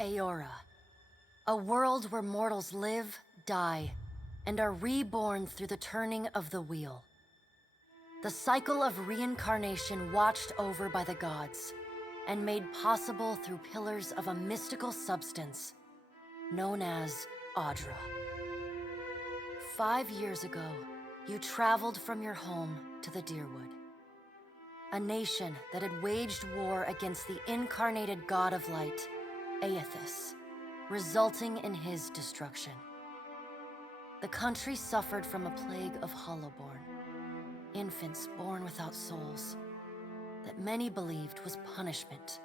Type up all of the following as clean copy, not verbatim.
Aora. A world where mortals live, die, and are reborn through the turning of the wheel. The cycle of reincarnation watched over by the gods, and made possible through pillars of a mystical substance known as Audra. 5 years ago, you traveled from your home to the Deerwood, a nation that had waged war against the incarnated god of light, Aethys, resulting in his destruction. The country suffered from a plague of hollowborn, infants born without souls, that many believed was punishment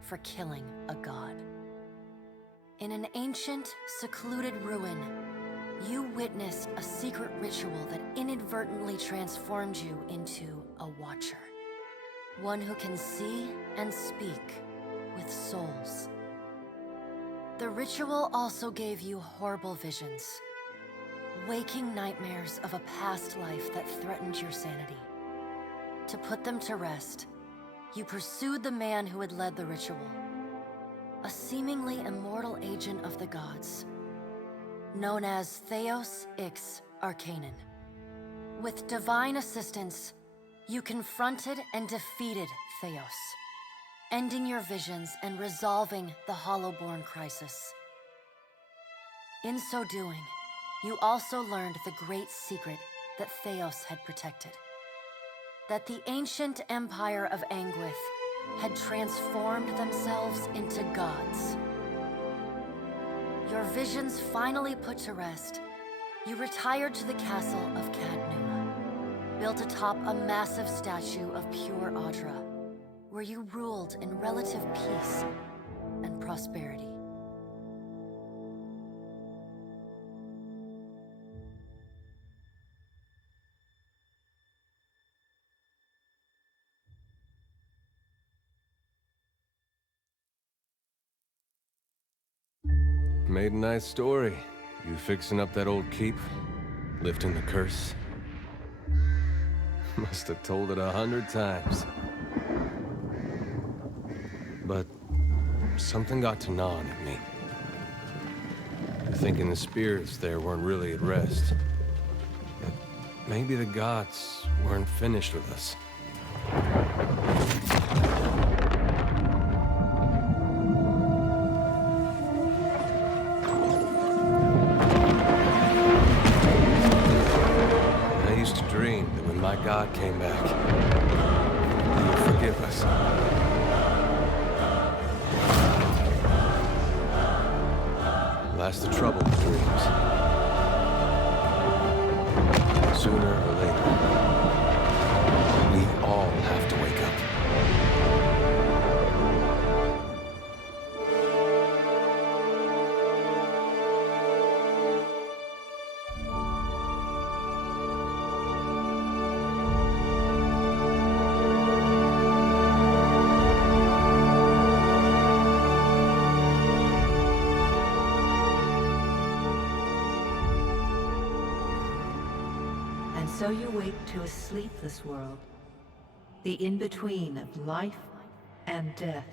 for killing a god. In an ancient, secluded ruin, you witnessed a secret ritual that inadvertently transformed you into a Watcher. One who can see and speak with souls. The ritual also gave you horrible visions, waking nightmares of a past life that threatened your sanity. To put them to rest, you pursued the man who had led the ritual, a seemingly immortal agent of the gods, known as Theos Ix Arcanon. With divine assistance, you confronted and defeated Theos, ending your visions and resolving the Hollowborn crisis. In so doing, you also learned the great secret that Theos had protected. That the ancient empire of Anguith had transformed themselves into gods. Your visions finally put to rest, you retired to the castle of Cadnua, built atop a massive statue of pure Audra, where you ruled in relative peace and prosperity. Made a nice story. You fixing up that old keep? Lifting the curse? Must have told it 100 times. But something got to gnawing at me. Thinking the spirits there weren't really at rest. That maybe the gods weren't finished with us. My God came back. He would forgive us. Last the trouble with dreams. Sooner or later, we all have to wake up. So you wake to a sleepless world, the in-between of life and death.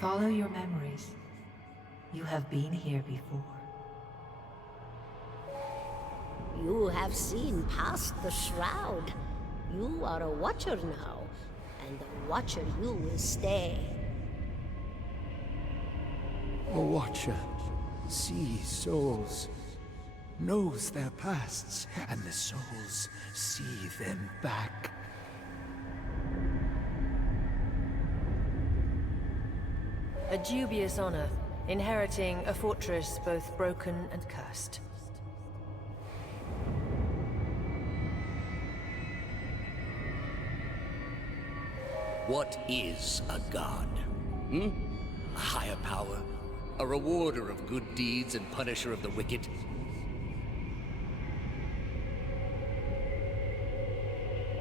Follow your memories. You have been here before. You have seen past the shroud. You are a Watcher now, and a Watcher you will stay. A Watcher sees souls, knows their pasts, and the souls see them back. A dubious honor, inheriting a fortress both broken and cursed. What is a god? A higher power? A rewarder of good deeds and punisher of the wicked?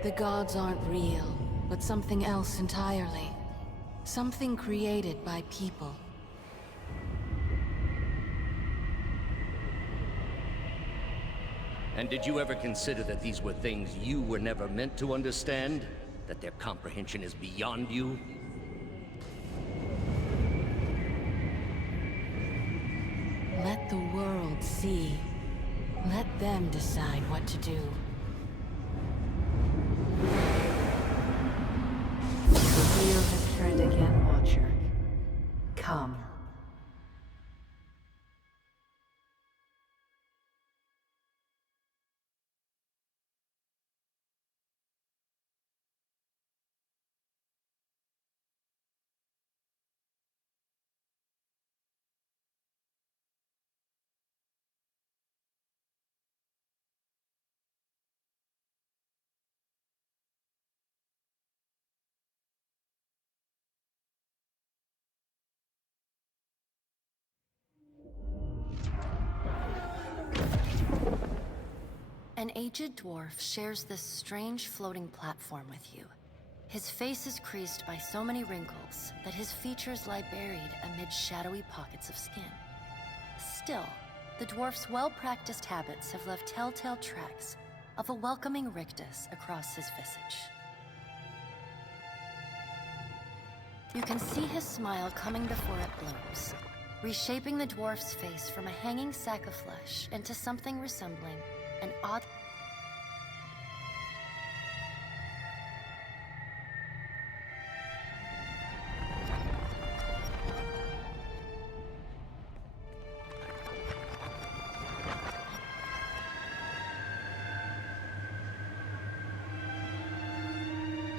The gods aren't real, but something else entirely. Something created by people. And did you ever consider that these were things you were never meant to understand? That their comprehension is beyond you? The world see. Let them decide what to do. The wheel has turned again, Watcher. Come. An aged dwarf shares this strange floating platform with you. His face is creased by so many wrinkles that his features lie buried amid shadowy pockets of skin. Still, the dwarf's well-practiced habits have left telltale tracks of a welcoming rictus across his visage. You can see his smile coming before it blooms, reshaping the dwarf's face from a hanging sack of flesh into something resembling an odd...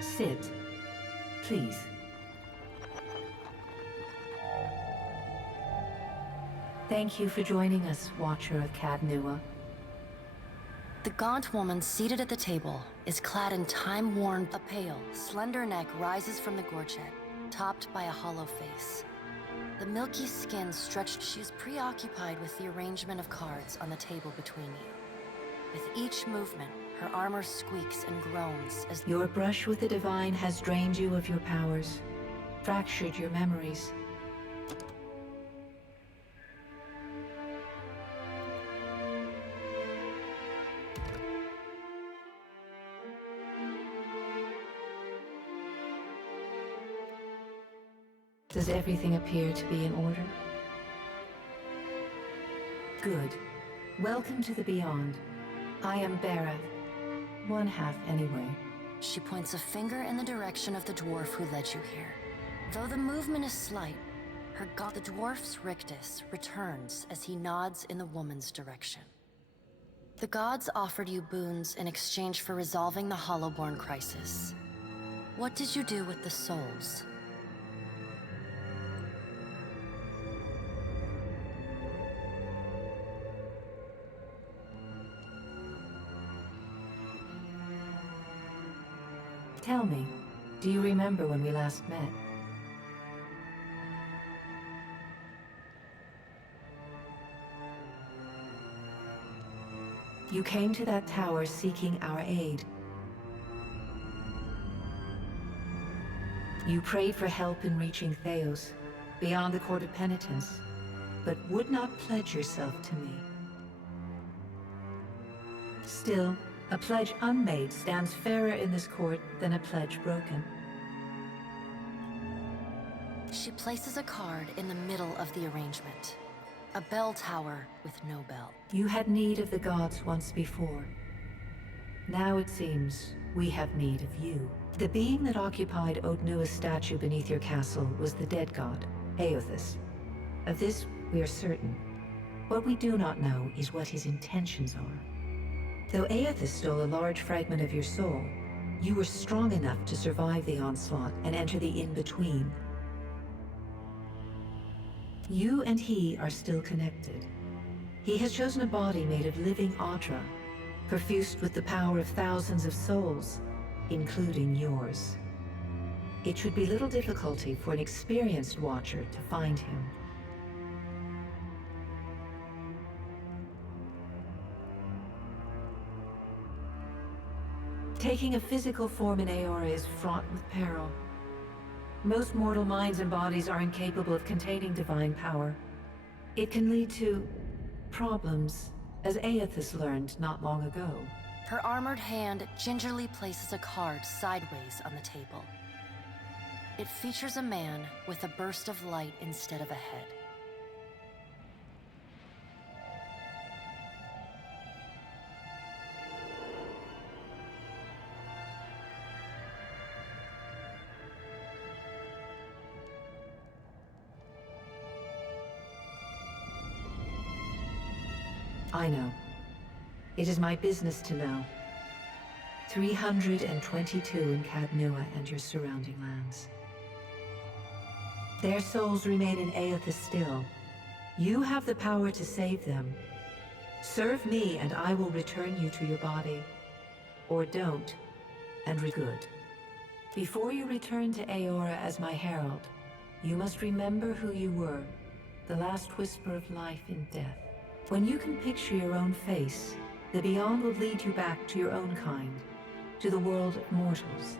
Sit. Please. Thank you for joining us, Watcher of Cadnua. The gaunt woman seated at the table is clad in time-worn... A pale, slender neck rises from the gorget, topped by a hollow face. The milky skin stretched... She is preoccupied with the arrangement of cards on the table between you. With each movement, her armor squeaks and groans as... Your brush with the divine has drained you of your powers, fractured your memories. Does everything appear to be in order? Good. Welcome to the Beyond. I am Bera. One half, anyway. She points a finger in the direction of the dwarf who led you here. Though the movement is slight, the dwarf's rictus returns as he nods in the woman's direction. The gods offered you boons in exchange for resolving the Hollowborn crisis. What did you do with the souls? Tell me, do you remember when we last met? You came to that tower seeking our aid. You prayed for help in reaching Theos, beyond the Court of Penitence, but would not pledge yourself to me. Still, a pledge unmade stands fairer in this court than a pledge broken. She places a card in the middle of the arrangement. A bell tower with no bell. You had need of the gods once before. Now it seems we have need of you. The being that occupied Odnua's statue beneath your castle was the dead god, Aothus. Of this we are certain. What we do not know is what his intentions are. Though Aothus stole a large fragment of your soul, you were strong enough to survive the onslaught and enter the in-between. You and he are still connected. He has chosen a body made of living Atra, perfused with the power of thousands of souls, including yours. It should be little difficulty for an experienced watcher to find him. Taking a physical form in Aora is fraught with peril. Most mortal minds and bodies are incapable of containing divine power. It can lead to problems, as Aothus learned not long ago. Her armored hand gingerly places a card sideways on the table. It features a man with a burst of light instead of a head. I know. It is my business to know. 322 in Cadnua and your surrounding lands. Their souls remain in Aethys still. You have the power to save them. Serve me and I will return you to your body. Or don't, and good. Before you return to Aora as my herald, you must remember who you were, the last whisper of life in death. When you can picture your own face, the Beyond will lead you back to your own kind, to the world of mortals.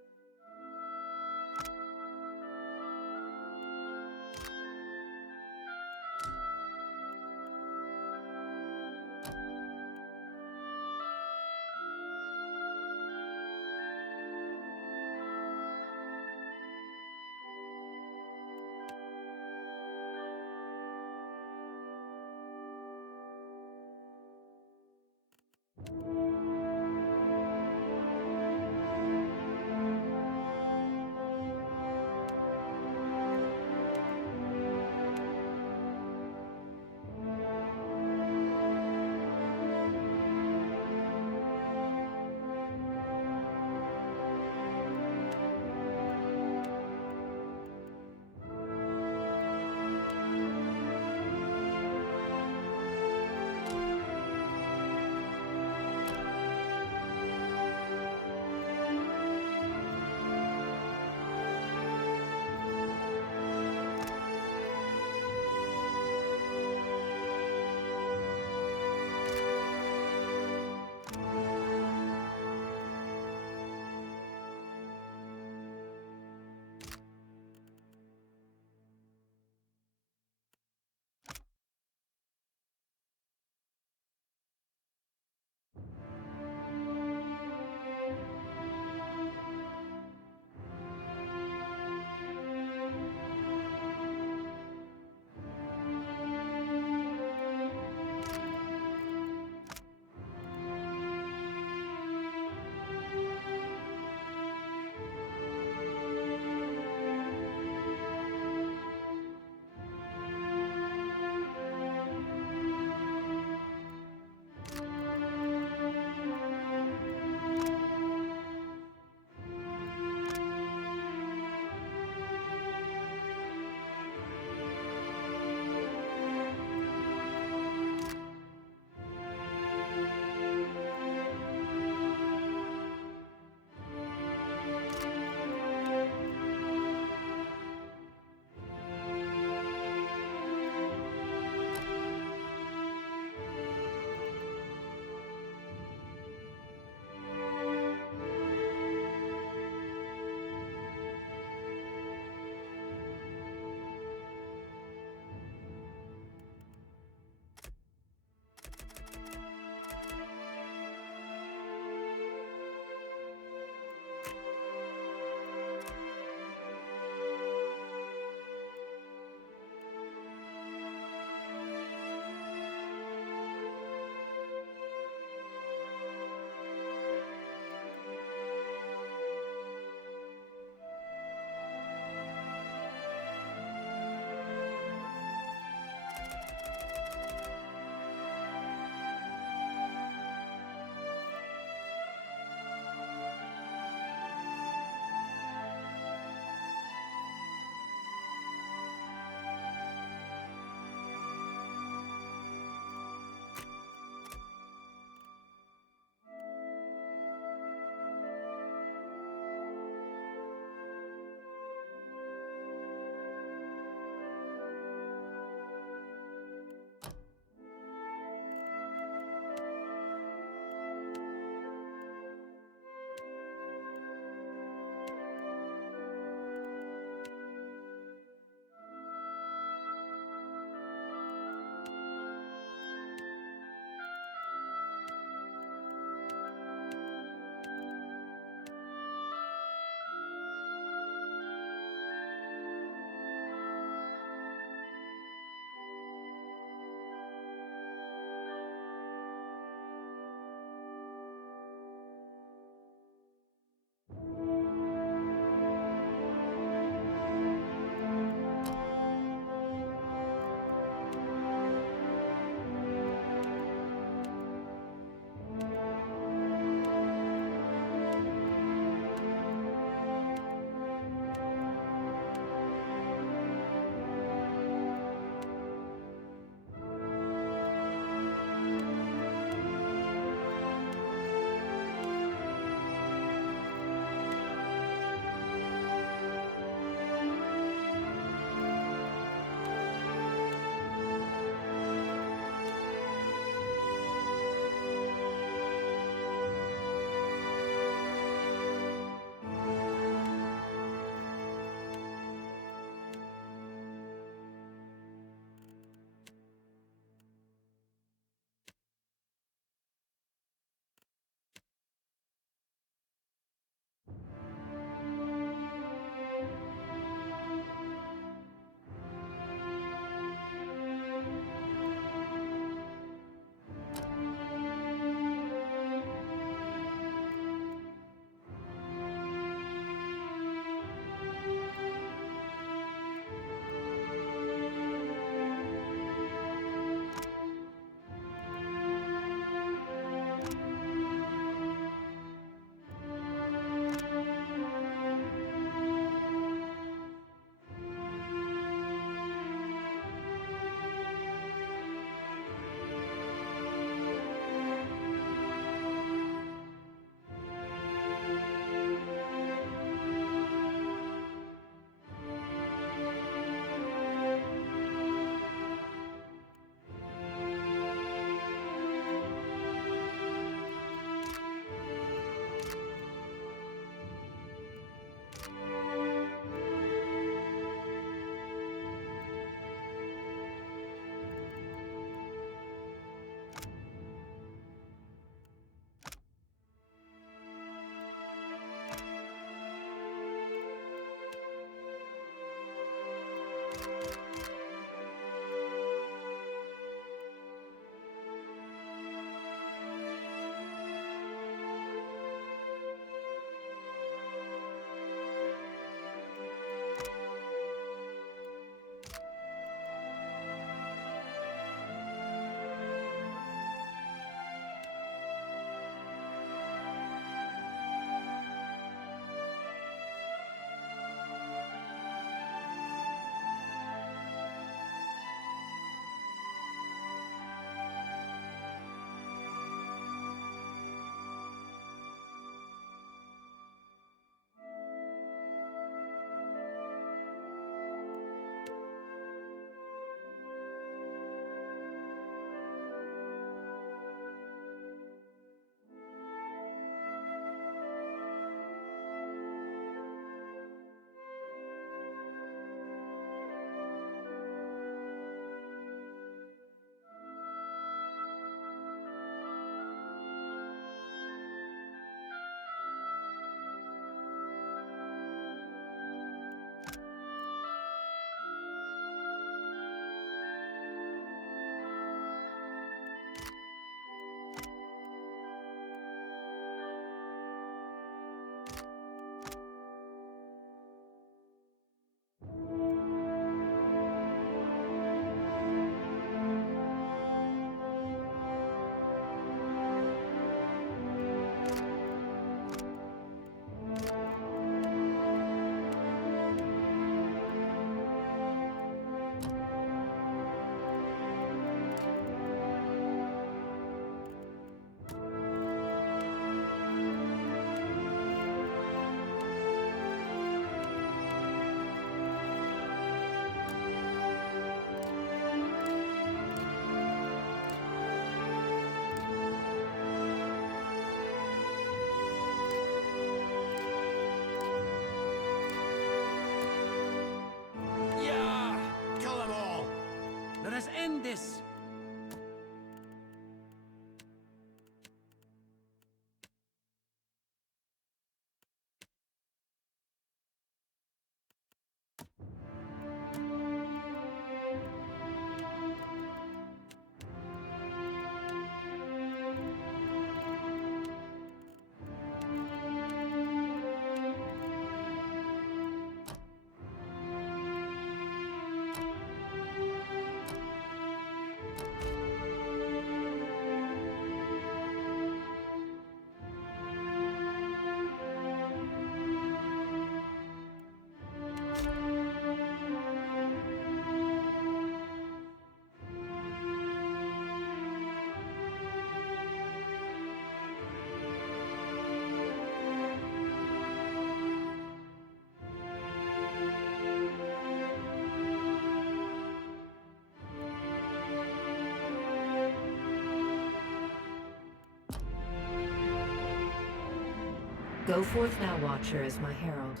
Go forth now, Watcher, as my herald.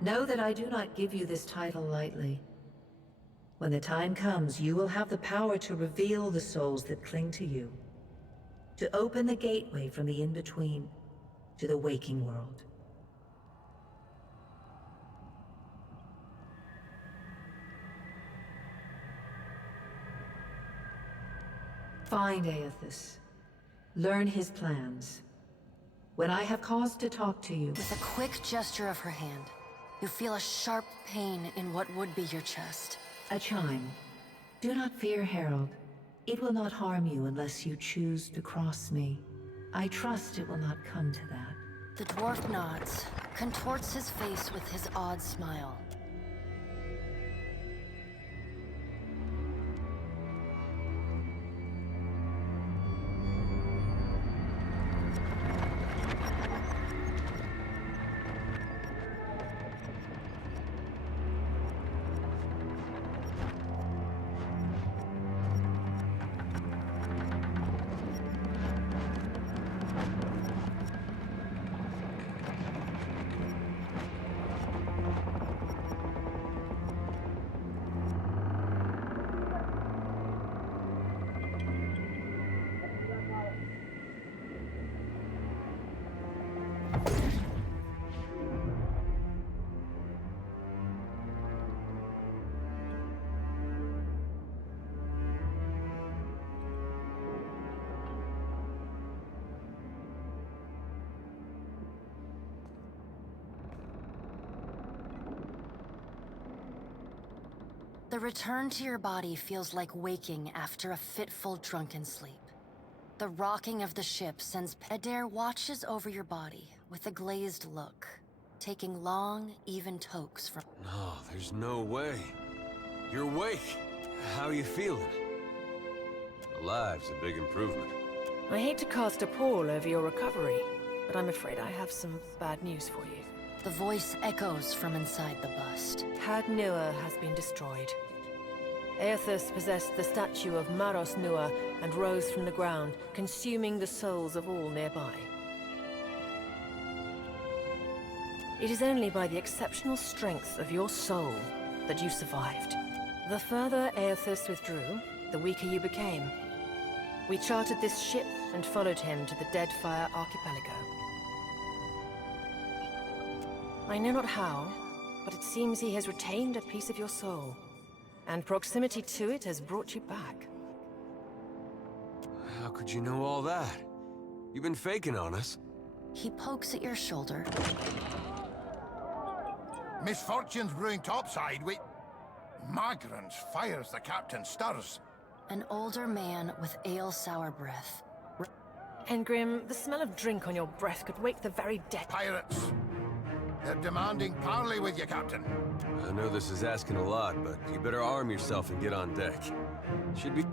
Know that I do not give you this title lightly. When the time comes, you will have the power to reveal the souls that cling to you, to open the gateway from the in-between to the waking world. Find Aethys. Learn his plans. When I have cause to talk to you... With a quick gesture of her hand, you feel a sharp pain in what would be your chest. A chime. Do not fear, Herald. It will not harm you unless you choose to cross me. I trust it will not come to that. The dwarf nods, contorts his face with his odd smile. The return to your body feels like waking after a fitful drunken sleep. The rocking of the ship sends Adair watches over your body with a glazed look, taking long, even tokes from... No, there's no way. You're awake. How are you feeling? Alive's a big improvement. I hate to cast a pall over your recovery, but I'm afraid I have some bad news for you. The voice echoes from inside the bust. Hag Nua has been destroyed. Aethys possessed the statue of Maros Nua and rose from the ground, consuming the souls of all nearby. It is only by the exceptional strength of your soul that you survived. The further Aethys withdrew, the weaker you became. We chartered this ship and followed him to the Deadfire archipelago. I know not how, but it seems he has retained a piece of your soul, and proximity to it has brought you back. How could you know all that? You've been faking on us. He pokes at your shoulder. Misfortune's brewing topside. Magrans fires the captain stirs. An older man with ale-sour breath. Engrim, the smell of drink on your breath could wake the very dead. Pirates. They're demanding parley with you, Captain. I know this is asking a lot, but you better arm yourself and get on deck. Should be...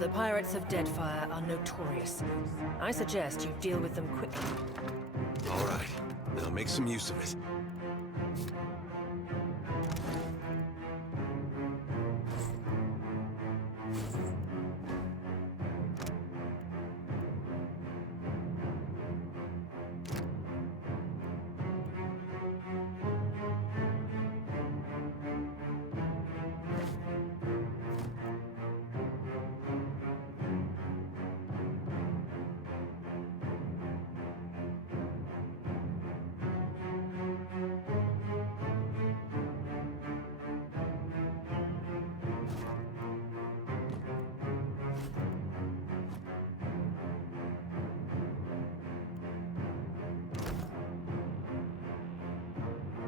The pirates of Deadfire are notorious. I suggest you deal with them quickly. All right. Now make some use of it.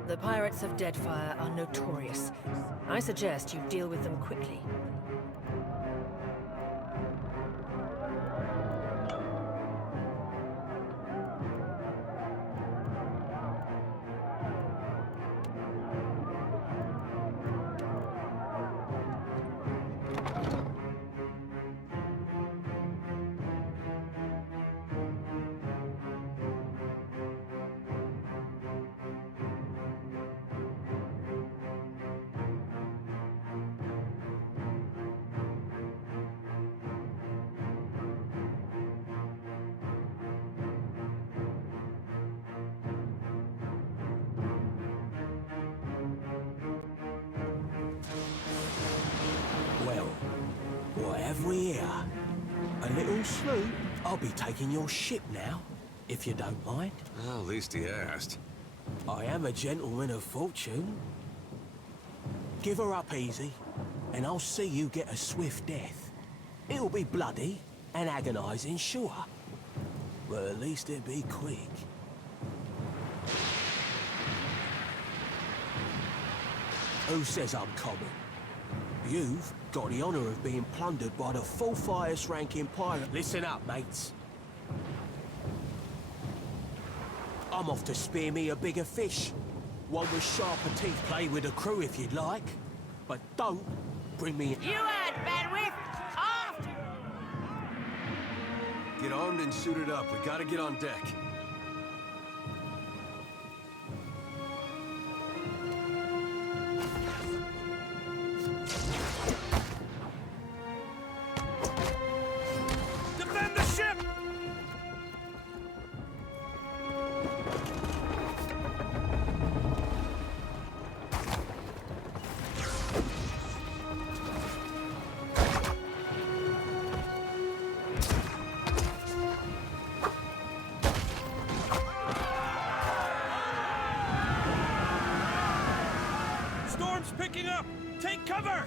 The pirates of Deadfire are notorious. I suggest you deal with them quickly. have we here? A little sloop? I'll be taking your ship now, if you don't mind. Well, at least he asked. I am a gentleman of fortune. Give her up easy, and I'll see you get a swift death. It'll be bloody and agonizing, sure. But at least it'll be quick. Who says I'm common? You've got the honor of being plundered by the fourth highest ranking pirate. Listen up, mates. I'm off to spear me a bigger fish. One with sharper teeth. Play with the crew if you'd like. But don't bring me... You had bandwidth! Off! Get armed and suited up. We gotta get on deck. Defend the ship! Storm's picking up! Take cover!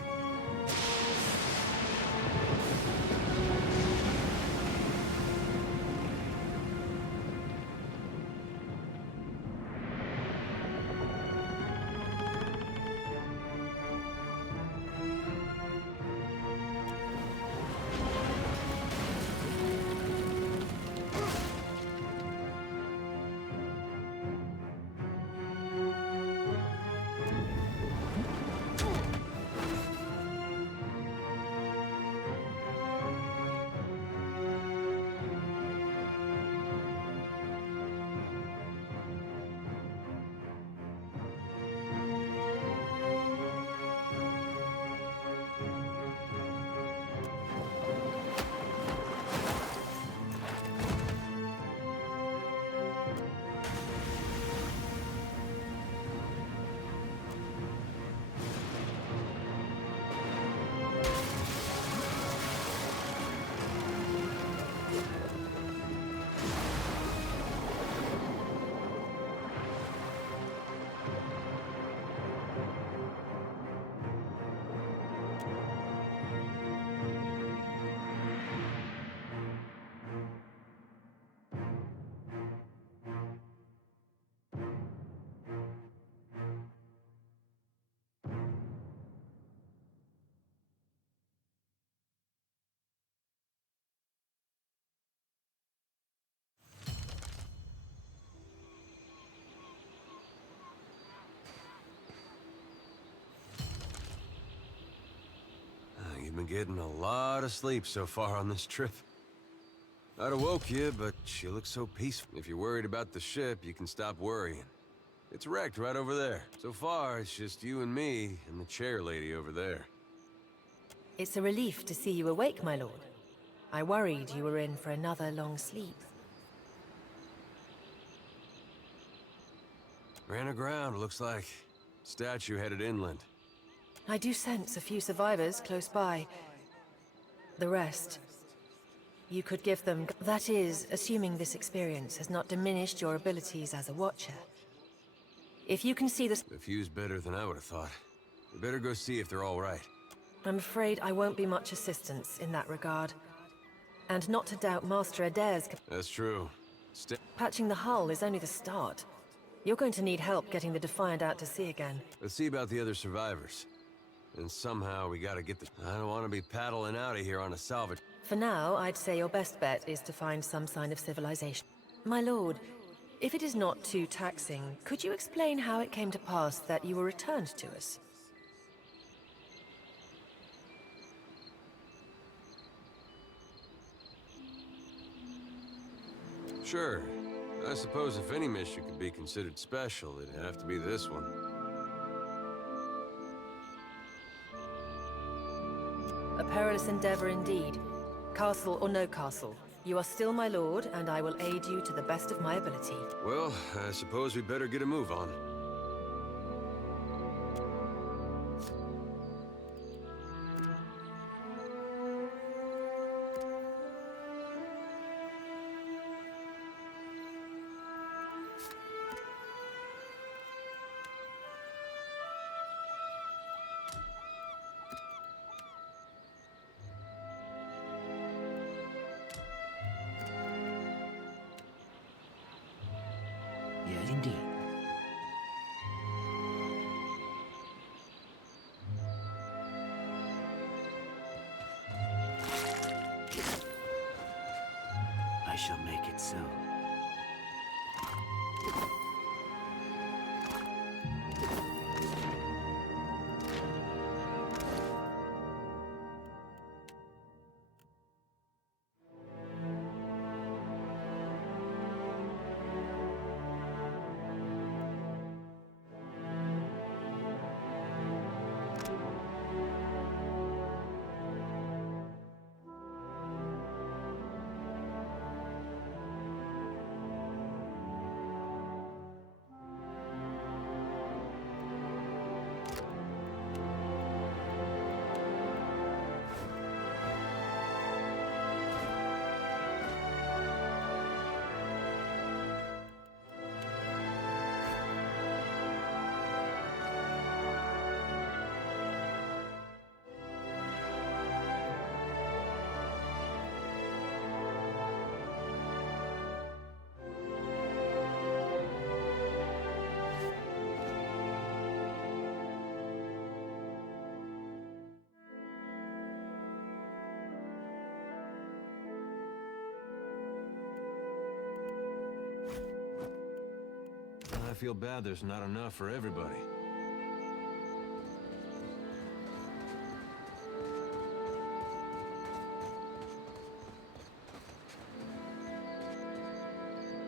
You've been getting a lot of sleep so far on this trip. I'd have woke you, but you look so peaceful. If you're worried about the ship, you can stop worrying. It's wrecked right over there. So far, it's just you and me and the chair lady over there. It's a relief to see you awake, my lord. I worried you were in for another long sleep. Ran aground, looks like. Statue headed inland. I do sense a few survivors close by. The rest, you could give them... That is, assuming this experience has not diminished your abilities as a watcher. If you can see this... The view's better than I would have thought. We better go see if they're all right. I'm afraid I won't be much assistance in that regard. And not to doubt Master Adair's... That's true. Patching the hull is only the start. You're going to need help getting the Defiant out to sea again. Let's see about the other survivors. And somehow we gotta get the... I don't want to be paddling out of here on a salvage. For now, I'd say your best bet is to find some sign of civilization. My lord, if it is not too taxing, could you explain how it came to pass that you were returned to us? Sure. I suppose if any mission could be considered special, it'd have to be this one. A perilous endeavor indeed. Castle or no castle, you are still my lord, and I will aid you to the best of my ability. Well, I suppose we better get a move on. shall make it so. I feel bad there's not enough for everybody.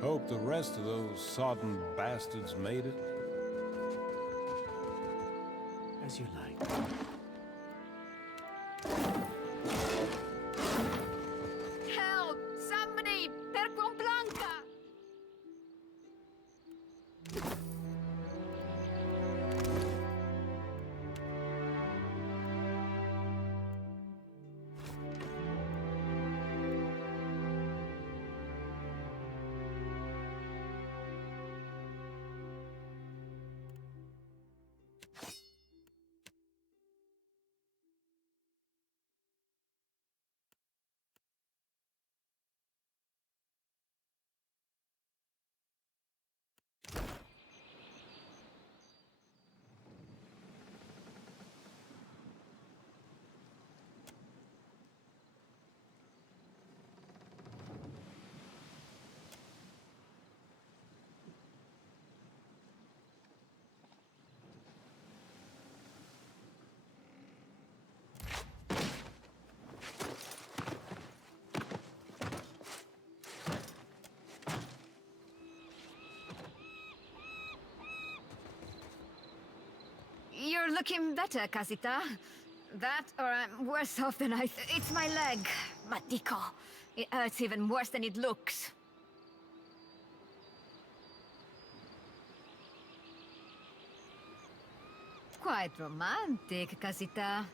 Hope the rest of those sodden bastards made it. As you like. Help! Somebody! Per Blanca! You're looking better, Casita. That, or I'm worse off than I It's my leg, Matico. It hurts even worse than it looks. Quite romantic, Casita.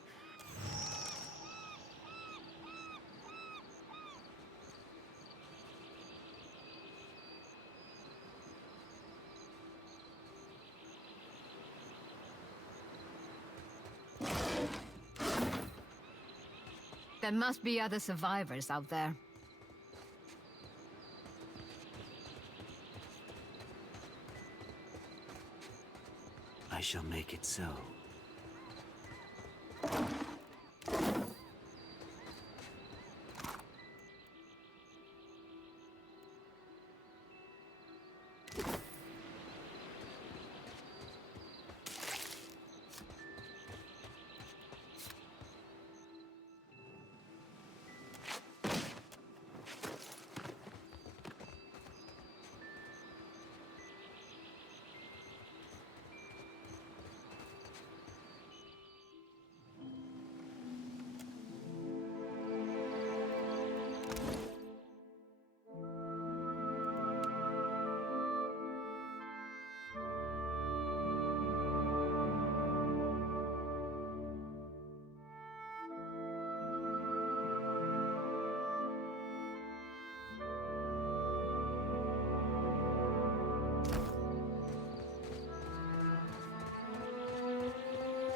There must be other survivors out there. I shall make it so.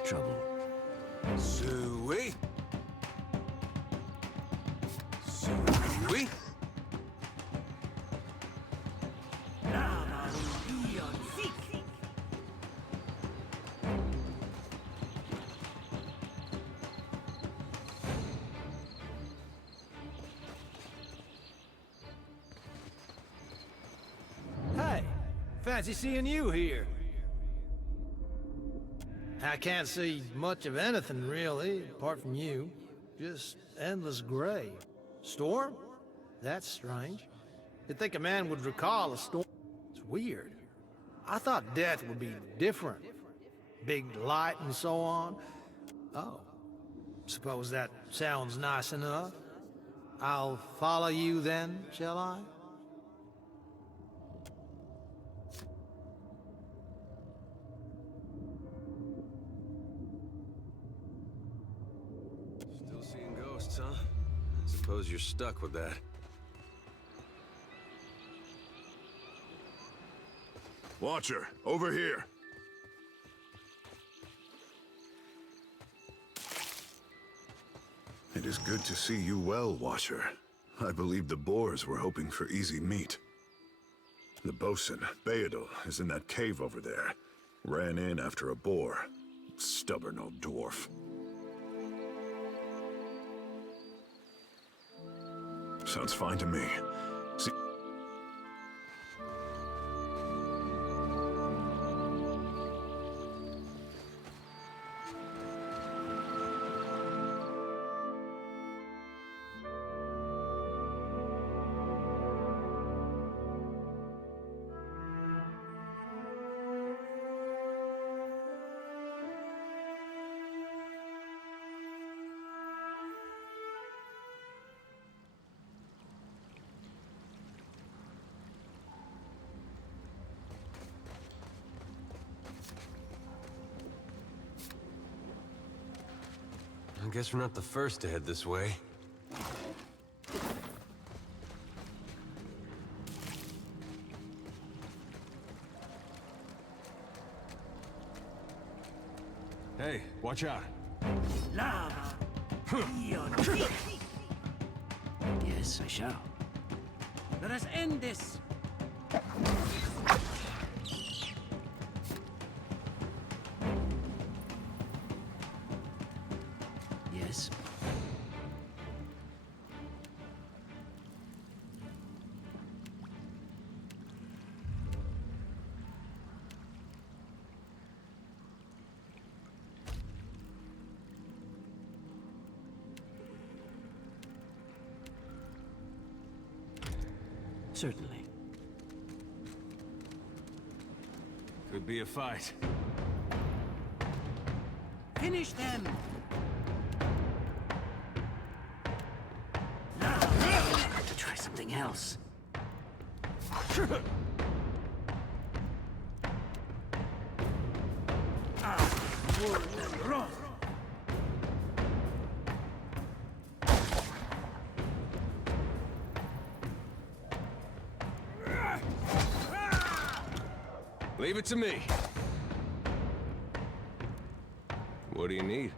Trouble. Suey? Suey? Fancy seeing you here. I can't see much of anything, really, apart from you. Just endless gray. Storm? That's strange. You'd think a man would recall a storm. It's weird. I thought death would be different. Big light and so on. Oh. Suppose that sounds nice enough. I'll follow you then, shall I? Still seeing ghosts, huh? I suppose you're stuck with that. Watcher, over here. It is good to see you well, Watcher. I believe the Boers were hoping for easy meat. The bosun, Beadle, is in that cave over there. Ran in after a boar. Stubborn old dwarf. Sounds fine to me. See... I guess we're not the first to head this way. Hey, watch out. Lava. Yes, I shall. Let us end this. Yes. Certainly. Could be a fight. Finish them! To try something else. Leave it to me. What do you need?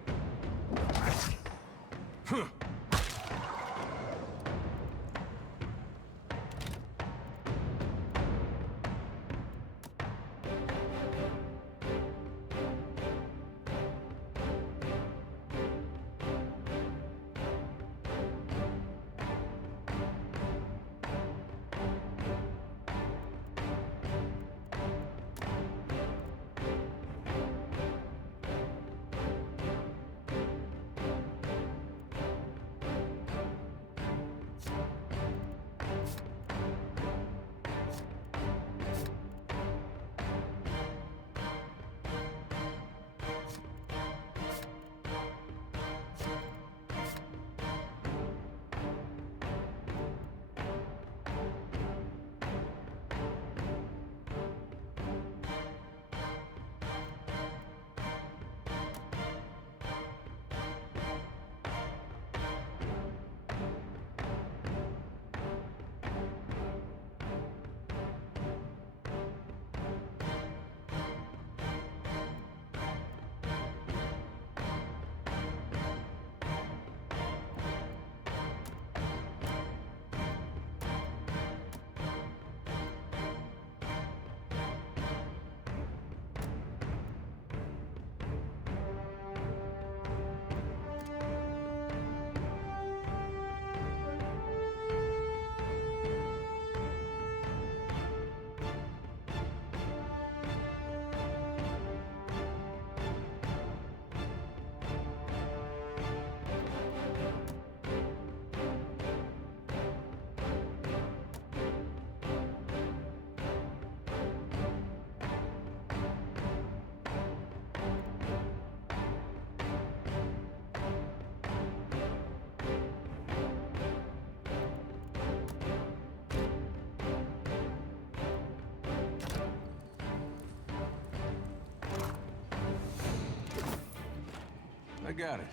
I got it.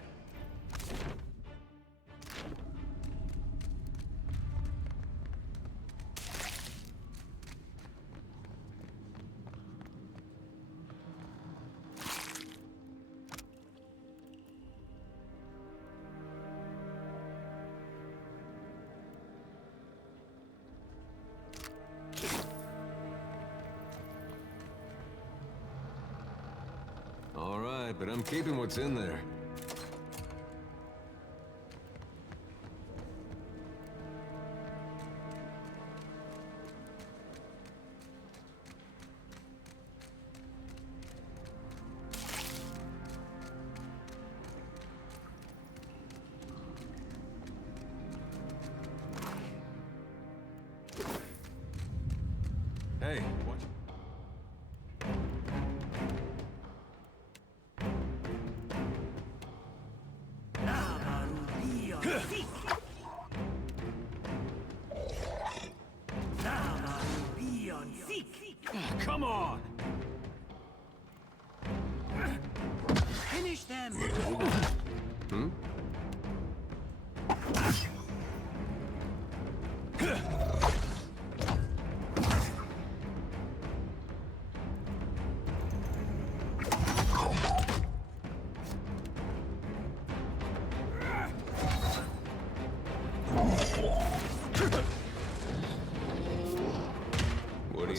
All right, but I'm keeping what's in there. Hey, watch. Come on! Finish them! Hmm?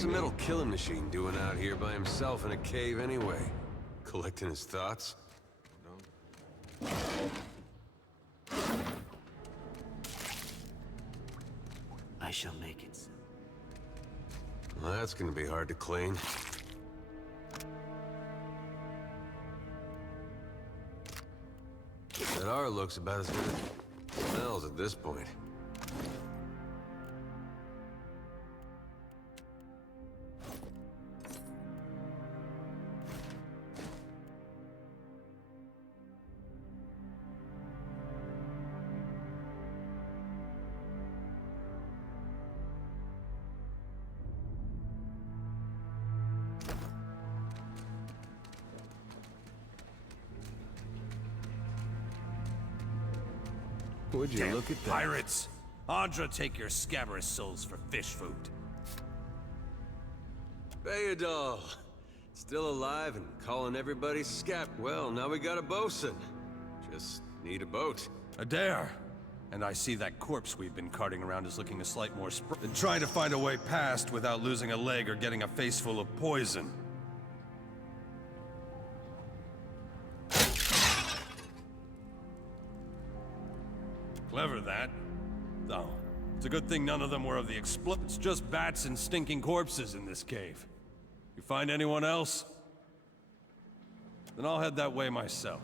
What's a metal killing machine doing out here by himself in a cave anyway? Collecting his thoughts? I shall make it. Well, that's gonna be hard to clean. That R looks about as good as it smells at this point. Would you Damn look at that? pirates! Andra, take your scabrous souls for fish food. Bayadol! Still alive and calling everybody scap. Well, now we got a bosun. Just need a boat. Adair! And I see that corpse we've been carting around is looking a slight more than trying to find a way past without losing a leg or getting a face full of poison. Clever, that. Though, it's a good thing none of them were of the It's just bats and stinking corpses in this cave. You find anyone else? Then I'll head that way myself.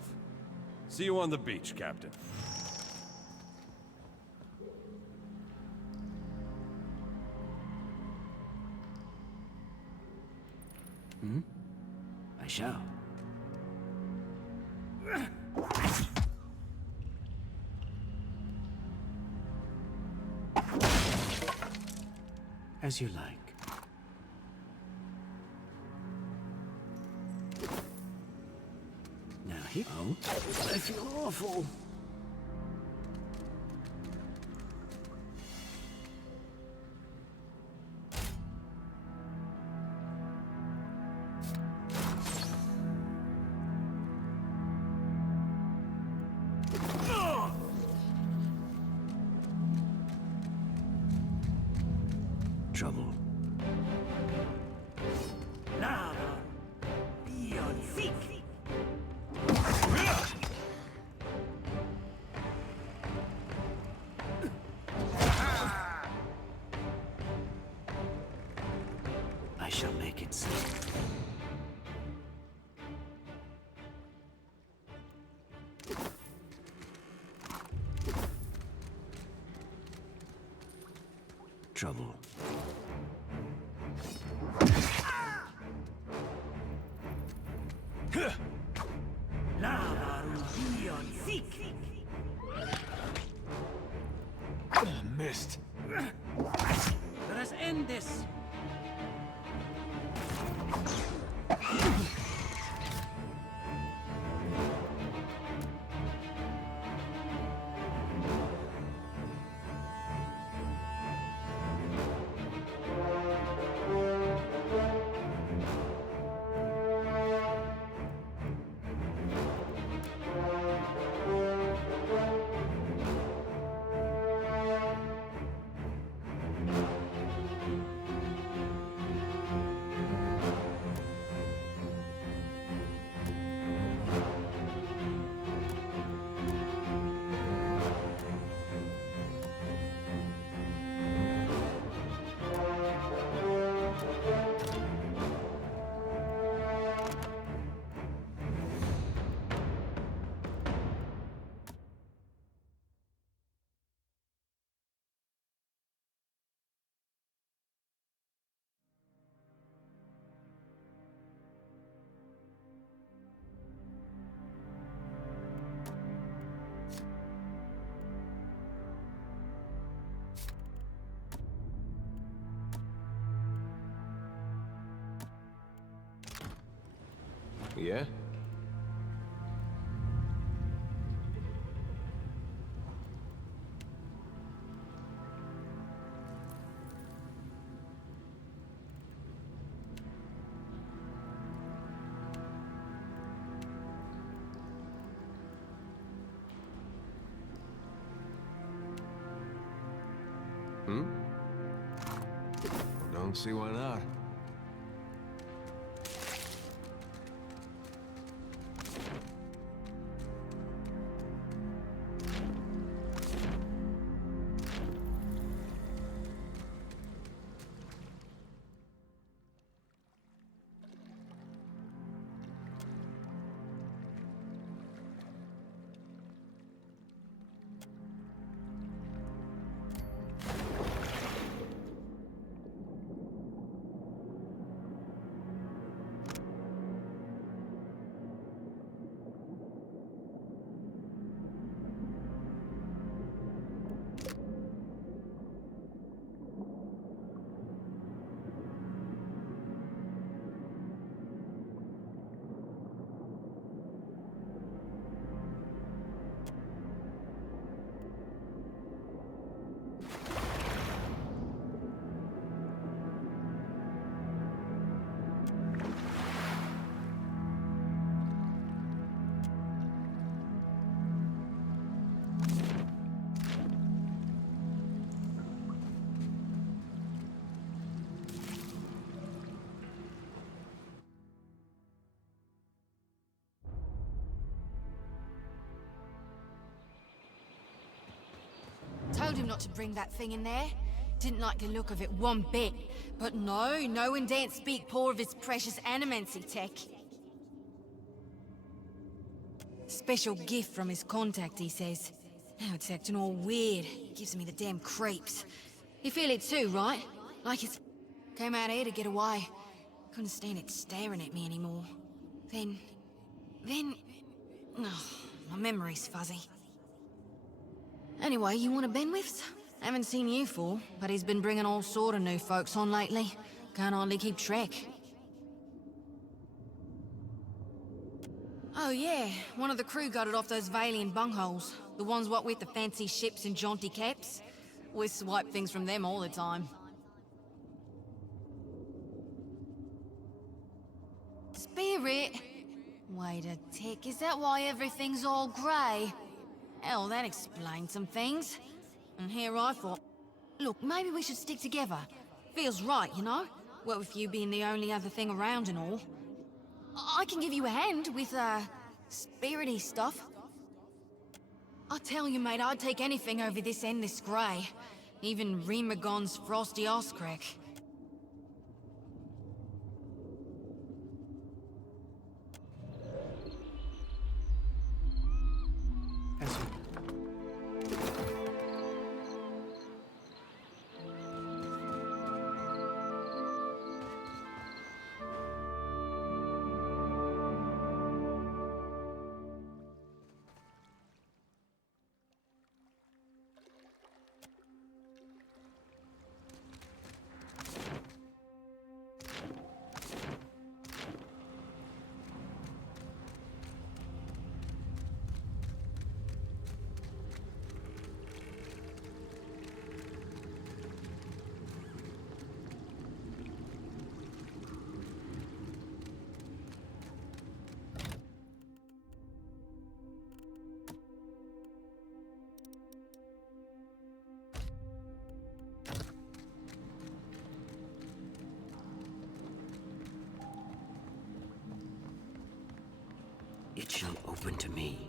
See you on the beach, Captain. Hmm? I shall. As you like. Now here. Oh, I feel awful. Trouble. Now, be on seek. I shall make it so. Trouble. Missed. Let us end this. Yeah? Hmm? Don't see why not. Told him not to bring that thing in there. Didn't like the look of it one bit. But no one daren't speak poor of his precious animancy tech. Special gift from his contact, he says. Now it's acting all weird. Gives me the damn creeps. You feel it too, right? Like it's came out here to get away. Couldn't stand it staring at me anymore. Then... Oh, my memory's fuzzy. Anyway, you want a Benwifts? Haven't seen you for, but he's been bringing all sort of new folks on lately. Can't hardly keep track. Oh yeah, one of the crew got it off those Valian bungholes. The ones what with the fancy ships and jaunty caps. We swipe things from them all the time. Spirit? Wait a tick, is that why everything's all grey? Hell, that explains some things. And here I thought... Look, maybe we should stick together. Feels right, you know? What with you being the only other thing around and all. I can give you a hand with, spirity stuff. I tell you, mate, I'd take anything over this endless grey. Even Remagon's frosty arse crack. It shall open to me.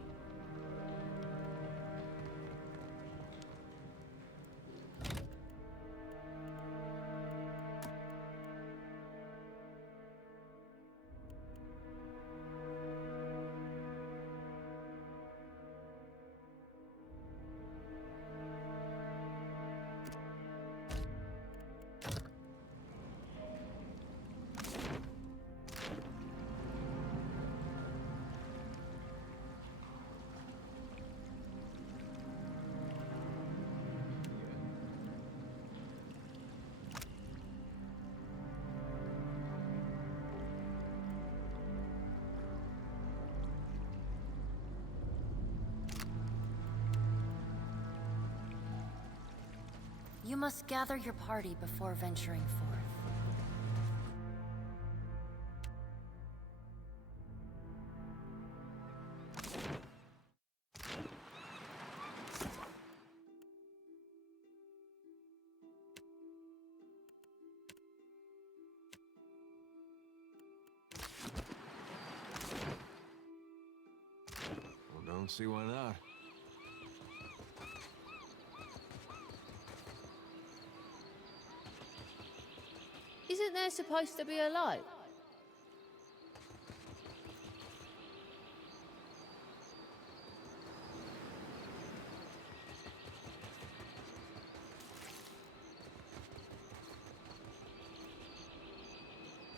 You must gather your party before venturing forth. Well, don't see why not. Isn't there supposed to be a light?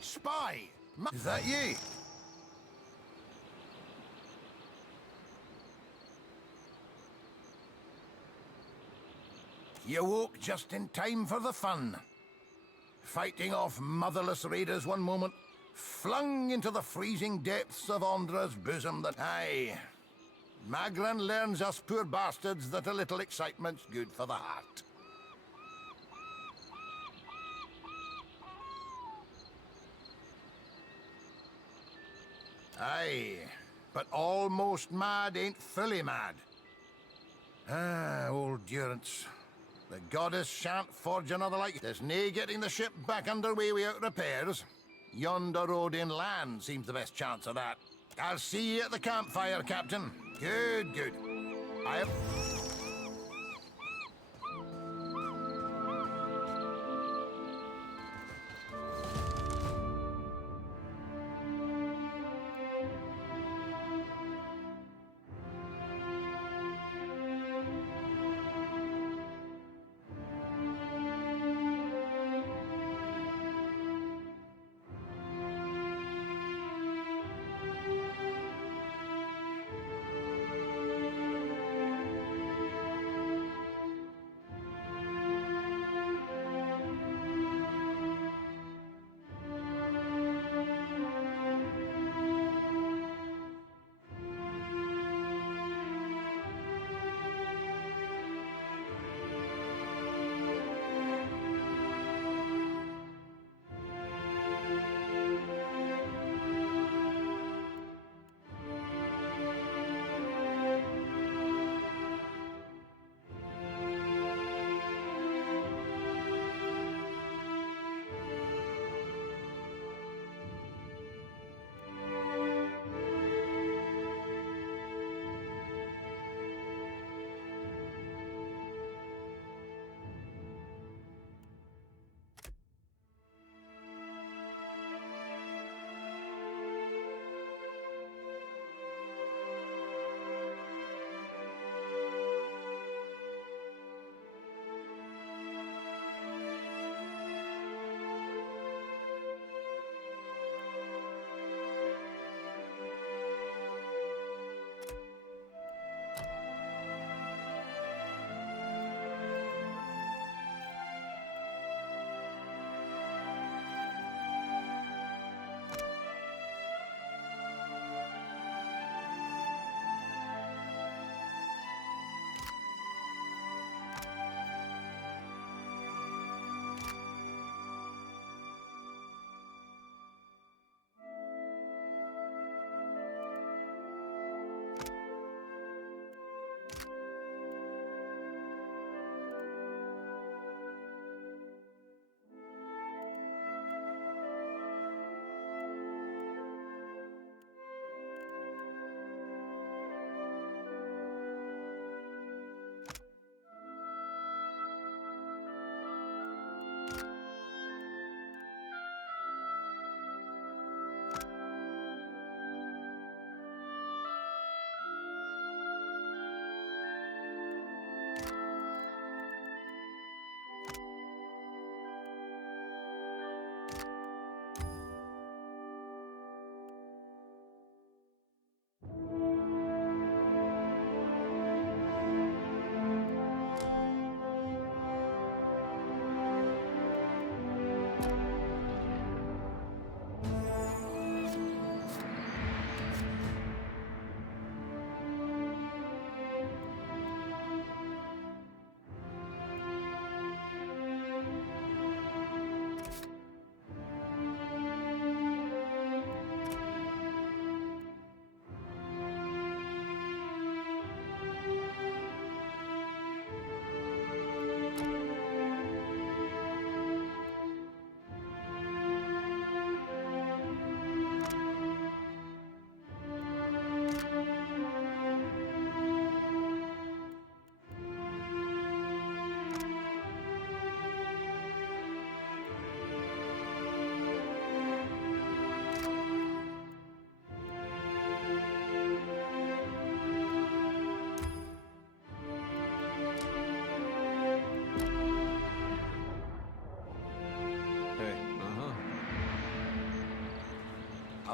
Spy! Is that ye? You woke just in time for the fun. Fighting off motherless raiders one moment, flung into the freezing depths of Ondra's bosom that... Aye. Magran learns us poor bastards that a little excitement's good for the heart. Aye, but almost mad ain't fully mad. Ah, old Durance. The goddess shan't forge another like. There's nae getting the ship back underway without repairs. Yonder road inland seems the best chance of that. I'll see you at the campfire, Captain. Good, good. I'll...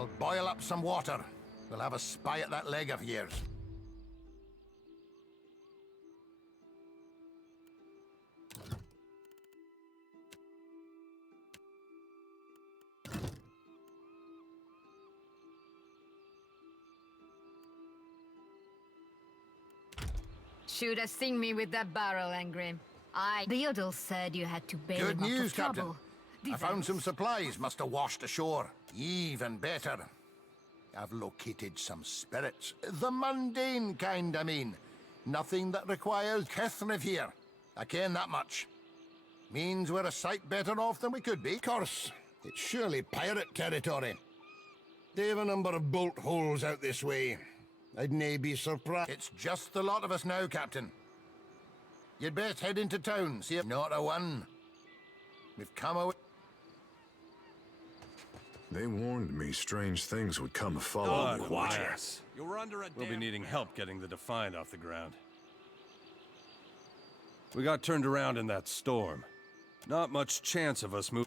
I'll boil up some water. We'll have a spy at that leg of yours. Should have seen me with that barrel, Engrim. Theodore said you had to bail Good him out news, of Captain. trouble. I found some supplies must have washed ashore. Even better. I've located some spirits. The mundane kind, I mean. Nothing that requires Kethriv here. I ken that much. Means we're a sight better off than we could be. Of course, it's surely pirate territory. They have a number of bolt holes out this way. I'd nae be surprised. It's just the lot of us now, Captain. You'd best head into town, see if not a one. We've come away. They warned me strange things would come Oh, following you, Watcher. quiet. We'll be needing help getting the Defiant off the ground. We got turned around in that storm. Not much chance of us moving.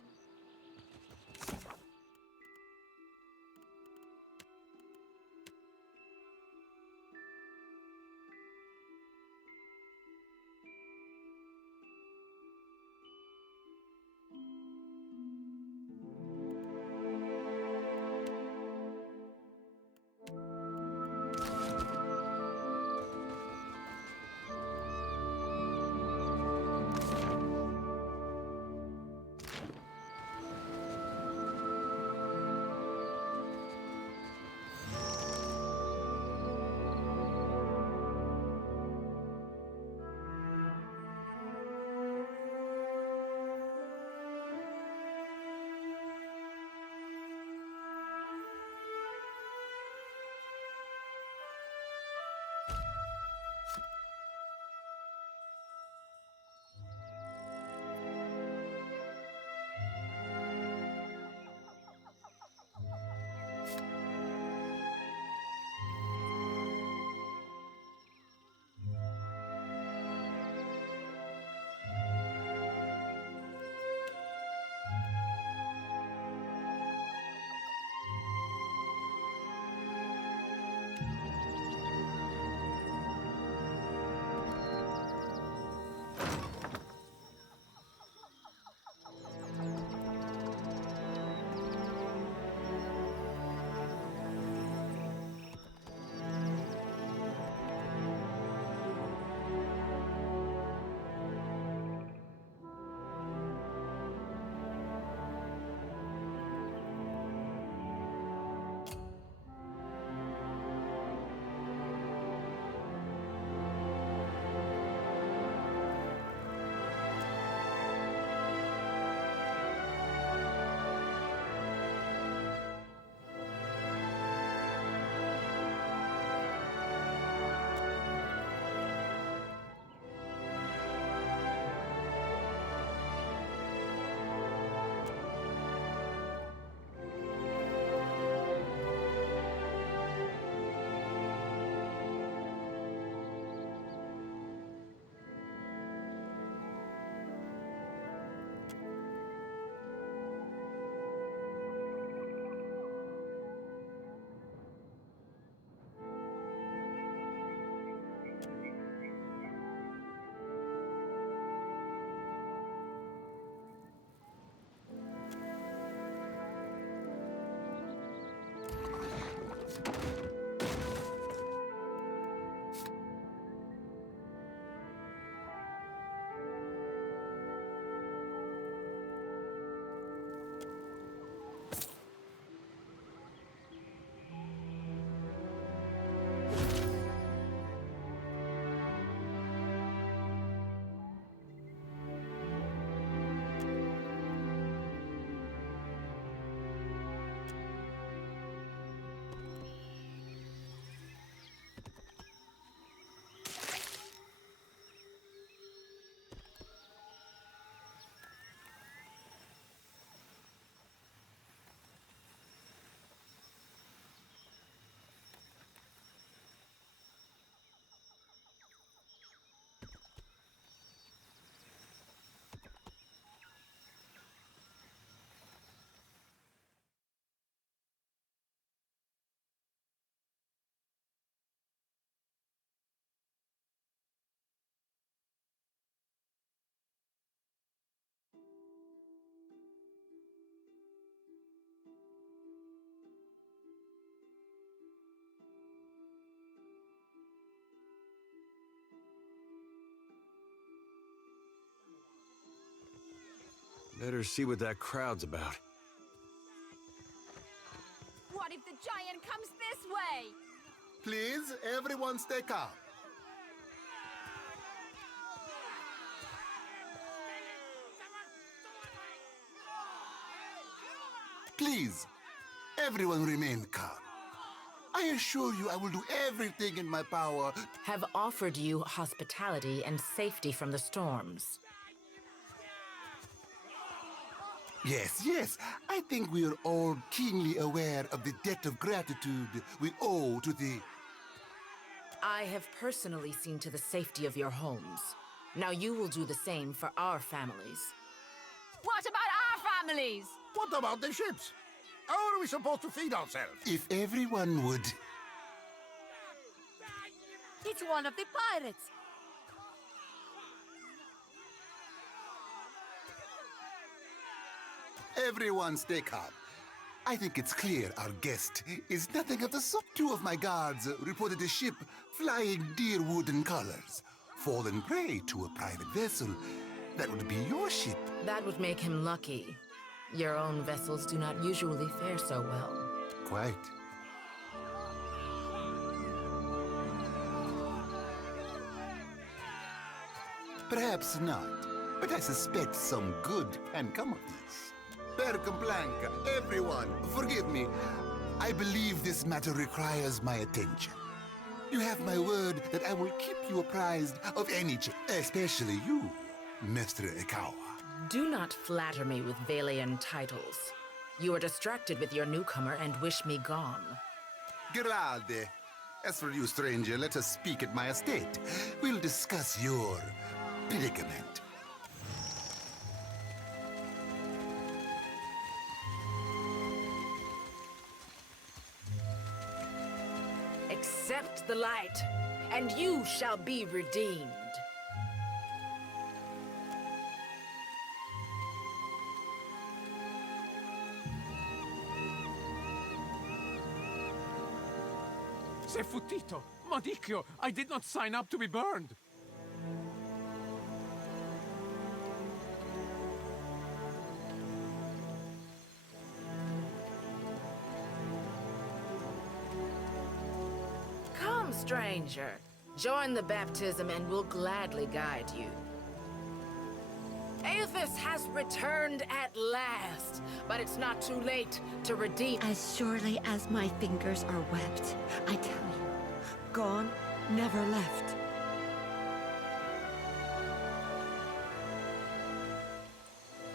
Better see what that crowd's about. What if the giant comes this way? Please, everyone stay calm. Please, everyone remain calm. I assure you I will do everything in my power. Have offered you hospitality and safety from the storms. Yes, yes. I think we are all keenly aware of the debt of gratitude we owe to the... I have personally seen to the safety of your homes. Now you will do the same for our families. What about our families? What about the ships? How are we supposed to feed ourselves? If everyone would... It's one of the pirates. Everyone stay calm. I think it's clear our guest is nothing of the sort. 2 of my guards reported a ship flying deer wooden colors, fallen prey to a private vessel. That would be your ship. That would make him lucky. Your own vessels do not usually fare so well. Quite. Perhaps not, but I suspect some good can come of this. Percamblanca, everyone, forgive me. I believe this matter requires my attention. You have my word that I will keep you apprised of any change, especially you, Mr. Ikawa. Do not flatter me with Valian titles. You are distracted with your newcomer and wish me gone. Grade. As for you, stranger, let us speak at my estate. We'll discuss your predicament. Accept the light, and you shall be redeemed. Sei futtito! Madicchio, I did not sign up to be burned! Come, stranger. Join the baptism and we'll gladly guide you. Aethys has returned at last, but it's not too late to redeem. As surely as my fingers are webbed, I tell you, gone, never left.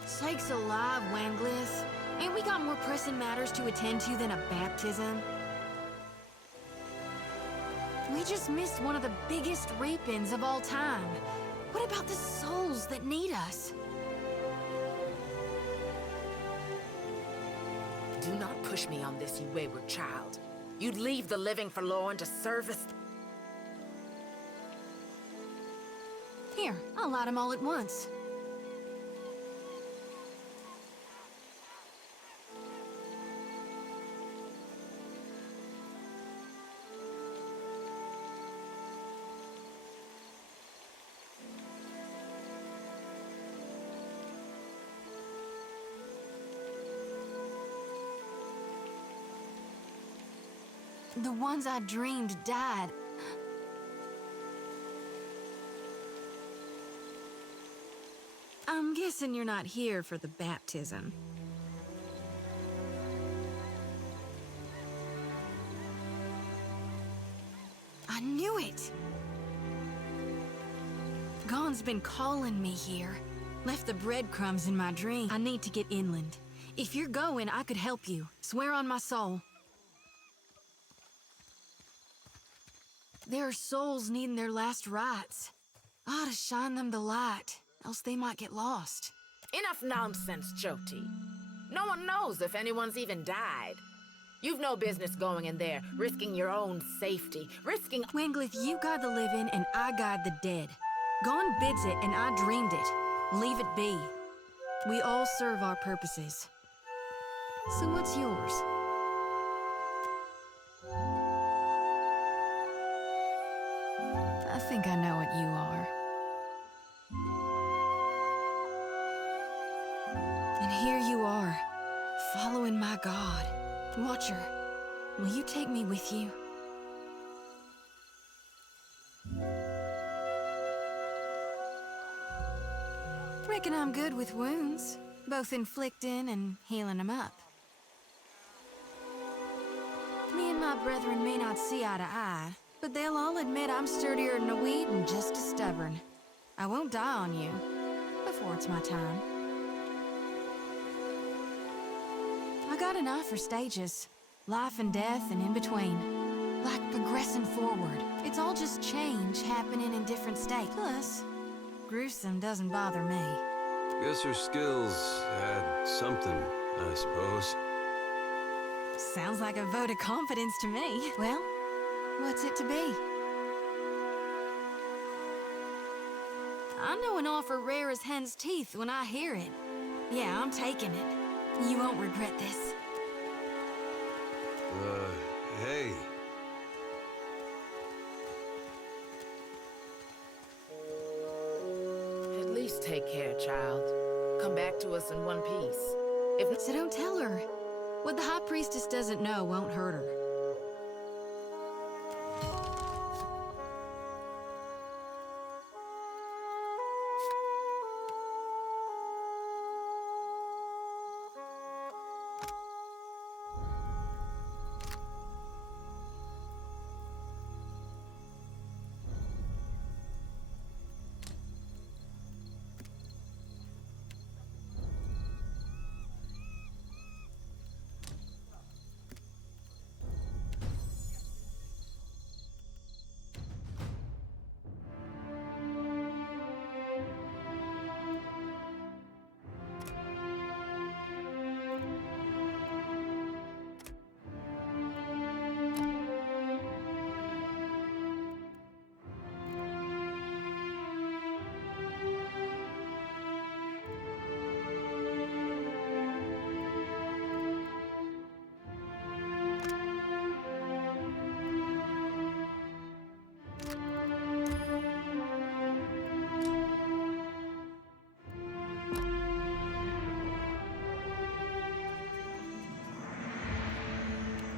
Sakes alive, Wanglis. Ain't we got more pressing matters to attend to than a baptism? We just missed one of the biggest reap-ins of all time. What about the souls that need us? Do not push me on this, you wayward child. You'd leave the living forlorn to service... Here, I'll light them all at once. The ones I dreamed died. I'm guessing you're not here for the baptism. I knew it! Gon's been calling me here. Left the breadcrumbs in my dream. I need to get inland. If you're going, I could help you. Swear on my soul. There are souls needing their last rites. I ought to shine them the light, else they might get lost. Enough nonsense, Jyoti. No one knows if anyone's even died. You've no business going in there, risking your own safety, risking... Wenglith, you guide the living and I guide the dead. Gon bids it and I dreamed it. Leave it be. We all serve our purposes. So what's yours? I think I know what you are. following my god. Watcher, will you take me with you? Reckon I'm good with wounds, both inflicting and healing them up. Me and my brethren may not see eye to eye, but they'll all admit I'm sturdier than a weed and just as stubborn. I won't die on you before it's my time. I got an eye for stages. Life and death and in between. Like progressing forward. It's all just change happening in different states. Plus, gruesome doesn't bother me. Guess her skills had something, I suppose. Sounds like a vote of confidence to me. Well, what's it to be? I know an offer rare as hen's teeth when I hear it. Yeah, I'm taking it. You won't regret this. Hey. At least take care, child. Come back to us in one piece. So don't tell her. What the High Priestess doesn't know won't hurt her.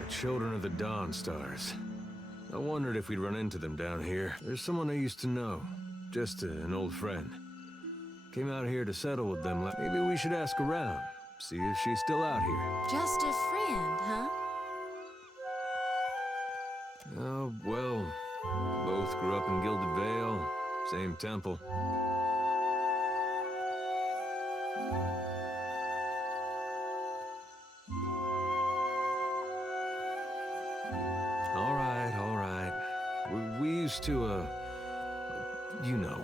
Children of the Dawn Stars. I wondered if we'd run into them down here. There's someone I used to know. Just an old friend. Came out here to settle with them. Maybe we should ask around. See if she's still out here. Just a friend, huh? Oh, well, both grew up in Gilded Vale. Same temple. All right. We used to, you know.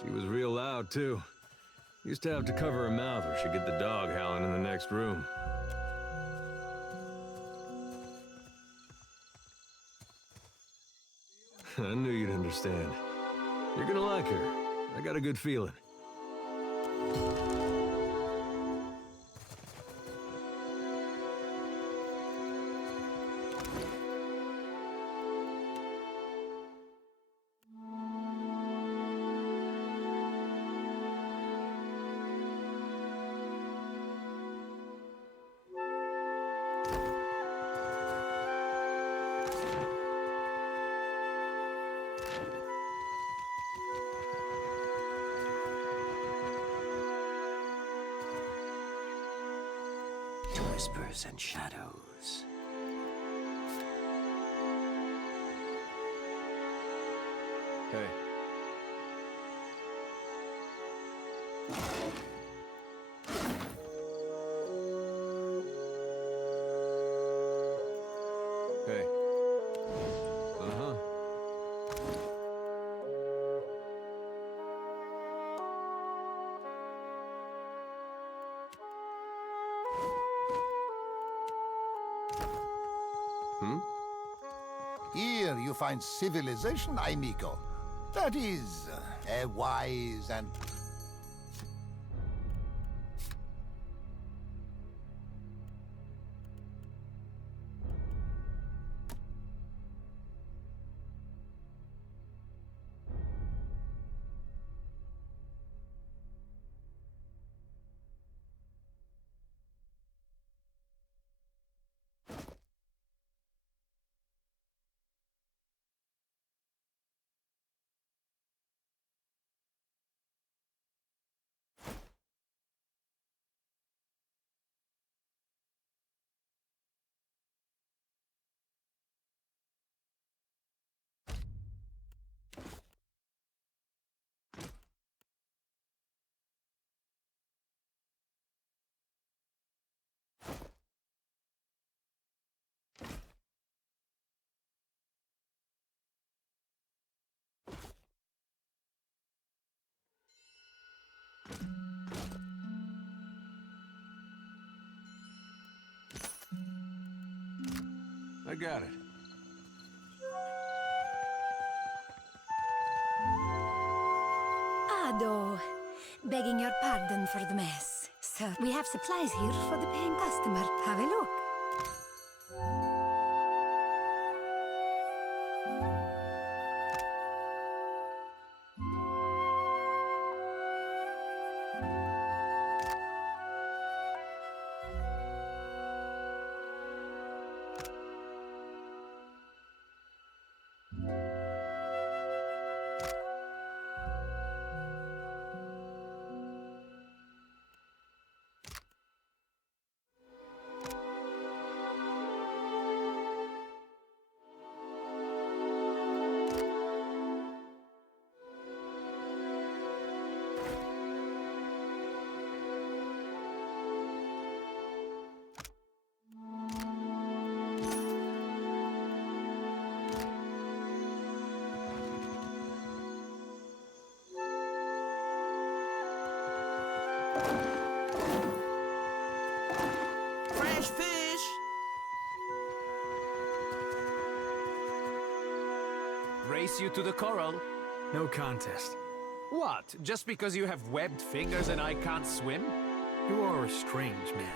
She was real loud, too. Used to have to cover her mouth or she'd get the dog howling in the next room. I knew you'd understand. You're gonna like her. I got a good feeling. Whispers and shadows. Hey. Hey. Uh-huh. Here you find civilization, amigo. That is, wise and got it. Ado, begging your pardon for the mess. Sir, we have supplies here for the paying customer. Have a look. Fresh fish! Race you to the coral? No contest. What? Just because you have webbed fingers and I can't swim? You are a strange man.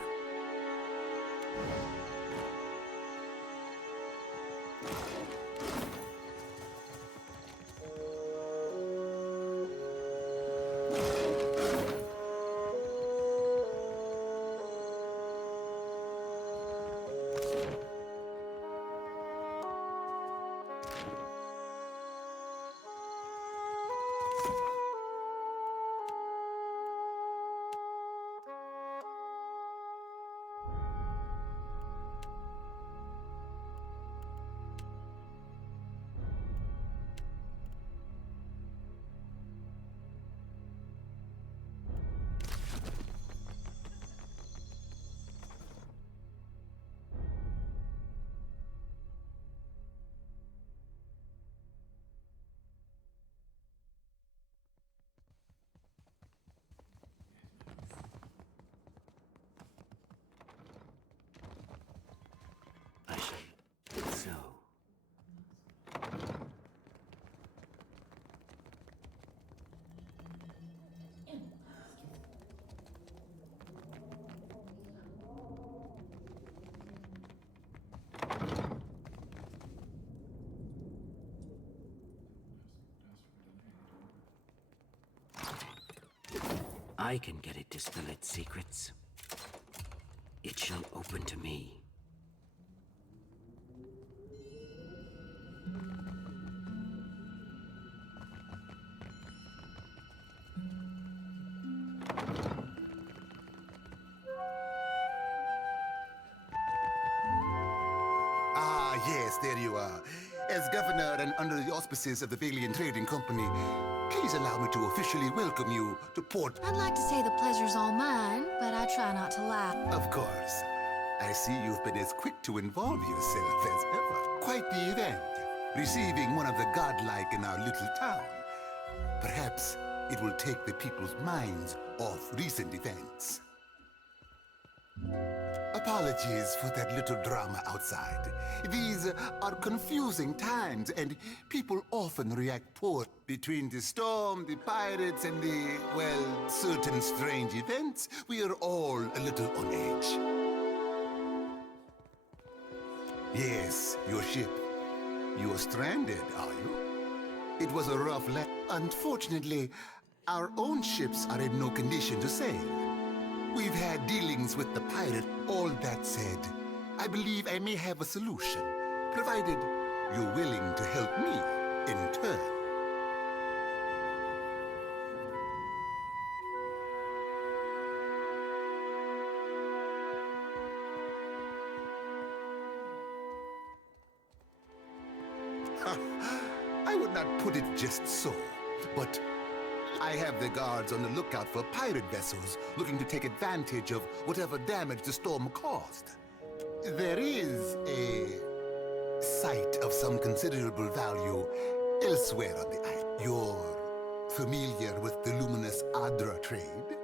So. I can get it to spill its secrets. It shall open to me. Ah, yes, there you are. As governor and under the auspices of the Valiant Trading Company, please allow me to officially welcome you to Port... I'd like to say the pleasure's all mine, but I try not to lie. Of course. I see you've been as quick to involve yourself as ever. Quite the event. Receiving one of the godlike in our little town. Perhaps it will take the people's minds off recent events. Apologies for that little drama outside. These are confusing times, and people often react poor between the storm, the pirates, and the, well, certain strange events. We are all a little on edge. Yes, your ship. You are stranded, are you? It was a rough Unfortunately, our own ships are in no condition to sail. We've had dealings with the pirate. All that said, I believe I may have a solution, provided you're willing to help me in turn. I would not put it just so, but I have the guards on the lookout for pirate vessels looking to take advantage of whatever damage the storm caused. There is a site of some considerable value elsewhere on the island. You're familiar with the luminous Adra trade?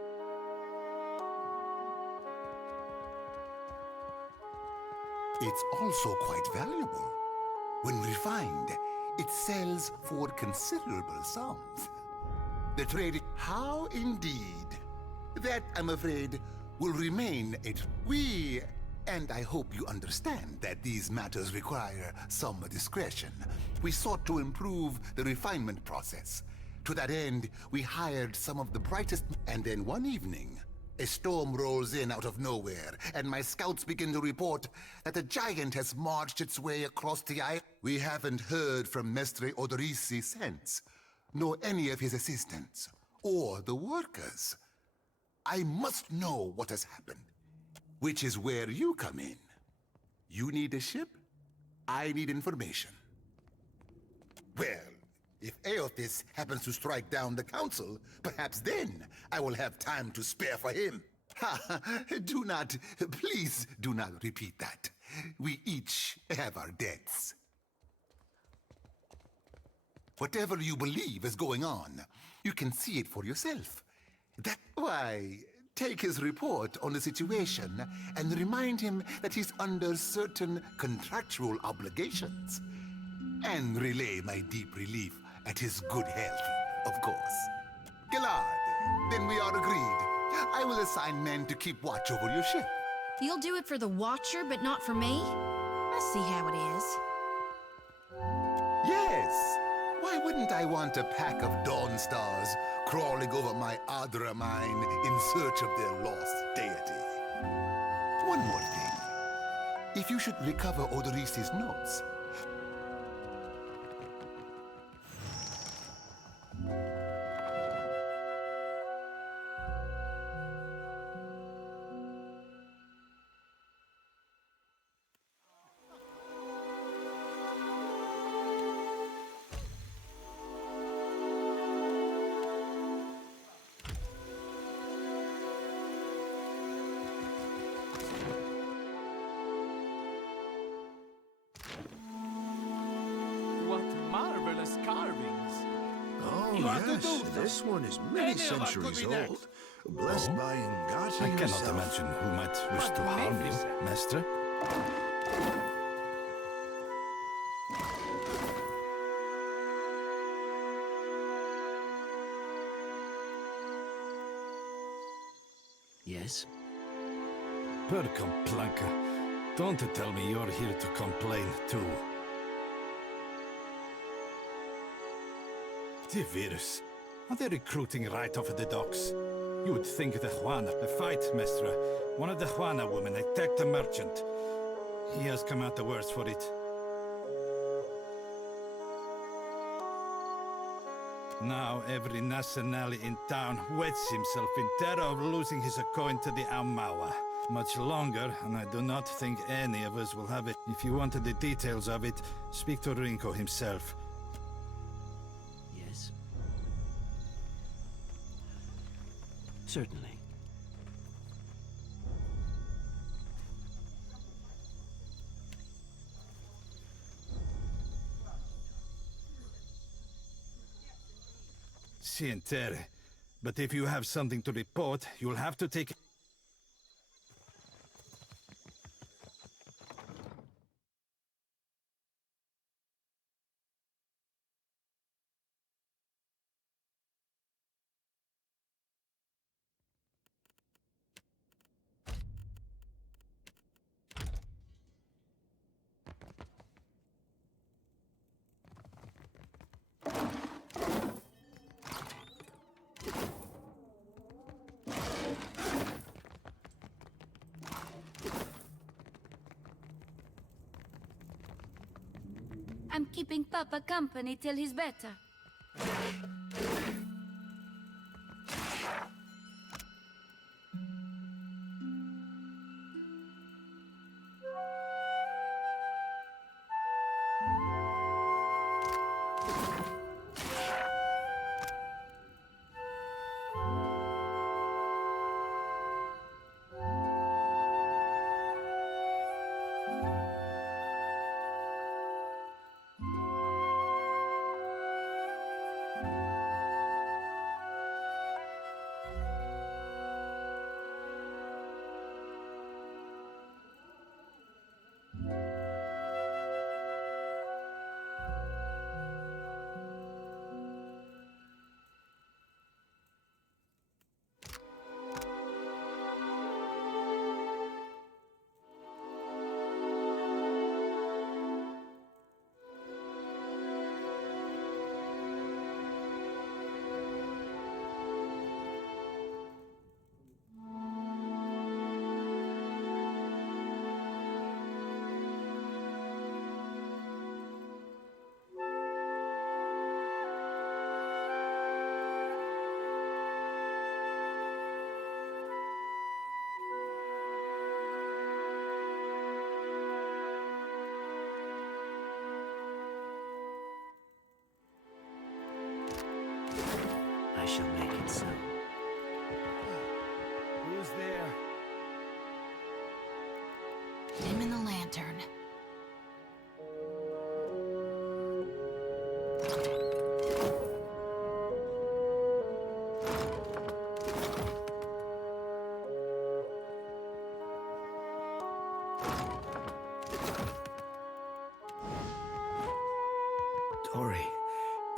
It's also quite valuable. When refined, it sells for considerable sums. The trade... How indeed? That, I'm afraid, will remain we... And I hope you understand that these matters require some discretion. We sought to improve the refinement process. To that end, we hired some of the brightest... And then one evening, a storm rolls in out of nowhere, and my scouts begin to report that a giant has marched its way across the island. We haven't heard from Mestre Odorisi since, nor any of his assistants, or the workers. I must know what has happened, which is where you come in. You need a ship, I need information. Well, if Aothis happens to strike down the council, perhaps then I will have time to spare for him. Ha! Please do not repeat that. We each have our debts. Whatever you believe is going on, you can see it for yourself. Take his report on the situation and remind him that he's under certain contractual obligations. And relay my deep relief at his good health, of course. Gilard, then we are agreed. I will assign men to keep watch over your ship. You'll do it for the Watcher, but not for me? I see how it is. Yes. Why wouldn't I want a pack of Dawn Stars crawling over my Adra mine in search of their lost deity? One more thing. If you should recover Odorisi's notes, What marvelous carvings! Oh, You have to yes, do this one is many Any of us could centuries be old. next. Blessed by Ngati I cannot himself. imagine who might wish to harm you, Master. Yes? Per Complanca, don't tell me you're here to complain too. Divirus, are they recruiting right off of the docks? You would think the Juana, the fight, Mestra. One of the Juana women attacked a merchant. He has come out the worse for it. Now every Nasanali in town wets himself in terror of losing his coin to the Aumaua. Much longer, and I do not think any of us will have it. If you wanted the details of it, speak to Rinko himself. Yes? Certainly. Sientere. But if you have something to report, you'll have to take... I'm keeping Papa company till he's better. shall make it so. Who's there? Him in the lantern. Tori,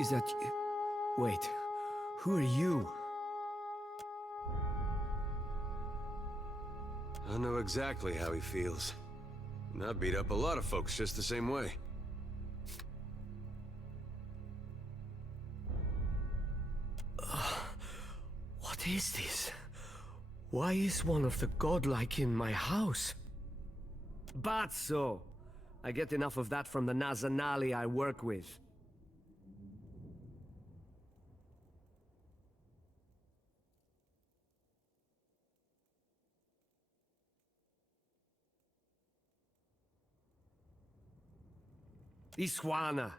is that you? Wait, who are you? I know exactly how he feels. And I beat up a lot of folks just the same way. What is this? Why is one of the godlike in my house? Bazzo! I get enough of that from the Nazanali I work with. These Juana.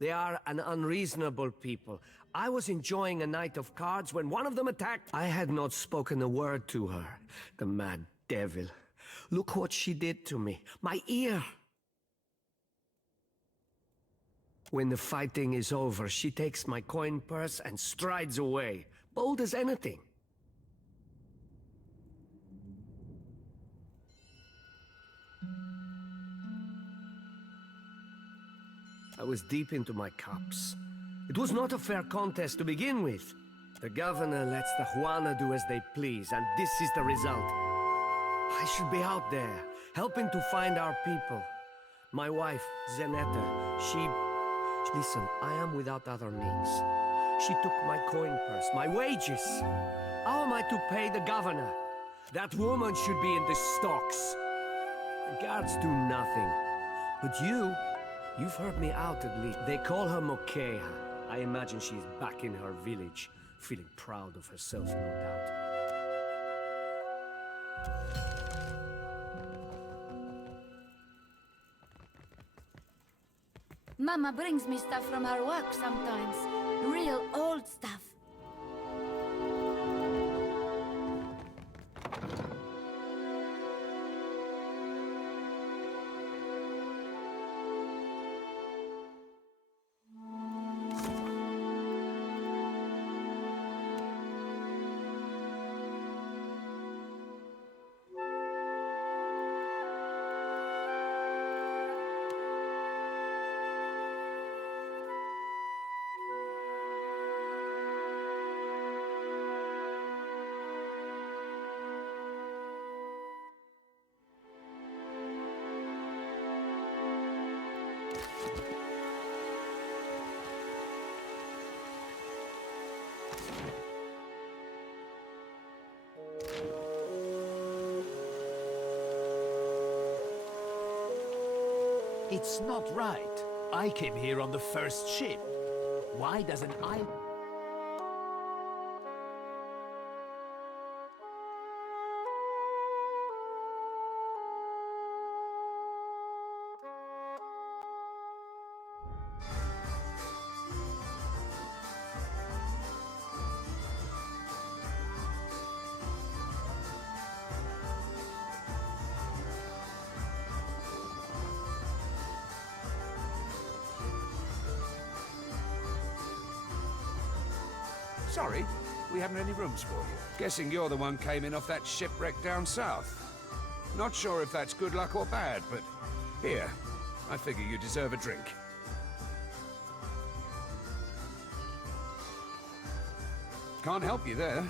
They are an unreasonable people. I was enjoying a night of cards when one of them attacked. I had not spoken a word to her. The mad devil. Look what she did to me. My ear. When the fighting is over, she takes my coin purse and strides away, bold as anything. I was deep into my cups. It was not a fair contest to begin with. The governor lets the Juana do as they please, and this is the result. I should be out there, helping to find our people. My wife, Zenetta, she... Listen, I am without other means. She took my coin purse, my wages. How am I to pay the governor? That woman should be in the stocks. The guards do nothing. But you've heard me out at least. They call her Mokeha. I imagine she's back in her village, feeling proud of herself, no doubt. Mama brings me stuff from her work sometimes. Real old stuff. It's not right. I came here on the first ship. Why doesn't I... Sorry, we haven't any rooms for you. Guessing you're the one came in off that shipwreck down south. Not sure if that's good luck or bad, but here, I figure you deserve a drink. Can't help you there.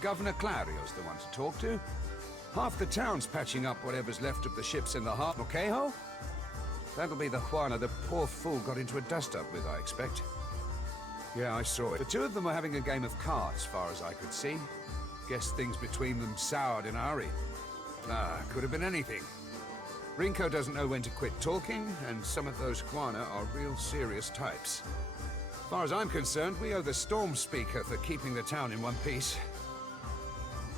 Governor Clario's the one to talk to. Half the town's patching up whatever's left of the ships in the harbor. Mokeho? That'll be the Juana the poor fool got into a dust-up with, I expect. Yeah, I saw it. The two of them were having a game of cards, far as I could see. Guess things between them soured in a hurry. Could have been anything. Rinko doesn't know when to quit talking, and some of those Juana are real serious types. As far as I'm concerned, we owe the Storm Speaker for keeping the town in one piece.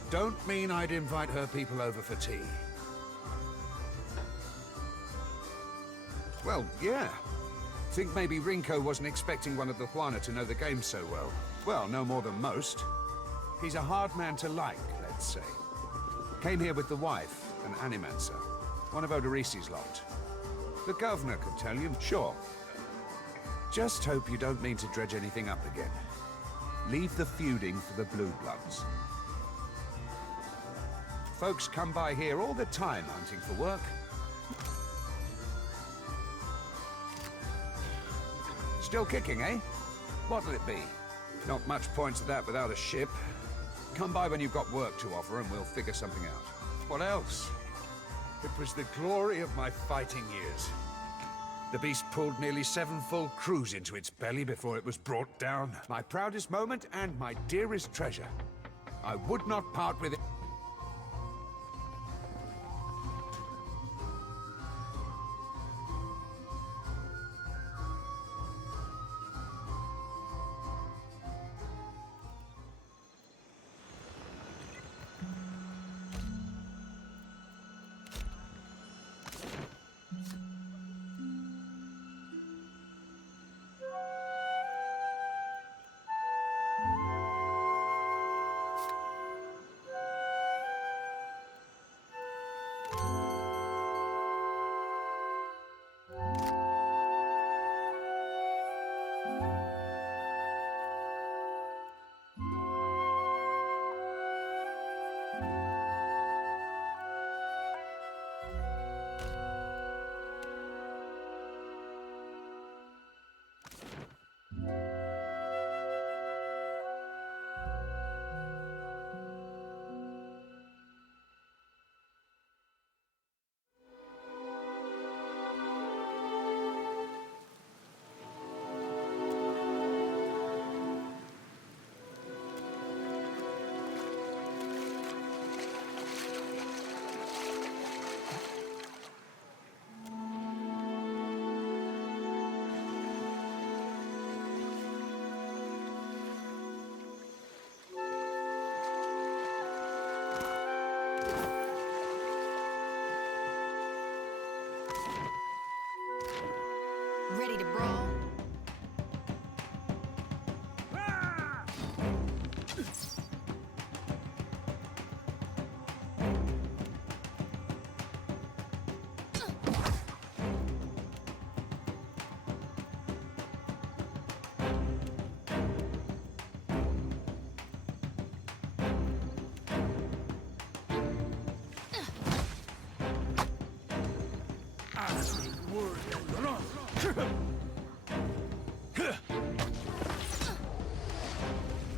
Don't mean I'd invite her people over for tea. Well, yeah. Think maybe Rinko wasn't expecting one of the Juana to know the game so well. Well, no more than most. He's a hard man to like, let's say. Came here with the wife, an animancer. One of Odorisi's lot. The governor could tell you, sure. Just hope you don't mean to dredge anything up again. Leave the feuding for the Blue Bloods. Folks come by here all the time hunting for work. Still kicking, eh? What'll it be? Not much point to that without a ship. Come by when you've got work to offer and we'll figure something out. What else? It was the glory of my fighting years. The beast pulled nearly 7 full crews into its belly before it was brought down. My proudest moment and my dearest treasure. I would not part with it. Ready to brawl?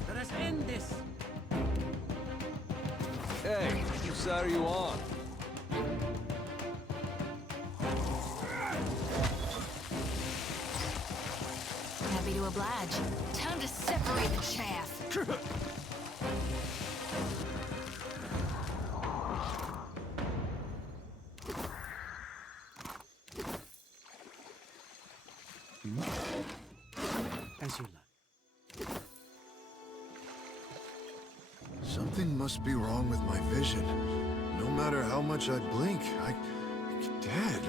Let us end this. Hey, whose side are you on? Happy to oblige. Time to separate the chaff. As you like. Something must be wrong with my vision. No matter how much I blink, Dad.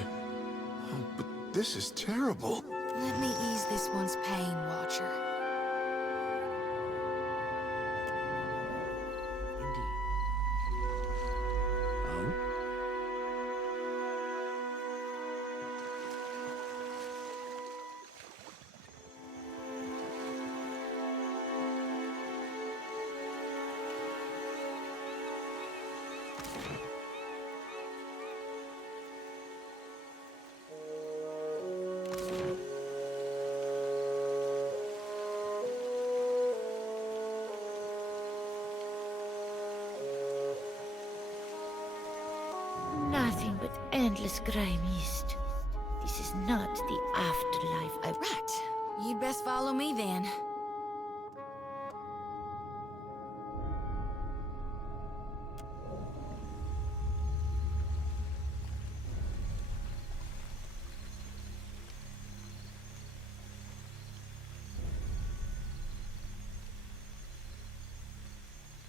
Oh, but this is terrible. Let me ease this one's pain, Watcher. Nothing but endless grey mist. This is not the afterlife I... Right. You'd best follow me then.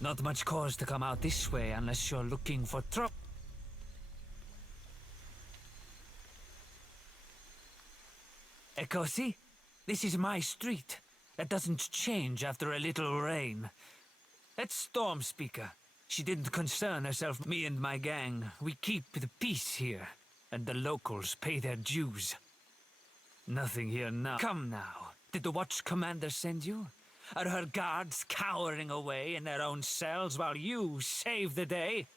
Not much cause to come out this way unless you're looking for trouble. Echo, see? This is my street. That doesn't change after a little rain. That's Stormspeaker. She didn't concern herself, me and my gang. We keep the peace here, and the locals pay their dues. Nothing here now. Come now. Did the Watch Commander send you? Are her guards cowering away in their own cells while you save the day?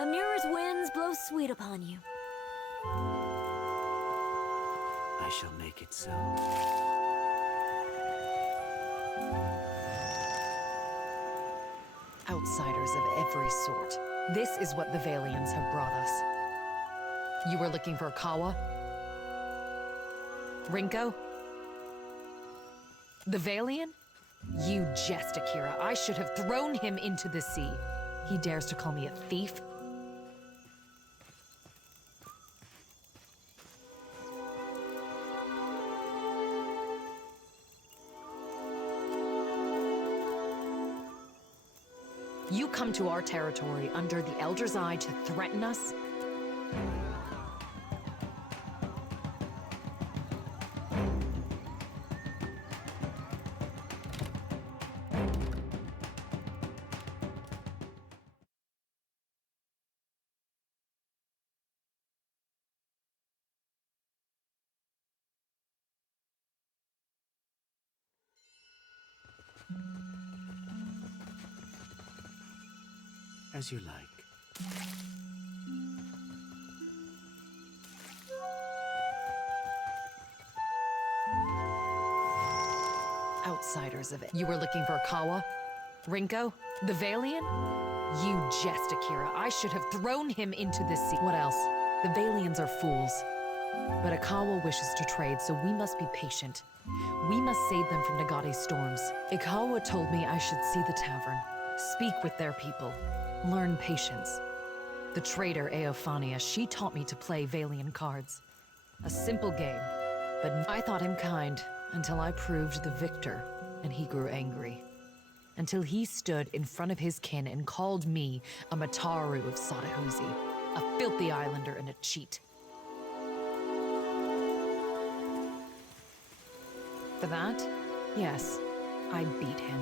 Amura's winds blow sweet upon you. I shall make it so. Outsiders of every sort. This is what the Valians have brought us. You were looking for Kawa? Rinko? The Valian? You jest, Akira. I should have thrown him into the sea. He dares to call me a thief? You come to our territory under the Elder's Eye to threaten us? As you like. Outsiders of it. You were looking for Kawa? Rinko? The Valian? You jest, Akira. I should have thrown him into the sea. What else? The Valians are fools. But Ikawa wishes to trade, so we must be patient. We must save them from Nagate's storms. Ikawa told me I should see the tavern, speak with their people, learn patience. The trader Eophania, she taught me to play Valian cards. A simple game, but I thought him kind until I proved the victor, and he grew angry. Until he stood in front of his kin and called me a Mataru of Sadahuzi, a filthy islander and a cheat. For that, yes, I beat him.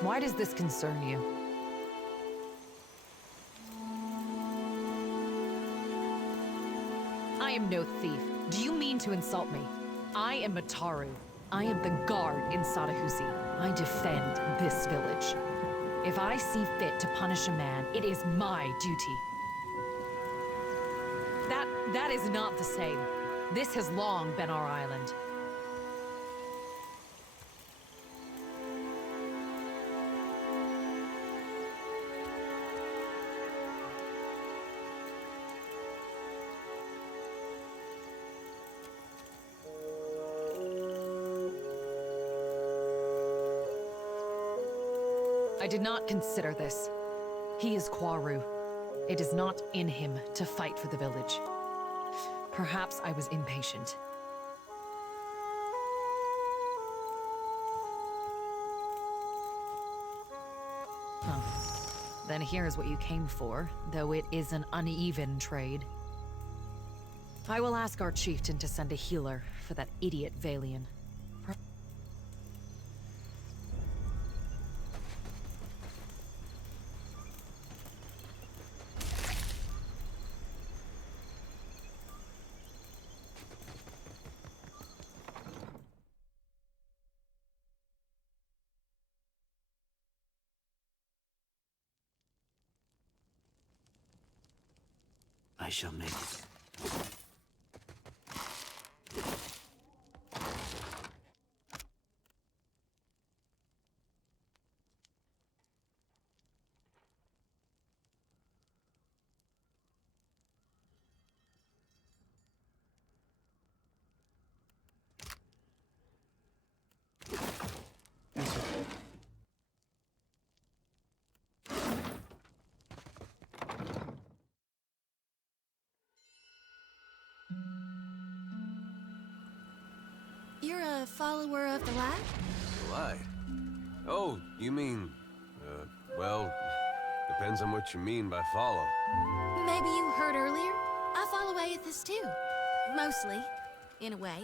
Why does this concern you? I am no thief. Do you mean to insult me? I am Mataru. I am the guard in Sadahuzi. I defend this village. If I see fit to punish a man, it is my duty. That is not the same. This has long been our island. I did not consider this. He is Kwaru. It is not in him to fight for the village. Perhaps I was impatient. Huh. Then here's what you came for, though it is an uneven trade. I will ask our chieftain to send a healer for that idiot Valian. I shall make it. You're a follower of the light? Light? Oh, you mean... well, depends on what you mean by follow. Maybe you heard earlier? I follow Aethys too. Mostly, in a way.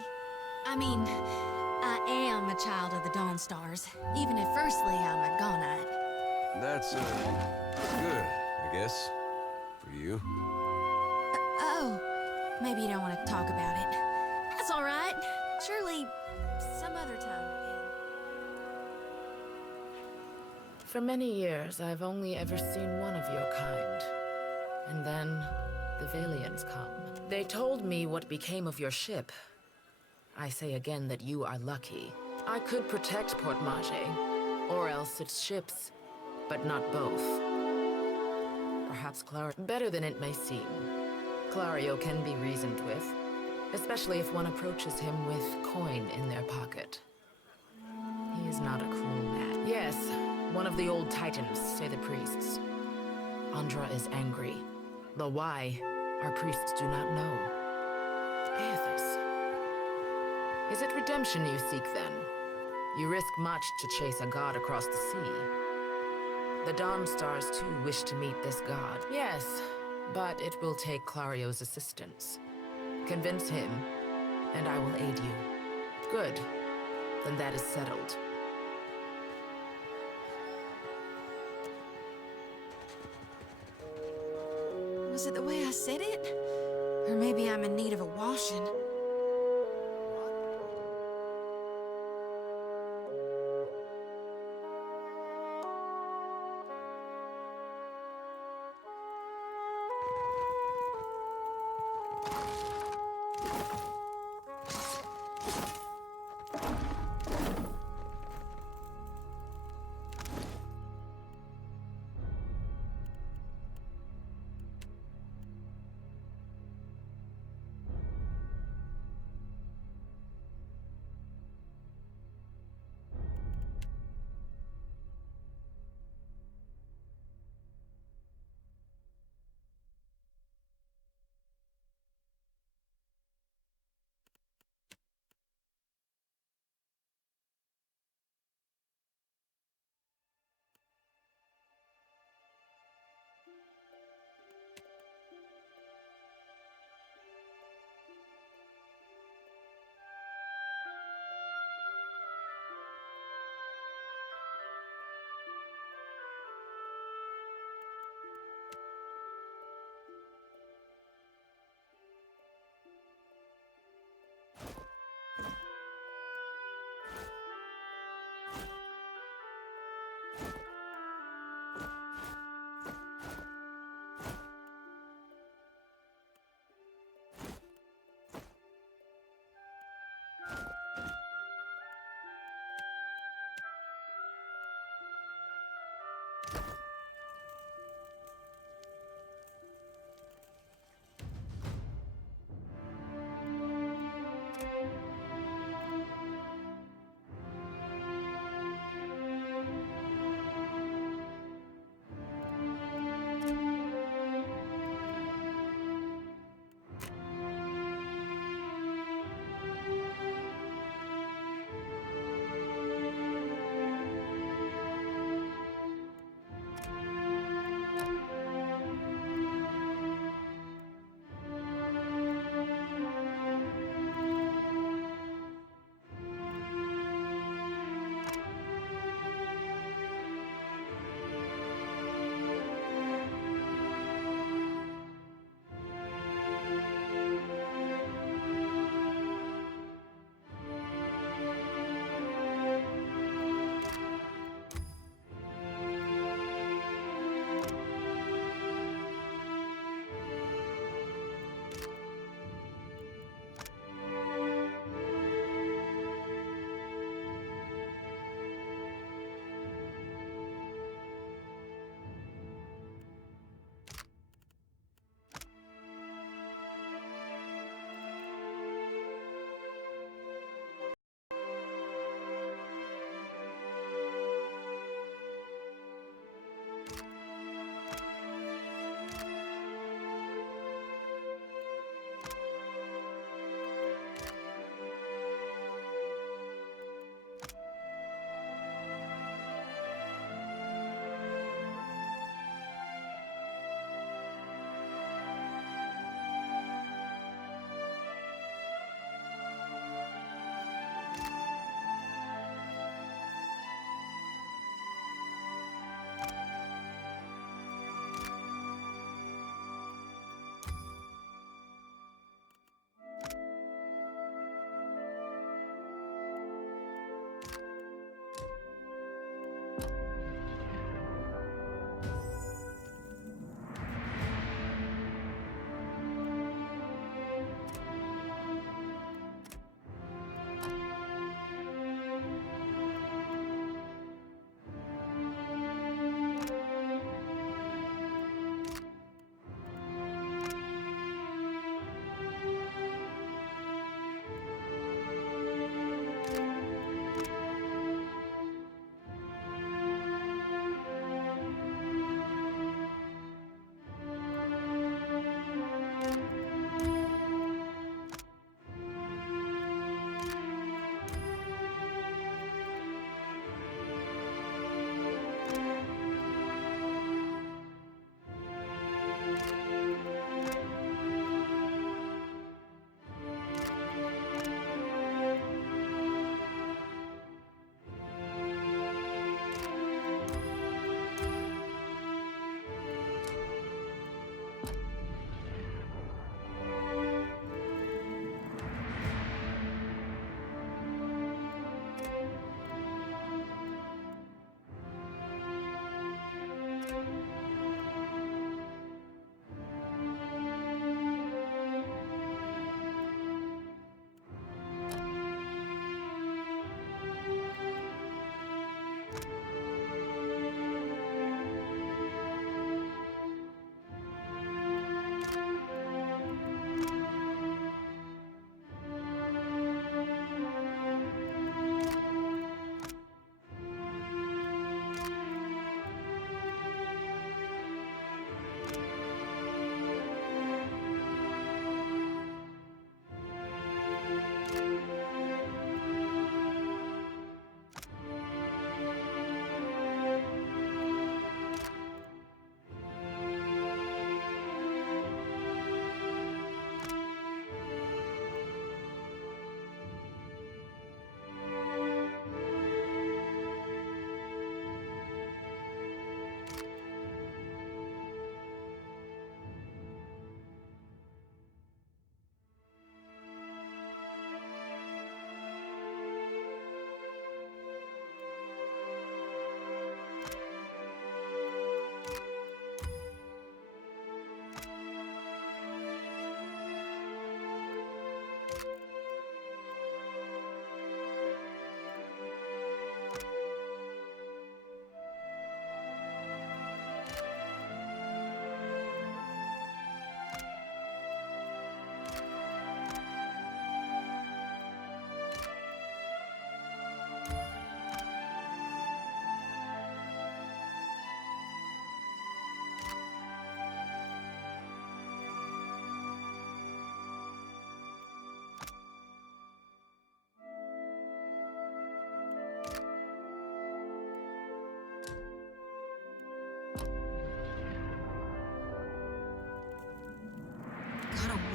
I mean, I am a child of the Dawn Stars, even if firstly I'm a Gaunite. That's, good, I guess. For you. Oh, maybe you don't want to talk about it. That's all right. Surely, some other time. For many years, I've only ever seen one of your kind. And then, the Valians come. They told me what became of your ship. I say again that you are lucky. I could protect Port Mage, or else its ships, but not both. Perhaps better than it may seem. Clario can be reasoned with, especially if one approaches him with coin in their pocket. He is not a cruel man. Yes, one of the old titans, say the priests. Andra is angry. The why, our priests do not know. Aethys. Is it redemption you seek, then? You risk much to chase a god across the sea. The Dawn Stars, too, wish to meet this god. Yes, but it will take Clario's assistance. Convince him, and I will aid you. Good. Then that is settled. Was it the way I said it? Or maybe I'm in need of a washing.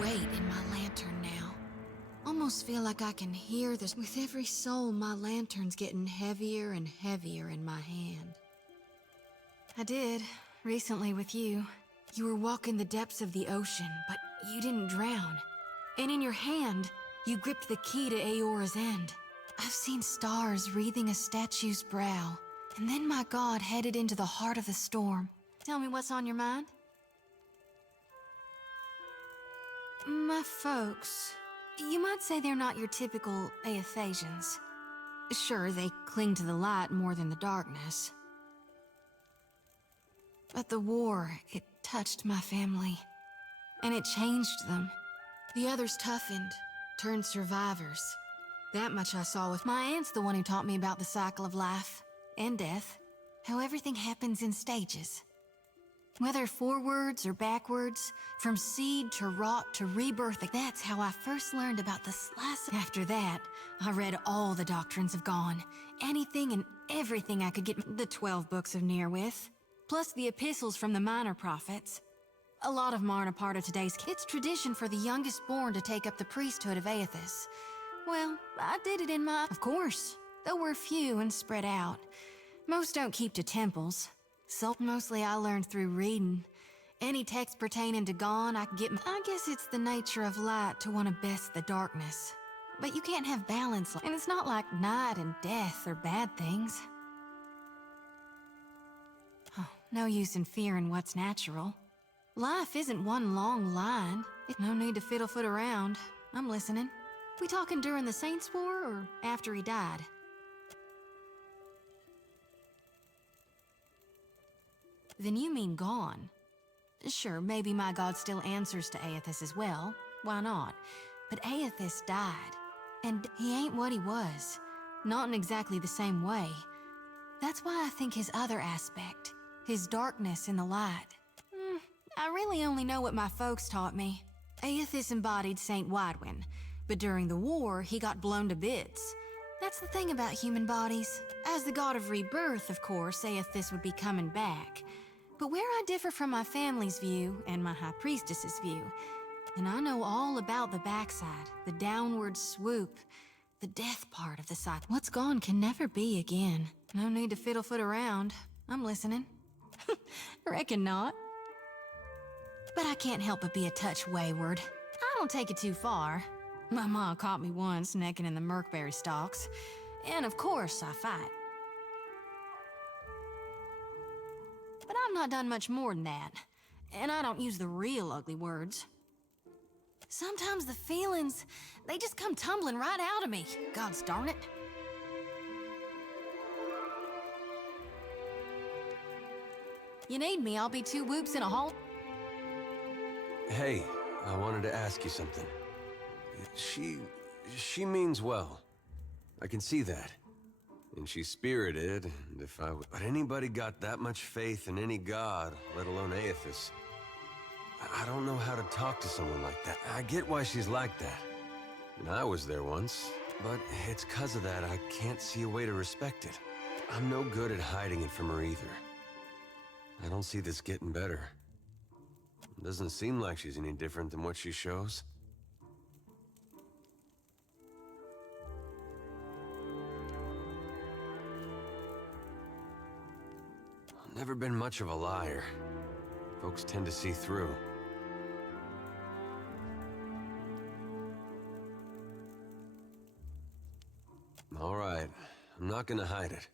weight in my lantern now. Almost feel like I can hear this. With every soul, my lantern's getting heavier and heavier in my hand. I did, recently with you. You were walking the depths of the ocean, but you didn't drown. And in your hand, you gripped the key to Aora's end. I've seen stars wreathing a statue's brow, and then my god headed into the heart of the storm. Tell me what's on your mind? My folks. You might say they're not your typical Aethasians. Sure, they cling to the light more than the darkness. But the war, it touched my family. And it changed them. The others toughened, turned survivors. That much I saw with my aunt's the one who taught me about the cycle of life and death. How everything happens in stages. Whether forwards or backwards, from seed to rot to rebirth, that's how I first learned about the slice. After that, I read all the doctrines of Gone. Anything and everything I could get the 12 books of Nearwith, plus the epistles from the minor prophets. A lot of them aren't a part of today's. It's tradition for the youngest born to take up the priesthood of Aethys. Well, I did it in my... Of course, though we're few and spread out. Most don't keep to temples. So mostly I learned through reading. Any text pertaining to Gone, I could get. I guess it's the nature of light to want to best the darkness. But you can't have balance, and it's not like night and death are bad things. Oh, no use in fearing what's natural. Life isn't one long line. No need to fiddle-foot around. I'm listening. We talking during the Saints' War or after he died? Then you mean Gone. Sure, maybe my god still answers to Aethys as well. Why not? But Aethys died. And he ain't what he was. Not in exactly the same way. That's why I think his other aspect, his darkness in the light. I really only know what my folks taught me. Aethys embodied Saint Widwin, but during the war, he got blown to bits. That's the thing about human bodies. As the god of rebirth, of course, Aethys would be coming back. But where I differ from my family's view and my high priestess's view, and I know all about the backside, the downward swoop, the death part of the cycle. What's gone can never be again. No need to fiddle-foot around. I'm listening. Reckon not. But I can't help but be a touch wayward. I don't take it too far. My mom caught me once necking in the Merkberry stalks. And of course, I fight. But I've not done much more than that. And I don't use the real ugly words. Sometimes the feelings, they just come tumbling right out of me. Gods darn it. You need me, I'll be 2 whoops in a hole. Hey, I wanted to ask you something. She means well. I can see that. And she's spirited, and if I would... But anybody got that much faith in any god, let alone Aethys? I don't know how to talk to someone like that. I get why she's like that. And I was there once, but it's 'cause of that I can't see a way to respect it. I'm no good at hiding it from her either. I don't see this getting better. It doesn't seem like she's any different than what she shows. I've never been much of a liar. Folks tend to see through. All right, I'm not gonna hide it.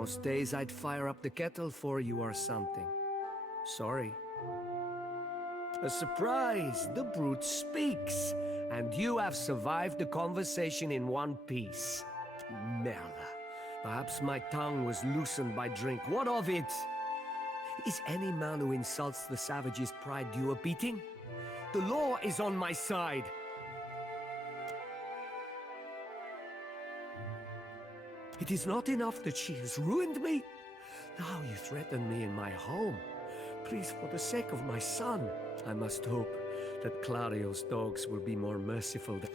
Most days I'd fire up the kettle for you or something. Sorry. A surprise! The brute speaks! And you have survived the conversation in one piece. Merla. Perhaps my tongue was loosened by drink. What of it? Is any man who insults the savage's pride due a beating? The law is on my side. It is not enough that she has ruined me. Now you threaten me in my home. Please, for the sake of my son, I must hope that Clario's dogs will be more merciful than...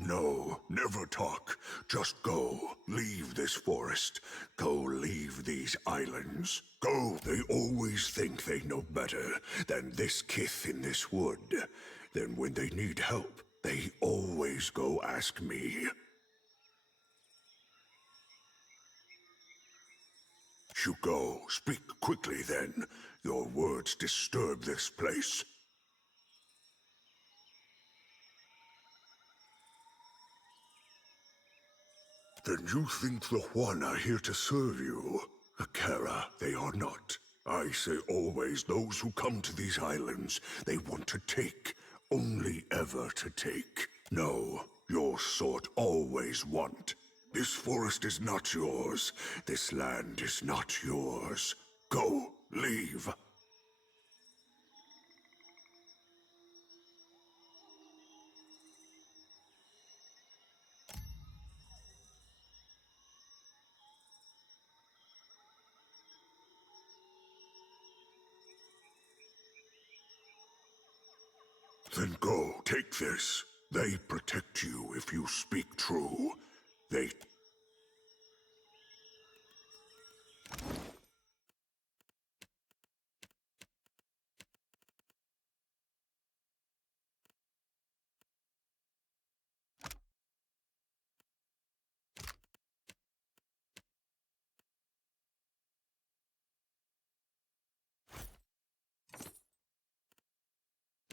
No, never talk. Just go. Leave this forest. Go leave these islands. Go. They always think they know better than this kith in this wood. Then when they need help, they always go ask me. You go. Speak quickly then. Your words disturb this place. Then you think the Juan are here to serve you? Akara, they are not. I say always those who come to these islands, they want to take. Only ever to take. No, your sort always want. This forest is not yours. This land is not yours. Go, leave. Then go, take this. They protect you if you speak true. They...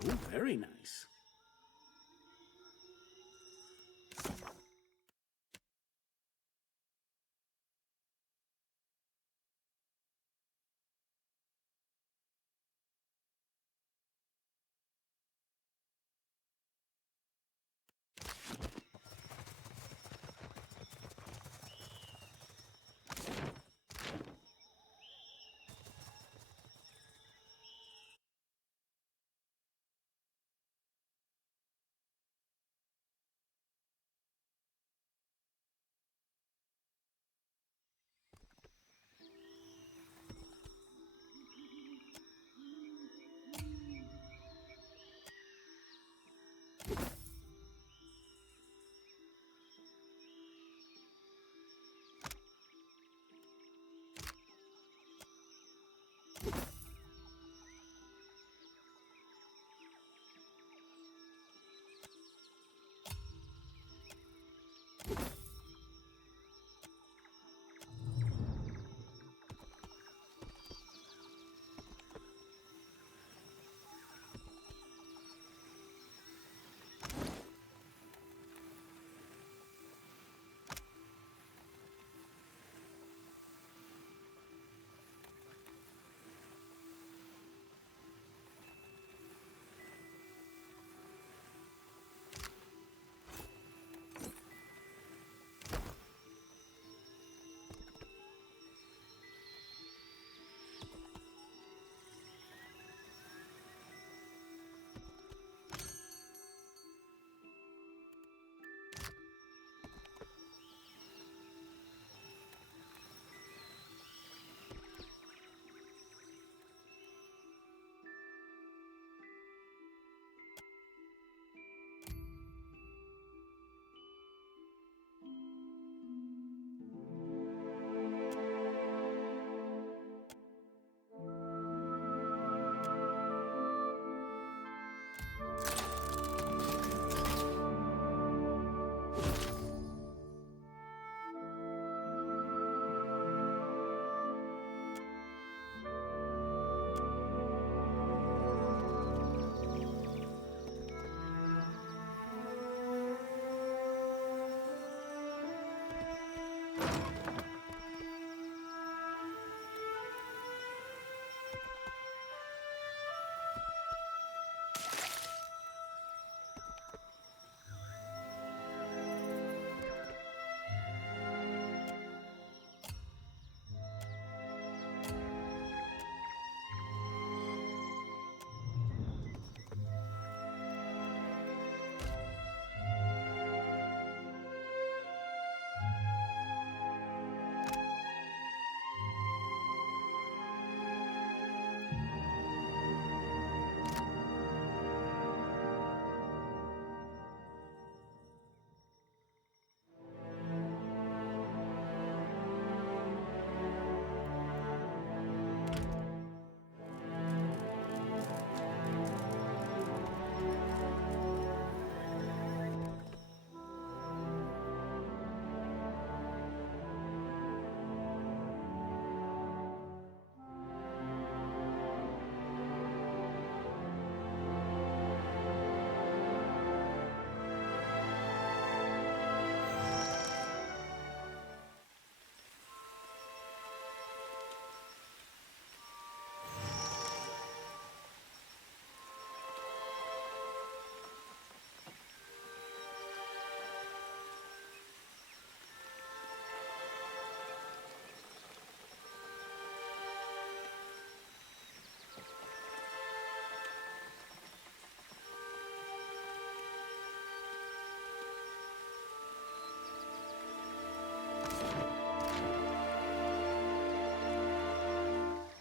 Oh, very nice.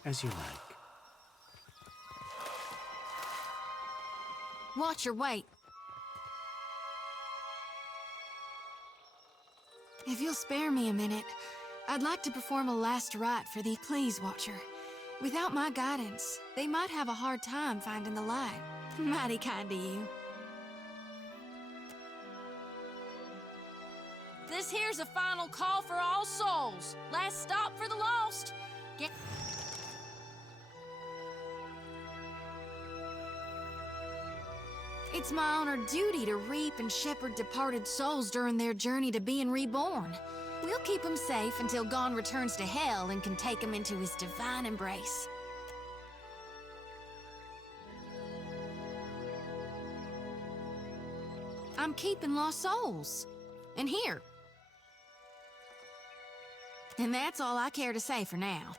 As you like. Watch your weight. If you'll spare me a minute, I'd like to perform a last rite for the Please Watcher. Without my guidance, they might have a hard time finding the light. Mighty kind of you. This here's a final call for all souls. Last stop for the lost. Get... It's my honored duty to reap and shepherd departed souls during their journey to being reborn. We'll keep them safe until Gon returns to hell and can take them into his divine embrace. I'm keeping lost souls. And here. And that's all I care to say for now.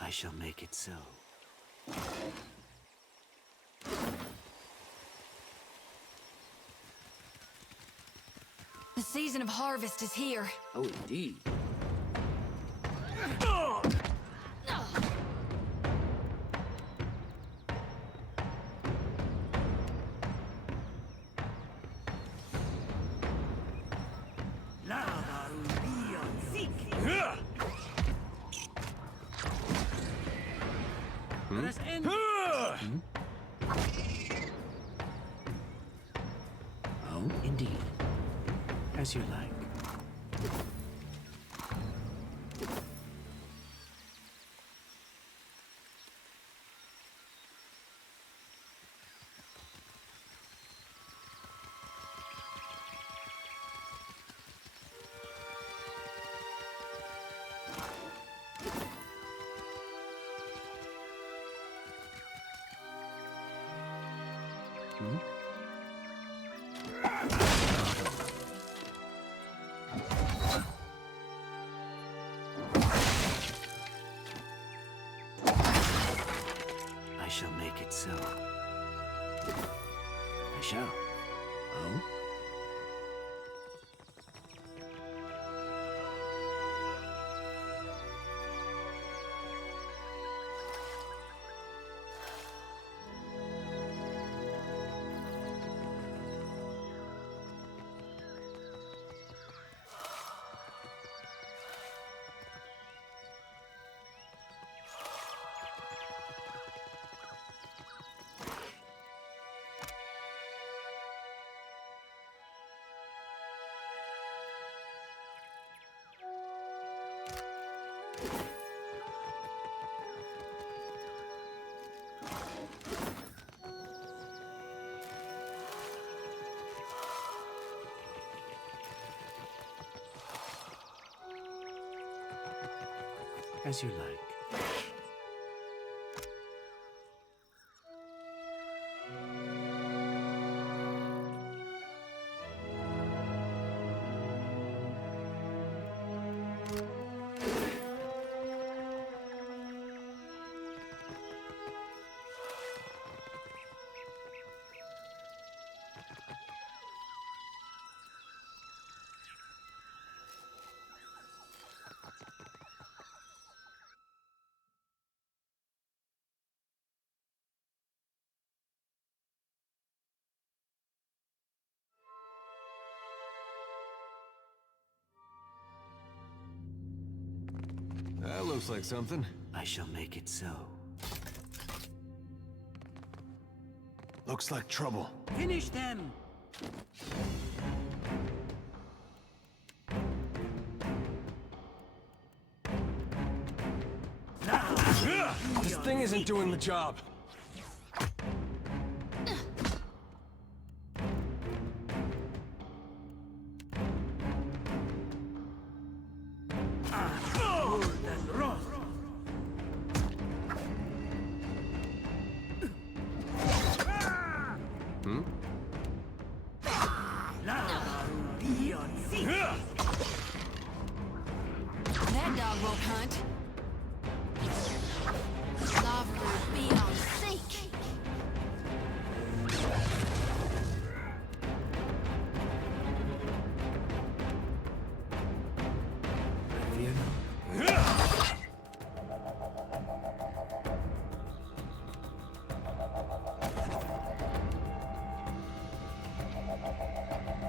I shall make it so. The season of harvest is here. Oh, indeed. Oh, indeed. As you like. I shall make it so. I shall. Oh? As you like. That looks like something. I shall make it so. Looks like trouble. Finish them! thing isn't doing the job. That dog won't hunt. Lava will be on seek.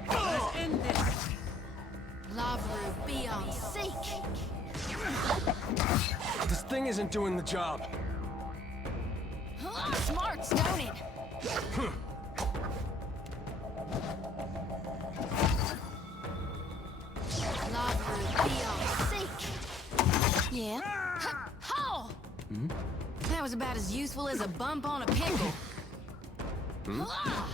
Let's end this. Lava will be on seek. This thing isn't doing the job. Smarts, don't it? Lava will be on seek. Yeah. Ho! That was about as useful as a bump on a pickle. Ah!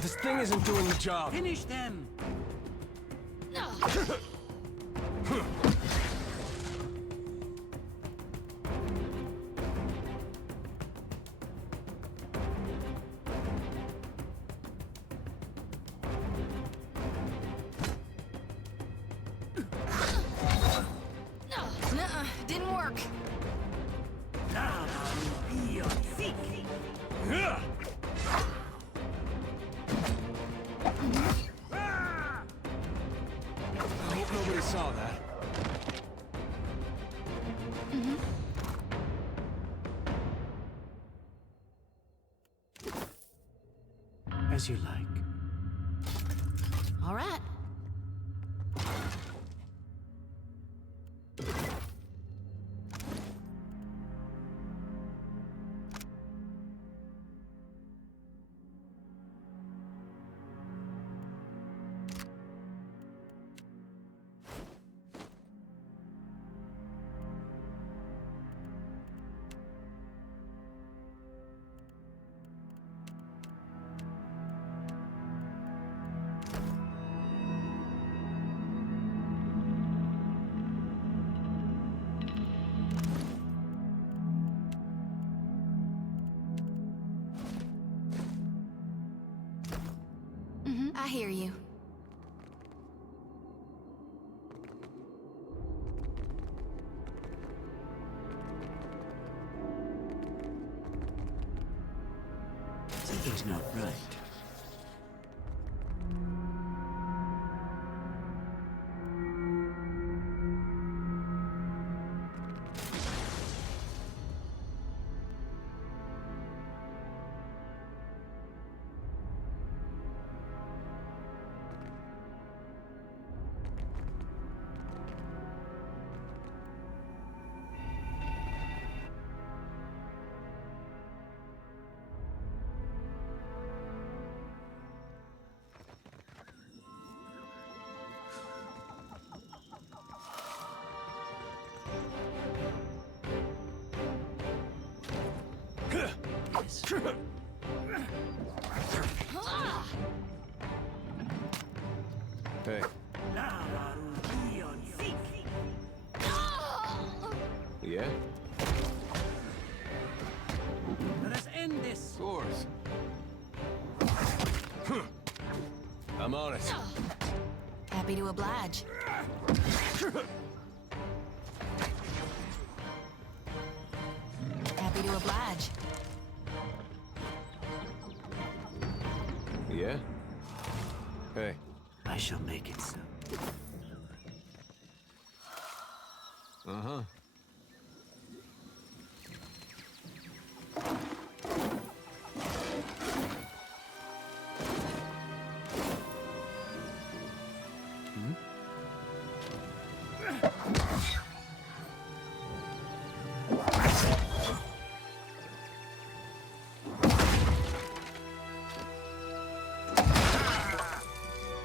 This thing isn't doing the job. Finish them. Nuh-uh, didn't work. I hope nobody saw that. As you like. All right. I hear you. Something's not right. Hey. Yeah? Let us end this. Of course. I'm on it. Happy to oblige. Happy to oblige. Yeah? Hey. I shall make it so. Uh-huh.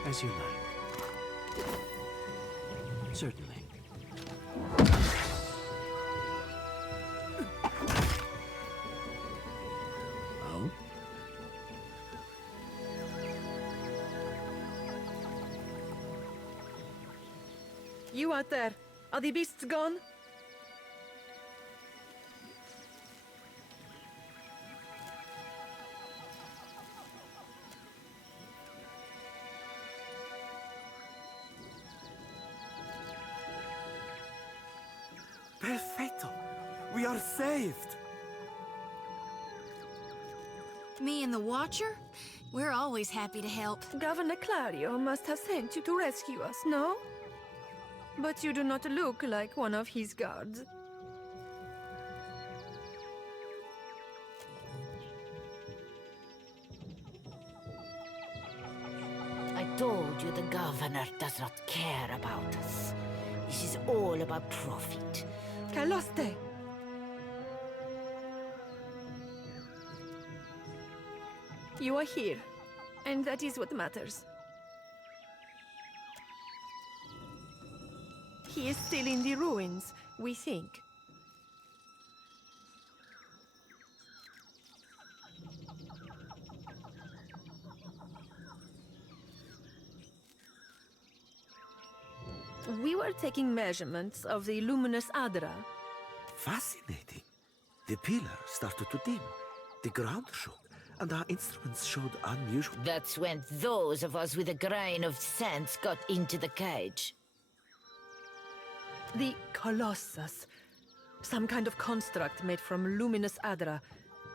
As you like. Certainly. Oh? You out there, are the beasts gone? Perfetto! We are saved! Me and the Watcher? We're always happy to help. Governor Clario must have sent you to rescue us, no? But you do not look like one of his guards. I told you the governor does not care about us. This is all about profit. Caloste! You are here, and that is what matters. He is still in the ruins, we think. We were taking measurements of the luminous Adra. Fascinating. The pillar started to dim. The ground shook, and our instruments showed unusual... That's when those of us with a grain of sense got into the cage. The Colossus. Some kind of construct made from luminous Adra.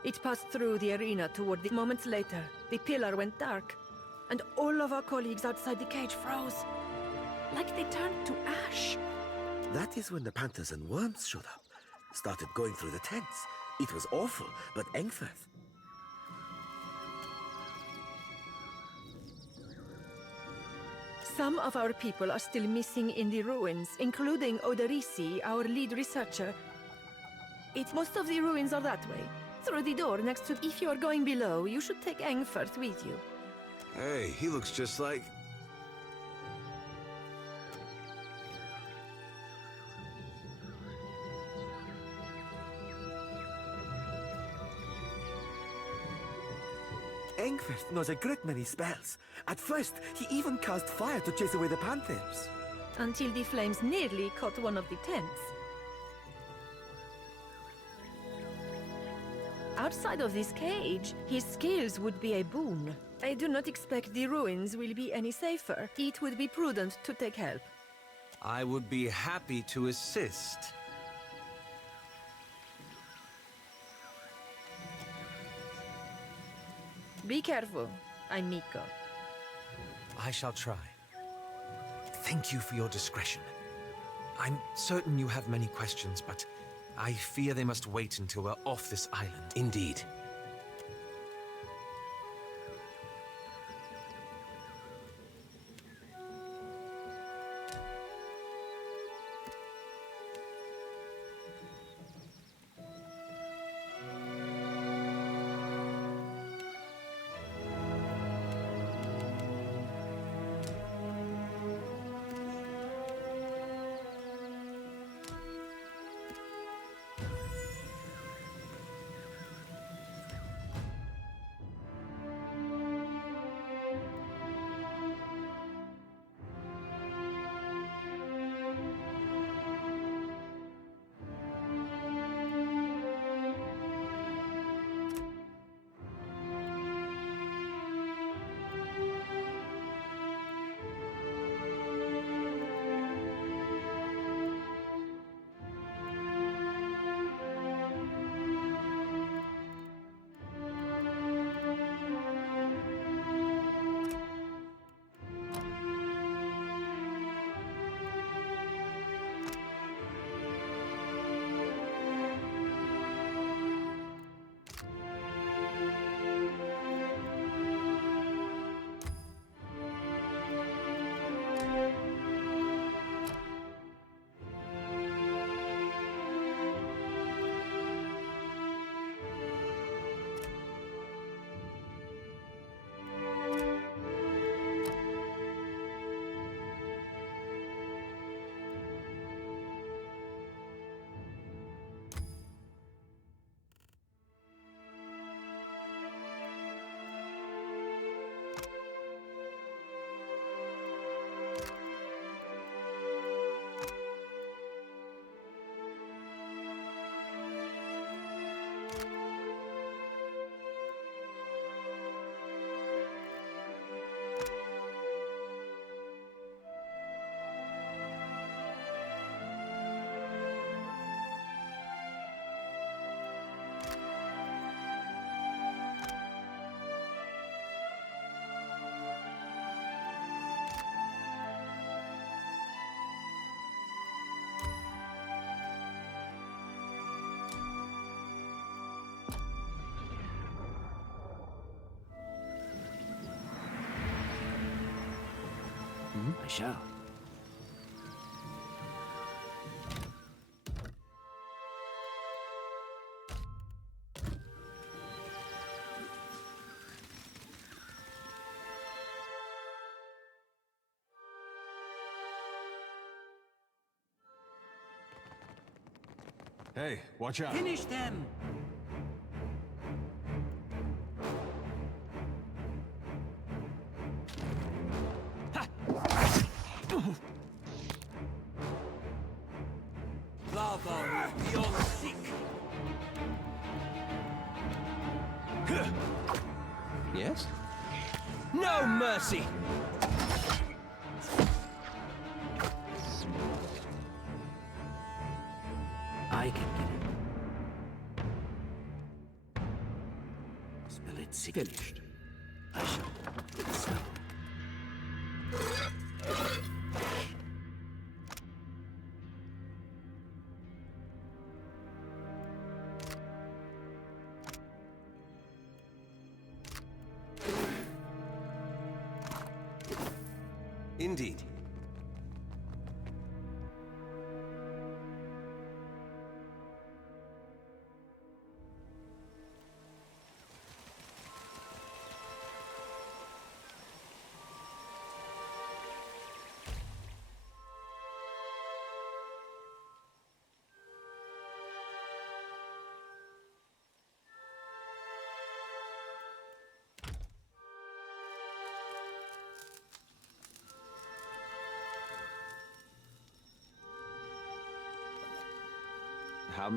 It passed through the arena toward the... Moments later, the pillar went dark, and all of our colleagues outside the cage froze. Like they turned to ash. That is when the panthers and worms showed up. Started going through the tents. It was awful, but Engfirth... Some of our people are still missing in the ruins, including Oderisi, our lead researcher. Most of the ruins are that way, through the door next to... If you are going below, you should take Engfirth with you. Hey, he looks just like... Engfirth knows a great many spells. At first, he even cast fire to chase away the panthers. Until the flames nearly caught one of the tents. Outside of this cage, his skills would be a boon. I do not expect the ruins will be any safer. It would be prudent to take help. I would be happy to assist. Be careful, amico. I shall try. Thank you for your discretion. I'm certain you have many questions, but I fear they must wait until we're off this island. Indeed. I shall. Hey, watch out. Finish them! Lava will be all sick. Yes? No mercy! I can get it. Smell it finished. I shall get the smell. Indeed.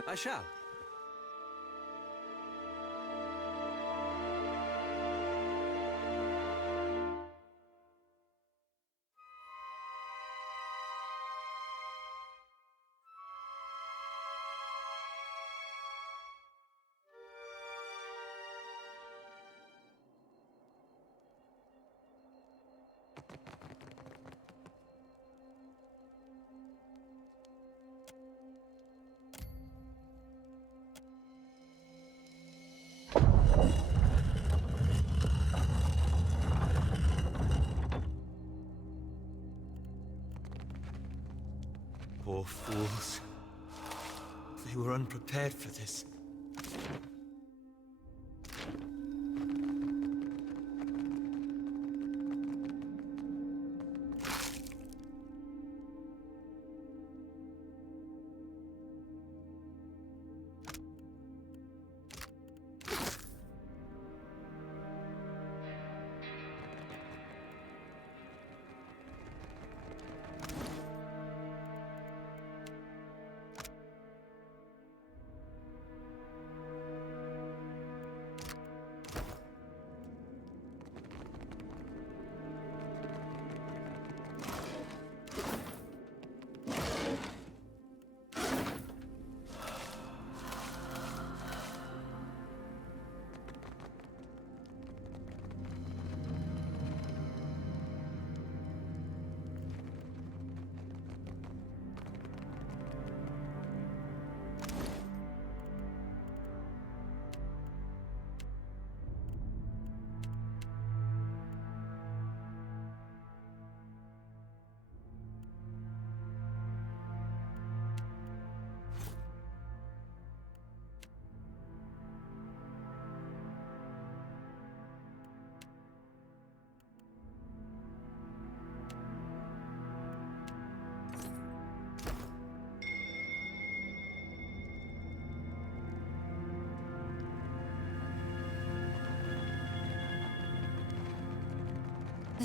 I shall. Poor fools. They were unprepared for this.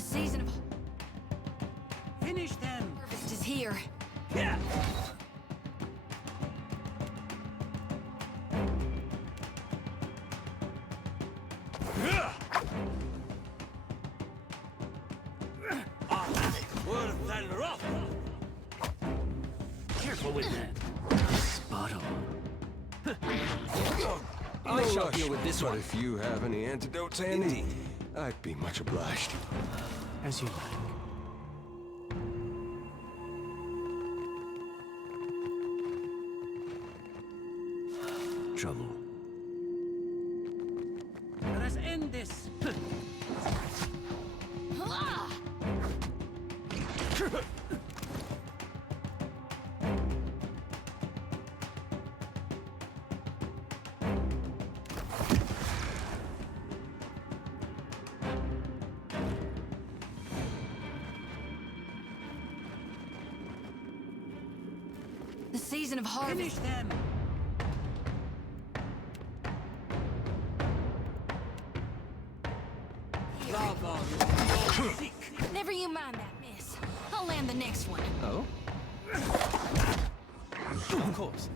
The season of Finish them! harvest is here. Yeah! Worse than rough! Careful with that. Spot on. I shall deal with this one. But if you have any antidotes handy, I'd be much obliged. As you like. Trouble. Let us end this! The season of harvest. Finish them! Bravo. Never you mind that, miss. I'll land the next one. Oh? Of course.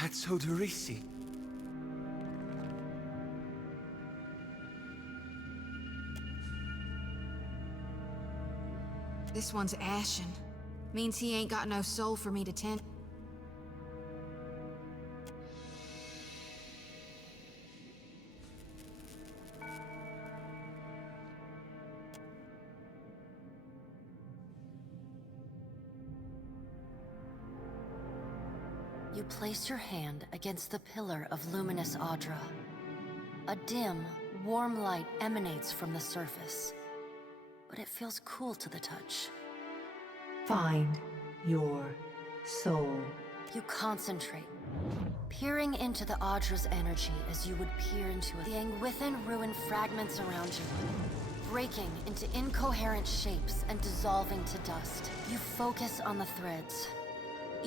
That's Odorisi. This one's ashen. Means he ain't got no soul for me to tend. You place your hand against the pillar of luminous Audra. A dim, warm light emanates from the surface, but it feels cool to the touch. Find your soul. You concentrate, peering into the Audra's energy as you would peer into it, seeing within ruined fragments around you, breaking into incoherent shapes and dissolving to dust. You focus on the threads.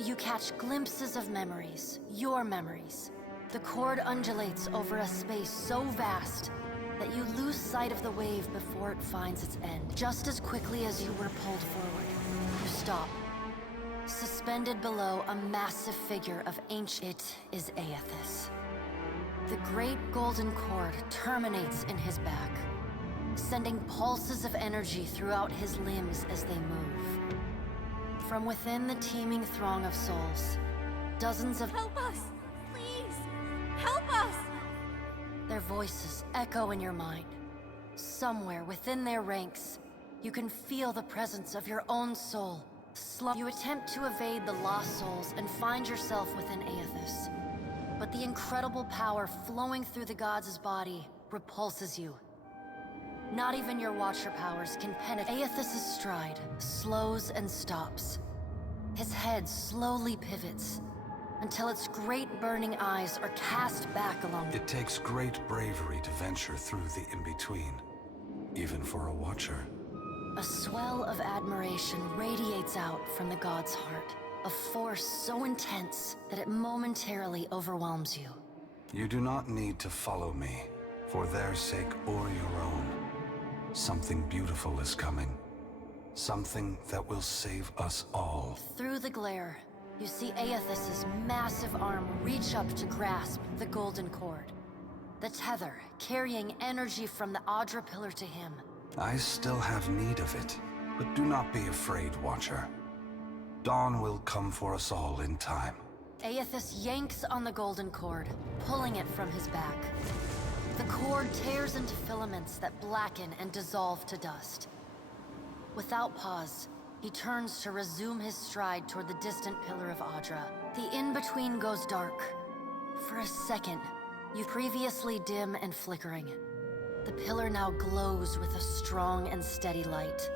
You catch glimpses of memories, your memories. The cord undulates over a space so vast that you lose sight of the wave before it finds its end. Just as quickly as you were pulled forward, you stop. Suspended below a massive figure of ancient... It is Aethys. The great golden cord terminates in his back, sending pulses of energy throughout his limbs as they move. From within the teeming throng of souls, dozens of... Help us! Please! Help us! Their voices echo in your mind. Somewhere within their ranks, you can feel the presence of your own soul. You attempt to evade the lost souls and find yourself within Aethys. But the incredible power flowing through the god's body repulses you. Not even your Watcher powers can penetrate. Aethys' stride slows and stops. His head slowly pivots until its great burning eyes are cast back along. It takes great bravery to venture through the in-between, even for a Watcher. A swell of admiration radiates out from the god's heart, a force so intense that it momentarily overwhelms you. You do not need to follow me, for their sake or your own. Something beautiful is coming. Something that will save us all. Through the glare, you see Aethys' massive arm reach up to grasp the golden cord. The tether, carrying energy from the Audra pillar to him. I still have need of it, but do not be afraid, Watcher. Dawn will come for us all in time. Aethys yanks on the golden cord, pulling it from his back. The cord tears into filaments that blacken and dissolve to dust. Without pause, he turns to resume his stride toward the distant pillar of Audra. The in-between goes dark. For a second, you previously dim and flickering. The pillar now glows with a strong and steady light.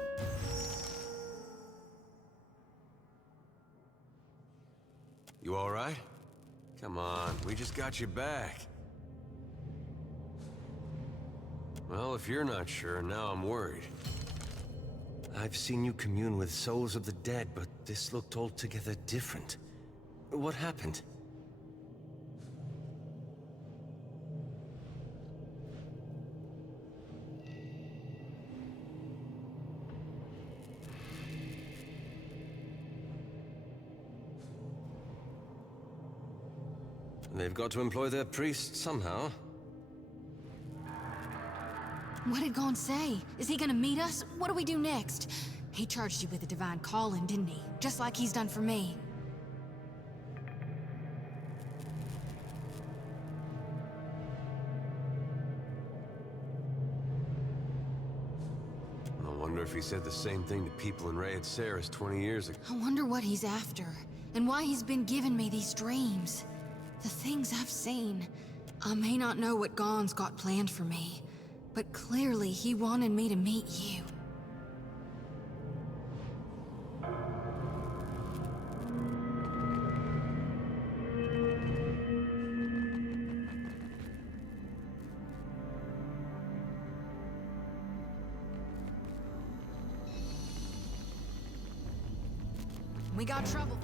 You all right? Come on, we just got you back. Well, if you're not sure, now I'm worried. I've seen you commune with souls of the dead, but this looked altogether different. What happened? They've got to employ their priests somehow. What did Gon say? Is he gonna meet us? What do we do next? He charged you with a divine calling, didn't he? Just like he's done for me. Wonder if he said the same thing to people in Rayed Saris 20 years ago. I wonder what he's after, and why he's been giving me these dreams. The things I've seen. I may not know what Gon's got planned for me, but clearly he wanted me to meet you. We got trouble.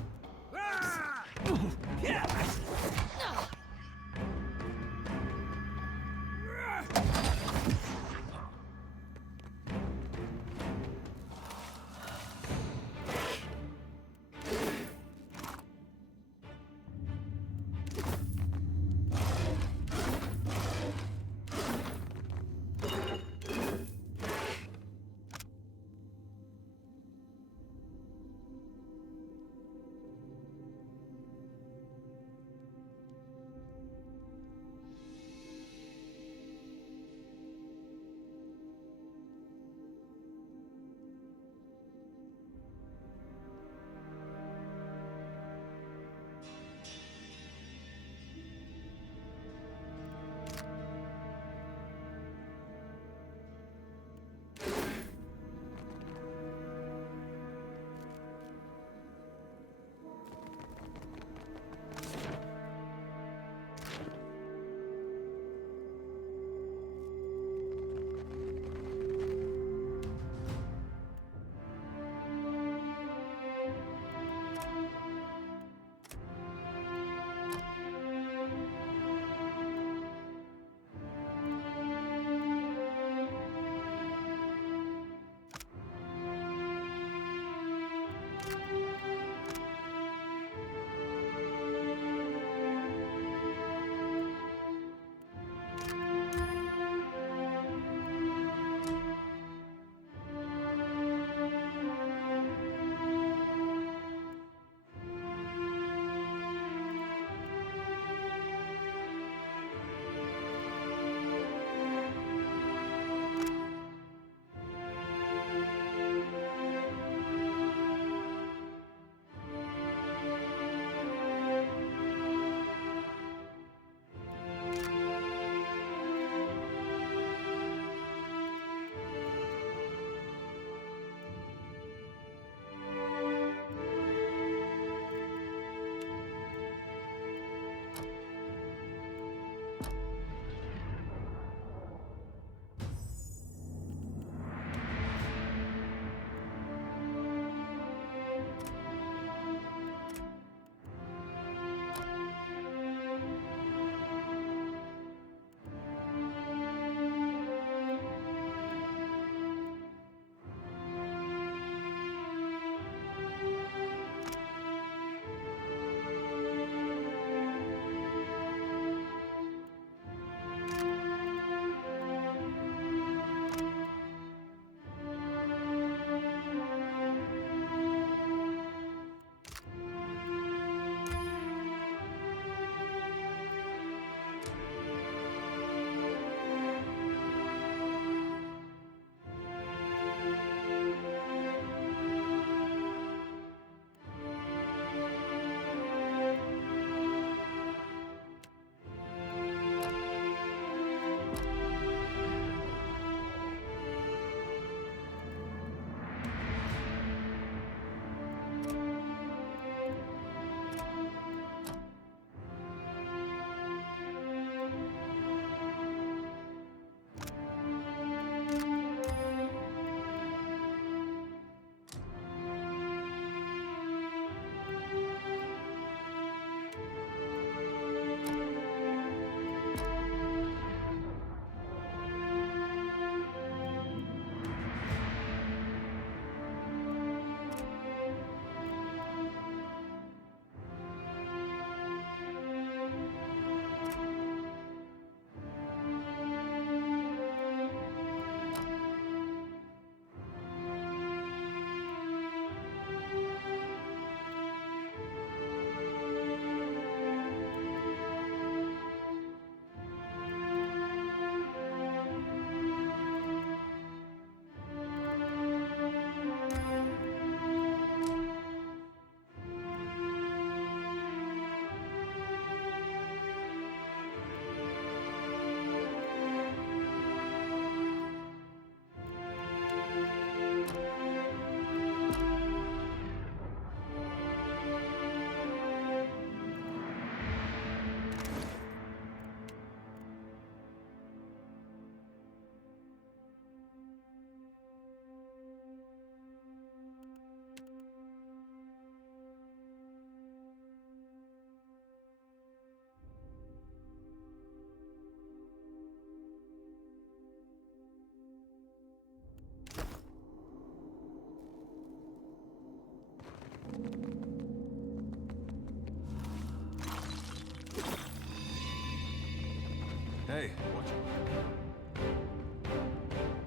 Hey, watch.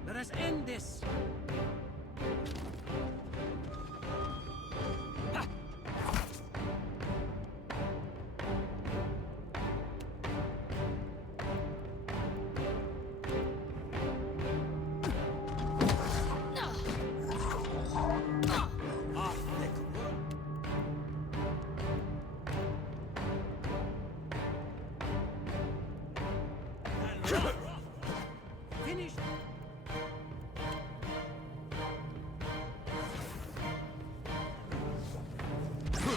Let us end this! Finished!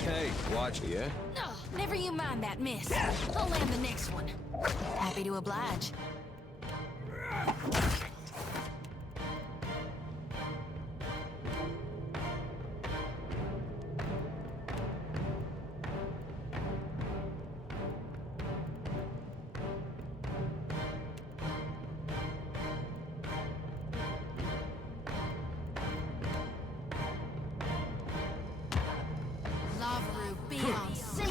Hey, watch, yeah? No, never you mind that miss. I'll land the next one. Happy to oblige. Love be on seek.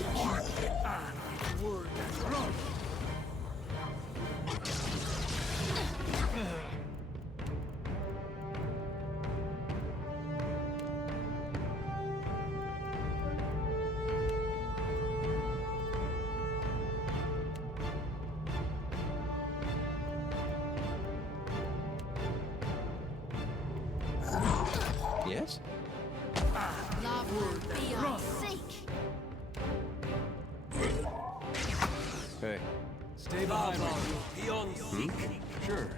Yes? Love be on seek. Hey. Stay behind. Beyond seek. Sure.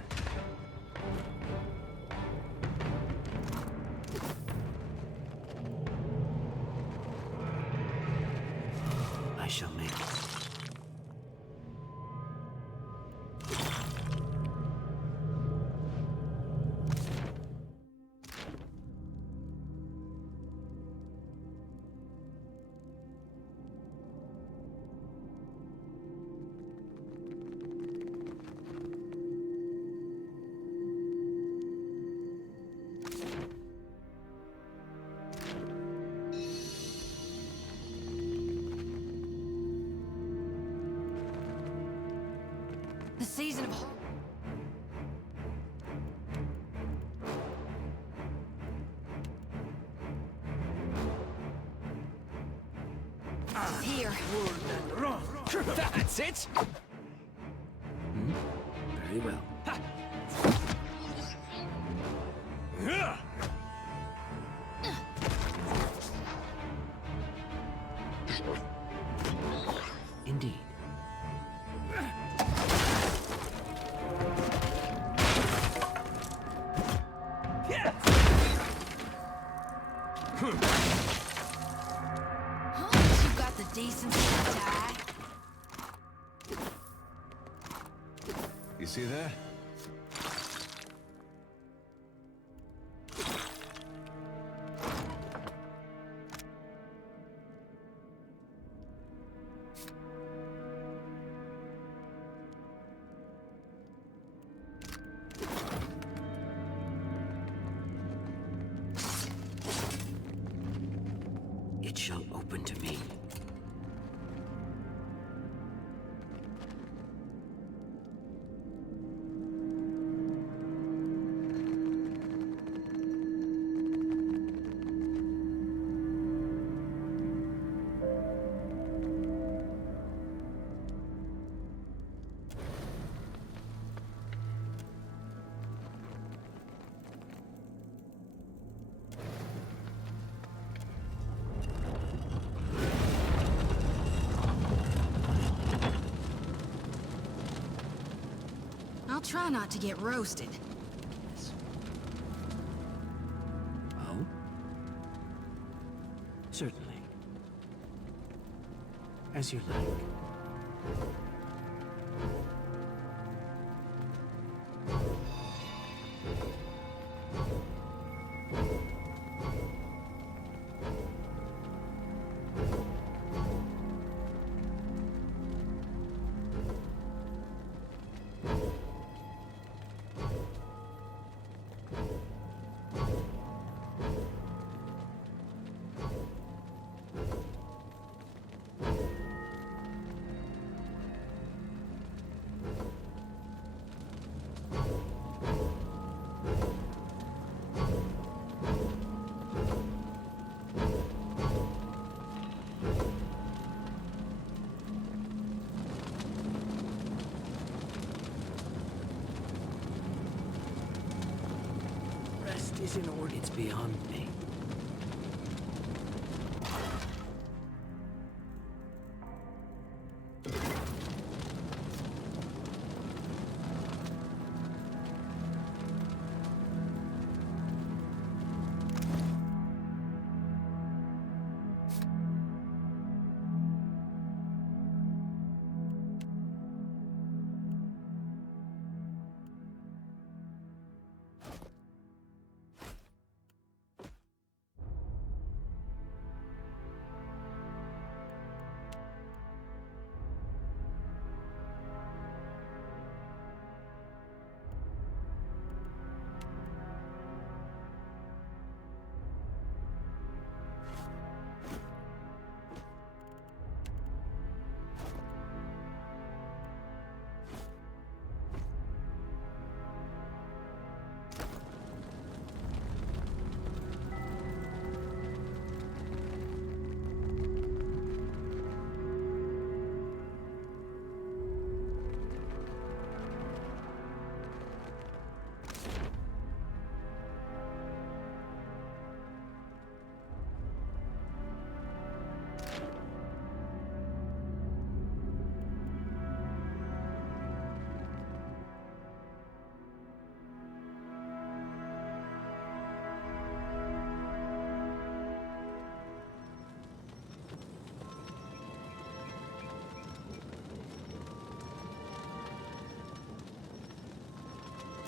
I shall make it. The season of here. That's it! Very well. Indeed. You got the decency to die. You see that? It shall open to me. I'll try not to get roasted. Oh? Certainly. As you like. Justice in order, it's beyond me.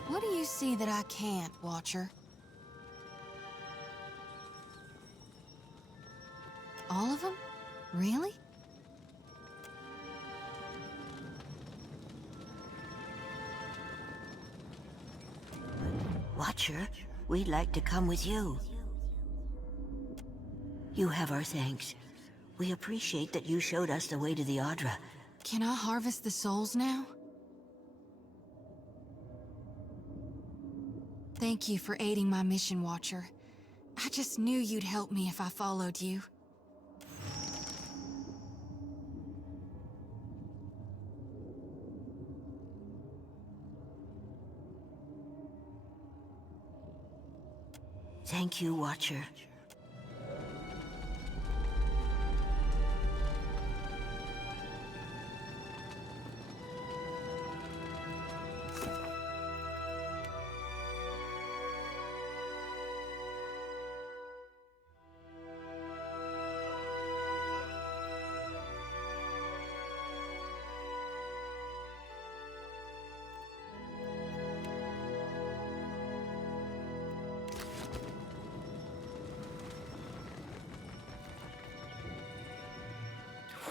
What do you see that I can't, Watcher? All of them? Really? Watcher, we'd like to come with you. You have our thanks. We appreciate that you showed us the way to the Audra. Can I harvest the souls now? Thank you for aiding my mission, Watcher. I just knew you'd help me if I followed you. Thank you, Watcher.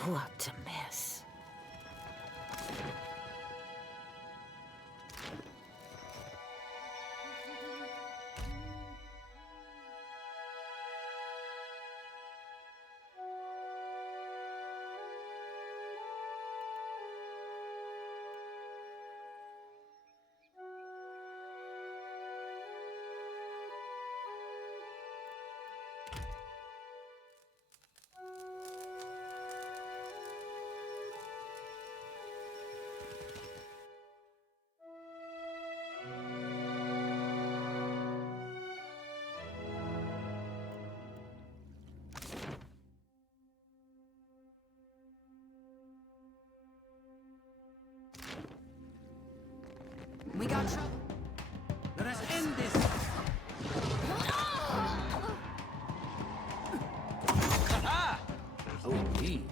What a mess. We got trouble. Let us end this! Oh, gee.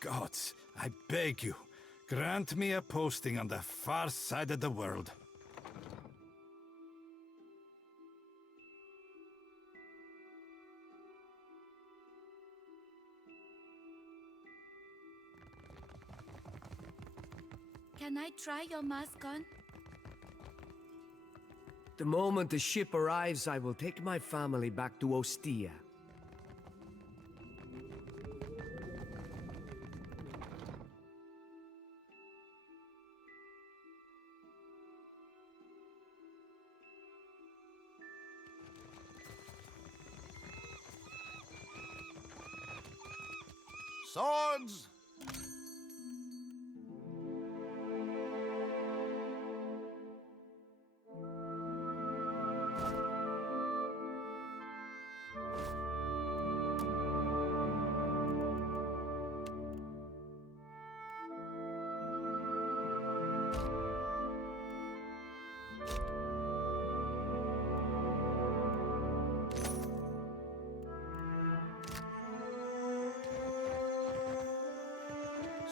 Gods, I beg you, grant me a posting on the far side of the world. Can I try your mask on? The moment the ship arrives, I will take my family back to Ostia. Swords!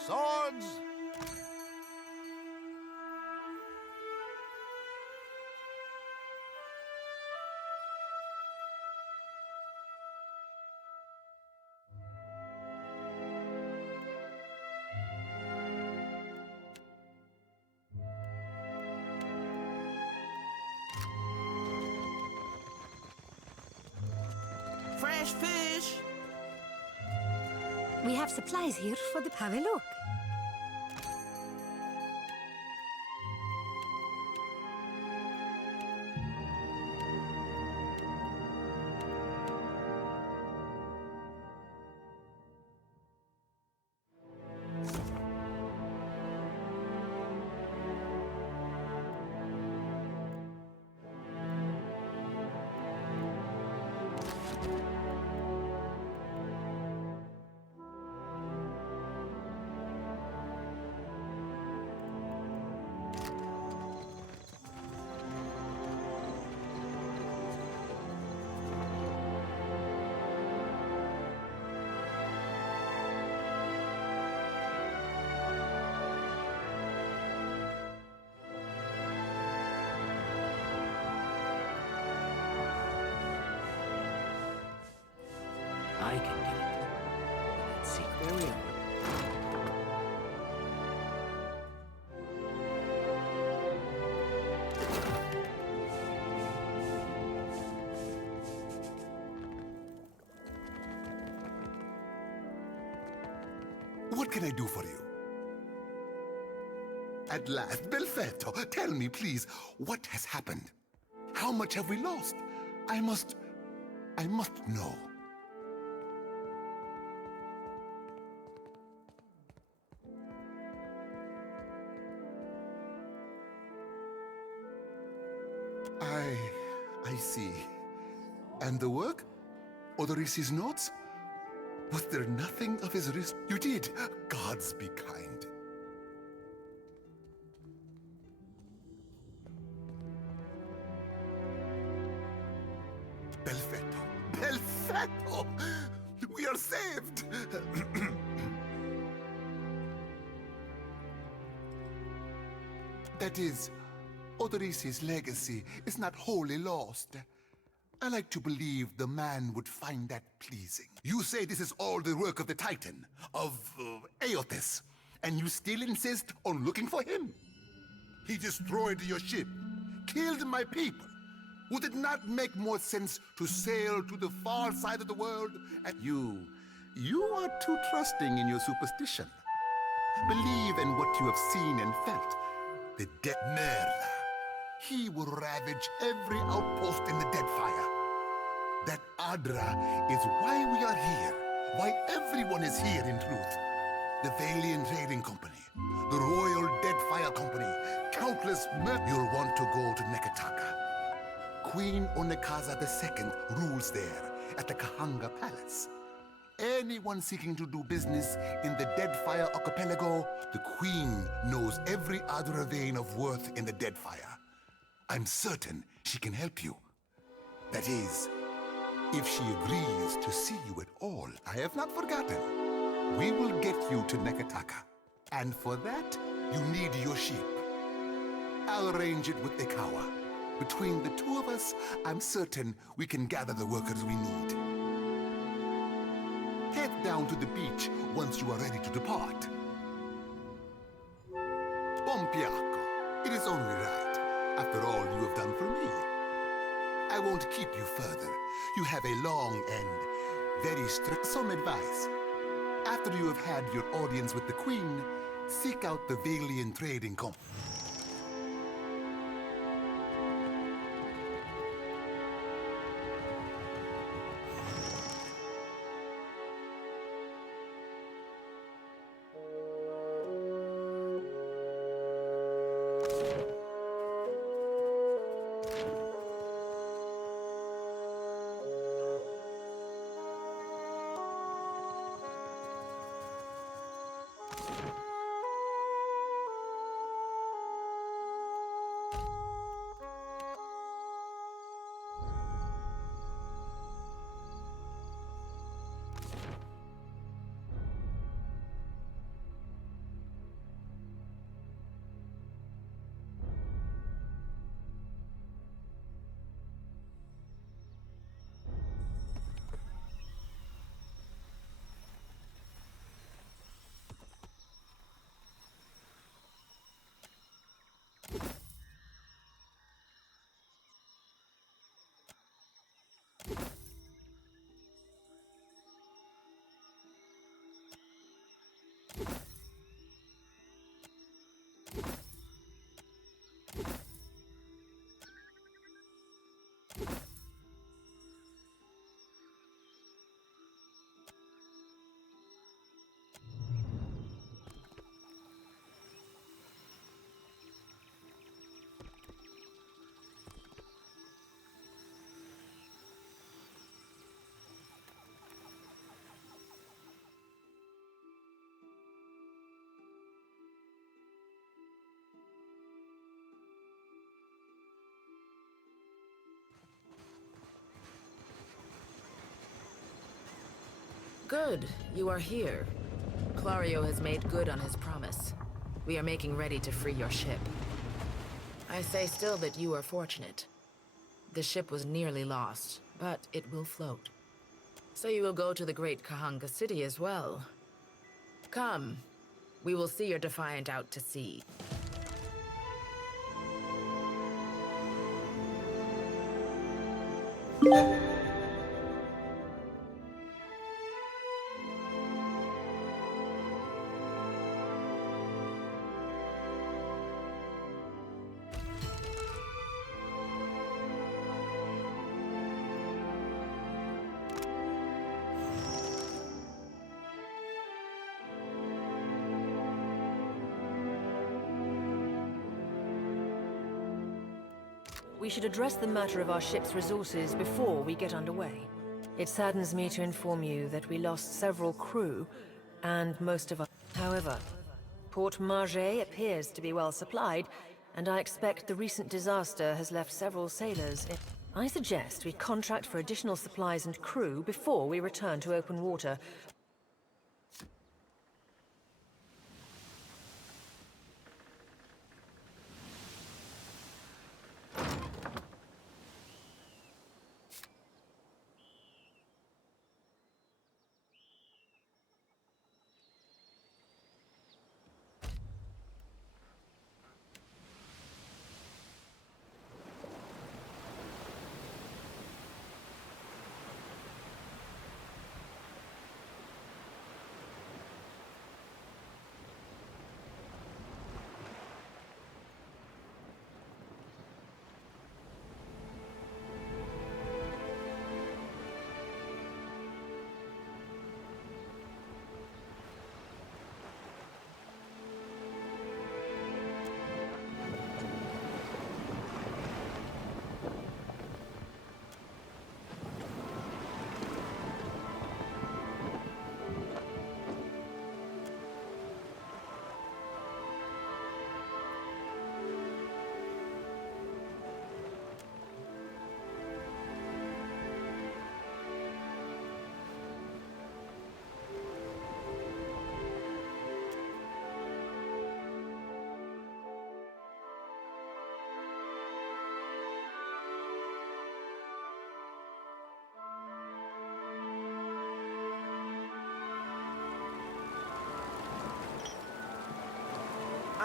Swords! Fresh fish! We have supplies here for the... Have a look. I can get it. Let's see where we are. What can I do for you? At last, Belfetto, tell me, please, what has happened? How much have we lost? I must know. I see. And the work? Odorisi's notes? Was there nothing of his risk? You did. Gods be kind. Belfetto! Belfetto! We are saved! That is, Odorisi's legacy is not wholly lost. I like to believe the man would find that pleasing. You say this is all the work of the Titan, of Aothis, and you still insist on looking for him? He destroyed your ship, killed my people. Would it not make more sense to sail to the far side of the world? And you are too trusting in your superstition. Believe in what you have seen and felt. The dead Merla. He will ravage every outpost in the Deadfire. That Adra is why we are here, why everyone is here in truth. The Valiant Trading Company, the Royal Deadfire Company, countless You'll want to go to Nekataka. Queen Onekaza II rules there at the Kahanga Palace. Anyone seeking to do business in the Deadfire Archipelago, the Queen knows every Adra vein of worth in the Deadfire. I'm certain she can help you. That is, if she agrees to see you at all. I have not forgotten. We will get you to Nekataka. And for that, you need your ship. I'll arrange it with Ikawa. Between the two of us, I'm certain we can gather the workers we need. Head down to the beach once you are ready to depart. Pompiaco, it is only right, after all you have done for me. I won't keep you further. You have a long and very strict some advice. After you have had your audience with the Queen, seek out the Valian Trading Company. Good, you are here. Clario has made good on his promise. We are making ready to free your ship. I say still that you are fortunate. The ship was nearly lost, but it will float. So you will go to the great Kahanga city as well. Come, we will see your Defiant out to sea. We should address the matter of our ship's resources before we get underway. It saddens me to inform you that we lost several crew, and most of our... However, Port Margé appears to be well supplied, and I expect the recent disaster has left several sailors in... I suggest we contract for additional supplies and crew before we return to open water.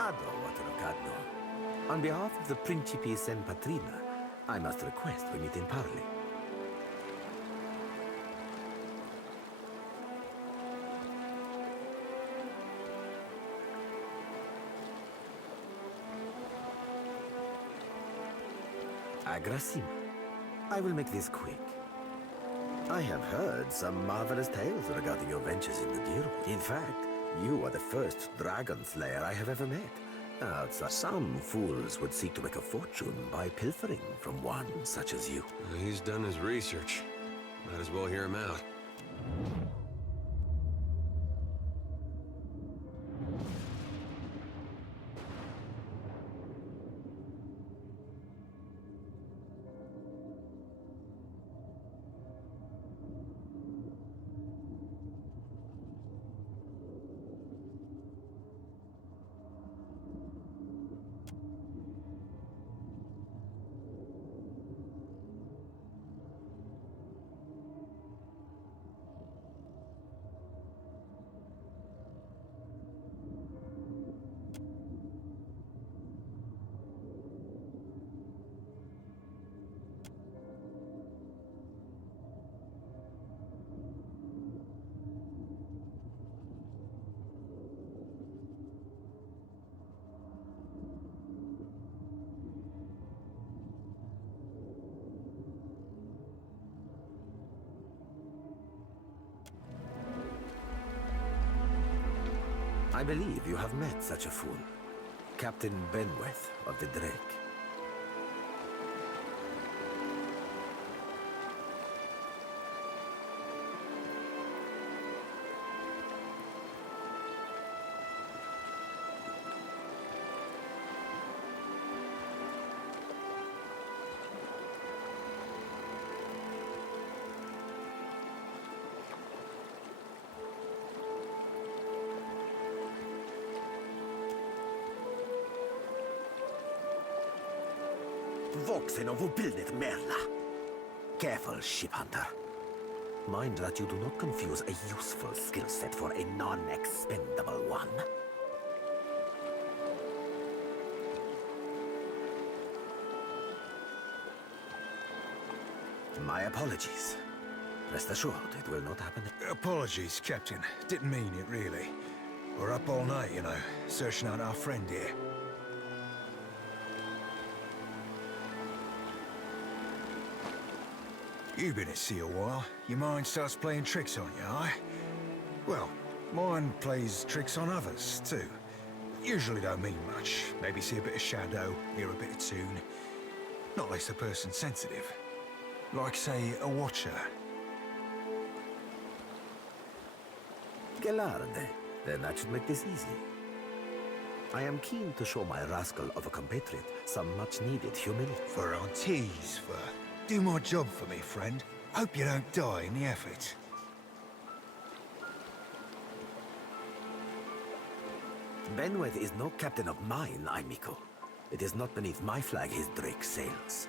Cado, Watercado. On behalf of the Principe Sen Patrina, I must request we meet in parley. Agrasima. I will make this quick. I have heard some marvelous tales regarding your ventures in the Deerwood. In fact, you are the first dragon slayer I have ever met. Outside, some fools would seek to make a fortune by pilfering from one such as you. He's done his research. Might as well hear him out. I believe you have met such a fool. Captain Benweth of the Drake. Voxen of Ubildet Merla. Careful, ship hunter. Mind that you do not confuse a useful skill set for a non-expendable one. My apologies. Rest assured, it will not happen. Apologies, Captain. Didn't mean it, really. We're up all night, you know, searching out our friend here. You've been at sea a while. Your mind starts playing tricks on you, aye? Well, mine plays tricks on others, too. Usually don't mean much. Maybe see a bit of shadow, hear a bit of tune. Not less a person sensitive. Like, say, a watcher. Gelarde. Then that should make this easy. I am keen to show my rascal of a compatriot some much-needed humility. For our tease, for... Do my job for me, friend. Hope you don't die in the effort. Benweth is no captain of mine, Aimiko. It is not beneath my flag his Drake sails.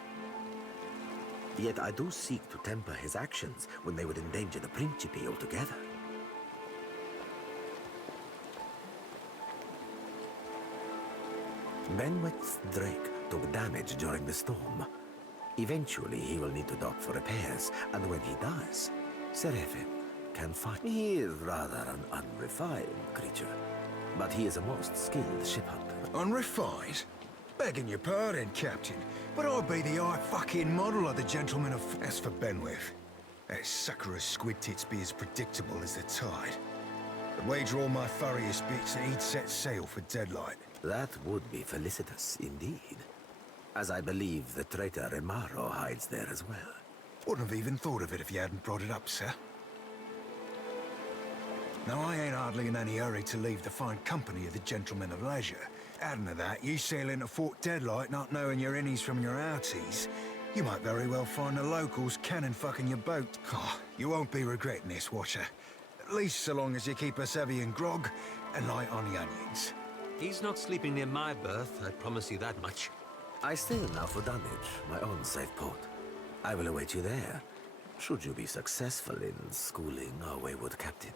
Yet I do seek to temper his actions when they would endanger the Principe altogether. Benweth's Drake took damage during the storm. Eventually, he will need to dock for repairs, and when he does, Seraphin can find. He is rather an unrefined creature, but he is a most skilled ship hunter. Unrefined? Begging your pardon, Captain, but I'd be the fucking model of the gentleman of... As for Benweth, that sucker of squid tits be as predictable as the tide. I'd wager all my furriest bits that he'd set sail for Deadlight. That would be felicitous indeed. As I believe the traitor Remaro hides there as well. Wouldn't have even thought of it if you hadn't brought it up, sir. Now, I ain't hardly in any hurry to leave the fine company of the gentlemen of leisure. Adding to that, you sail into Fort Deadlight not knowing your innies from your outies. You might very well find the locals cannon fucking your boat. Oh, you won't be regretting this, Watcher. At least so long as you keep us heavy in grog and light on the onions. He's not sleeping near my berth, I promise you that much. I sail now for Dunwich, my own safe port. I will await you there, should you be successful in schooling our wayward captain.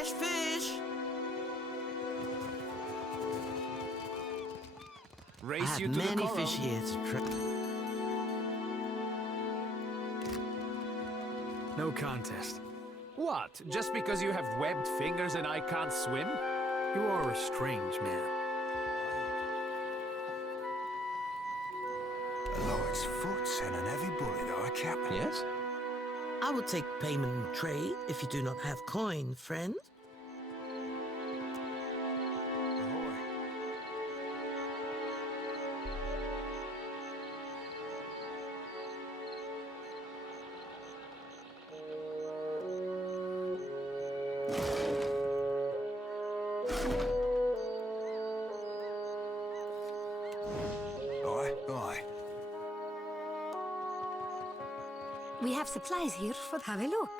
Fresh fish! Race I you have to the many coral. fish here to try. No contest. What? Just because you have webbed fingers and I can't swim? You are a strange man. A light's foot and an heavy bullet are a cap. Yes? I will take payment in trade if you do not have coin, friend. Aye, aye. We have supplies here for have a look.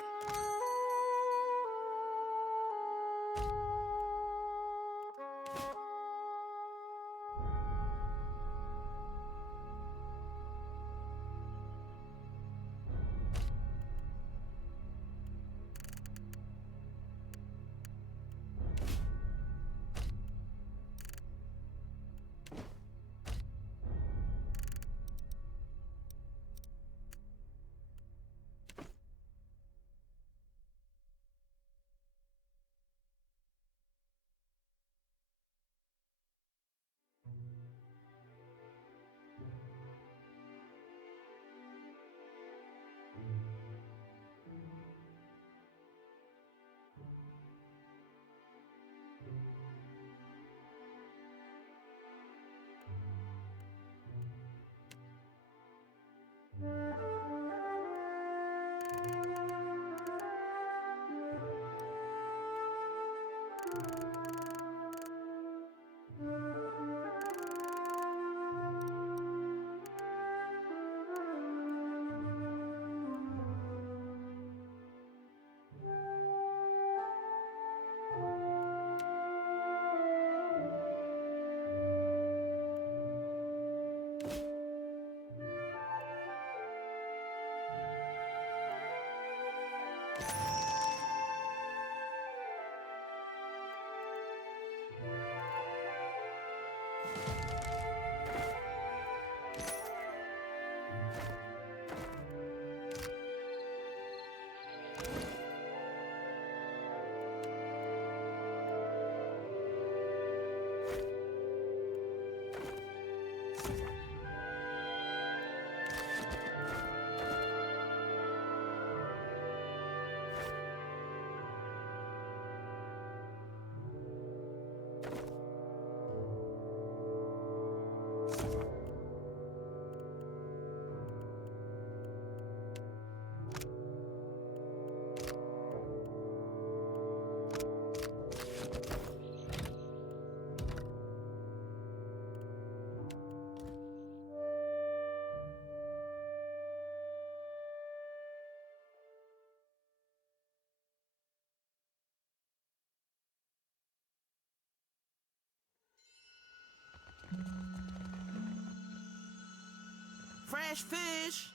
Fresh fish!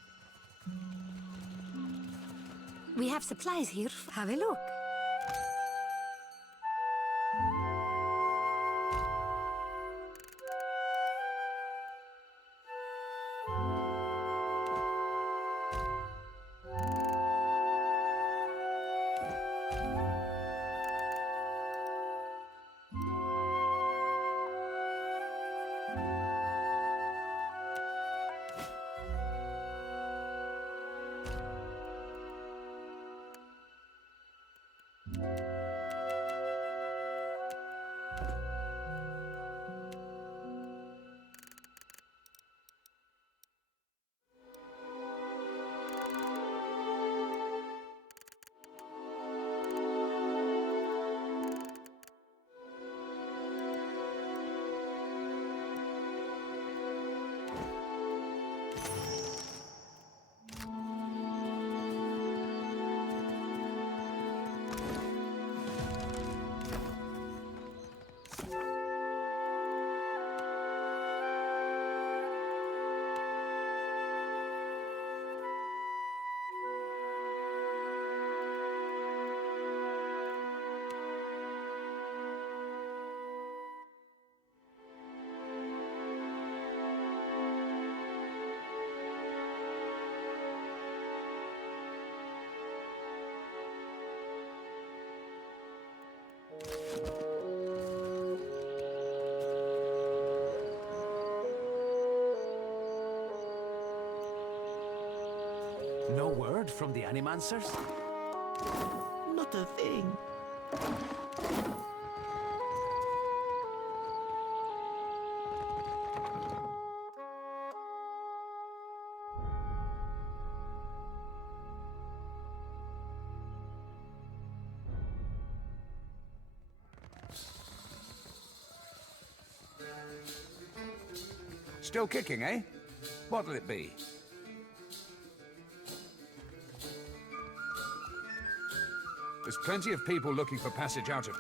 We have supplies here. Have a look. No word from the Animancers? Not a thing. Still kicking, eh? What'll it be? There's plenty of people looking for passage out of...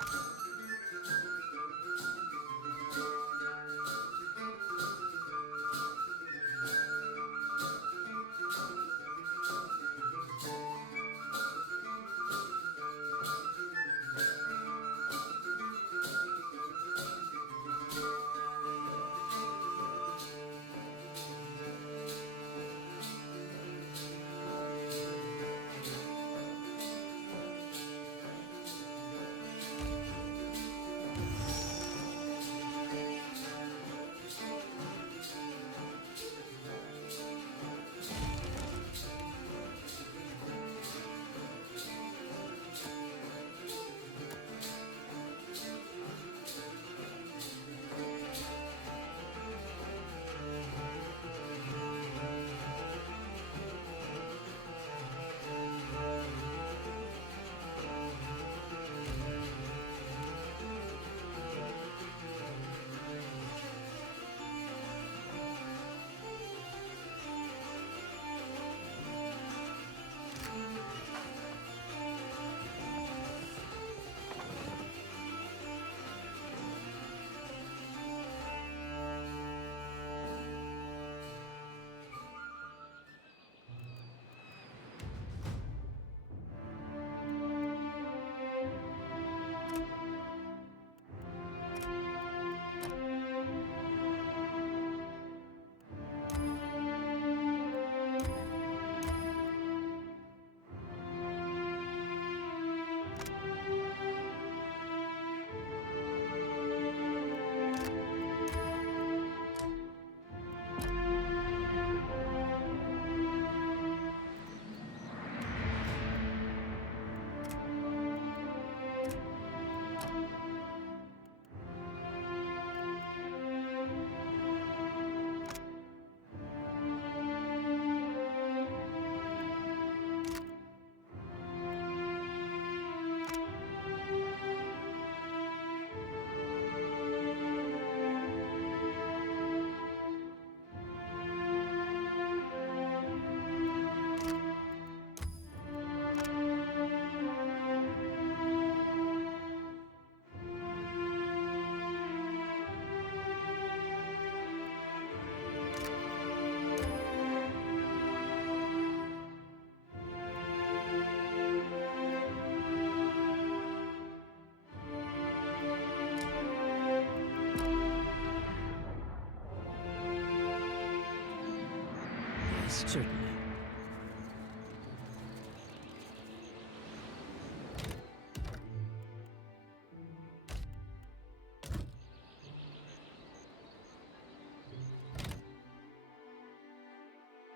Certainly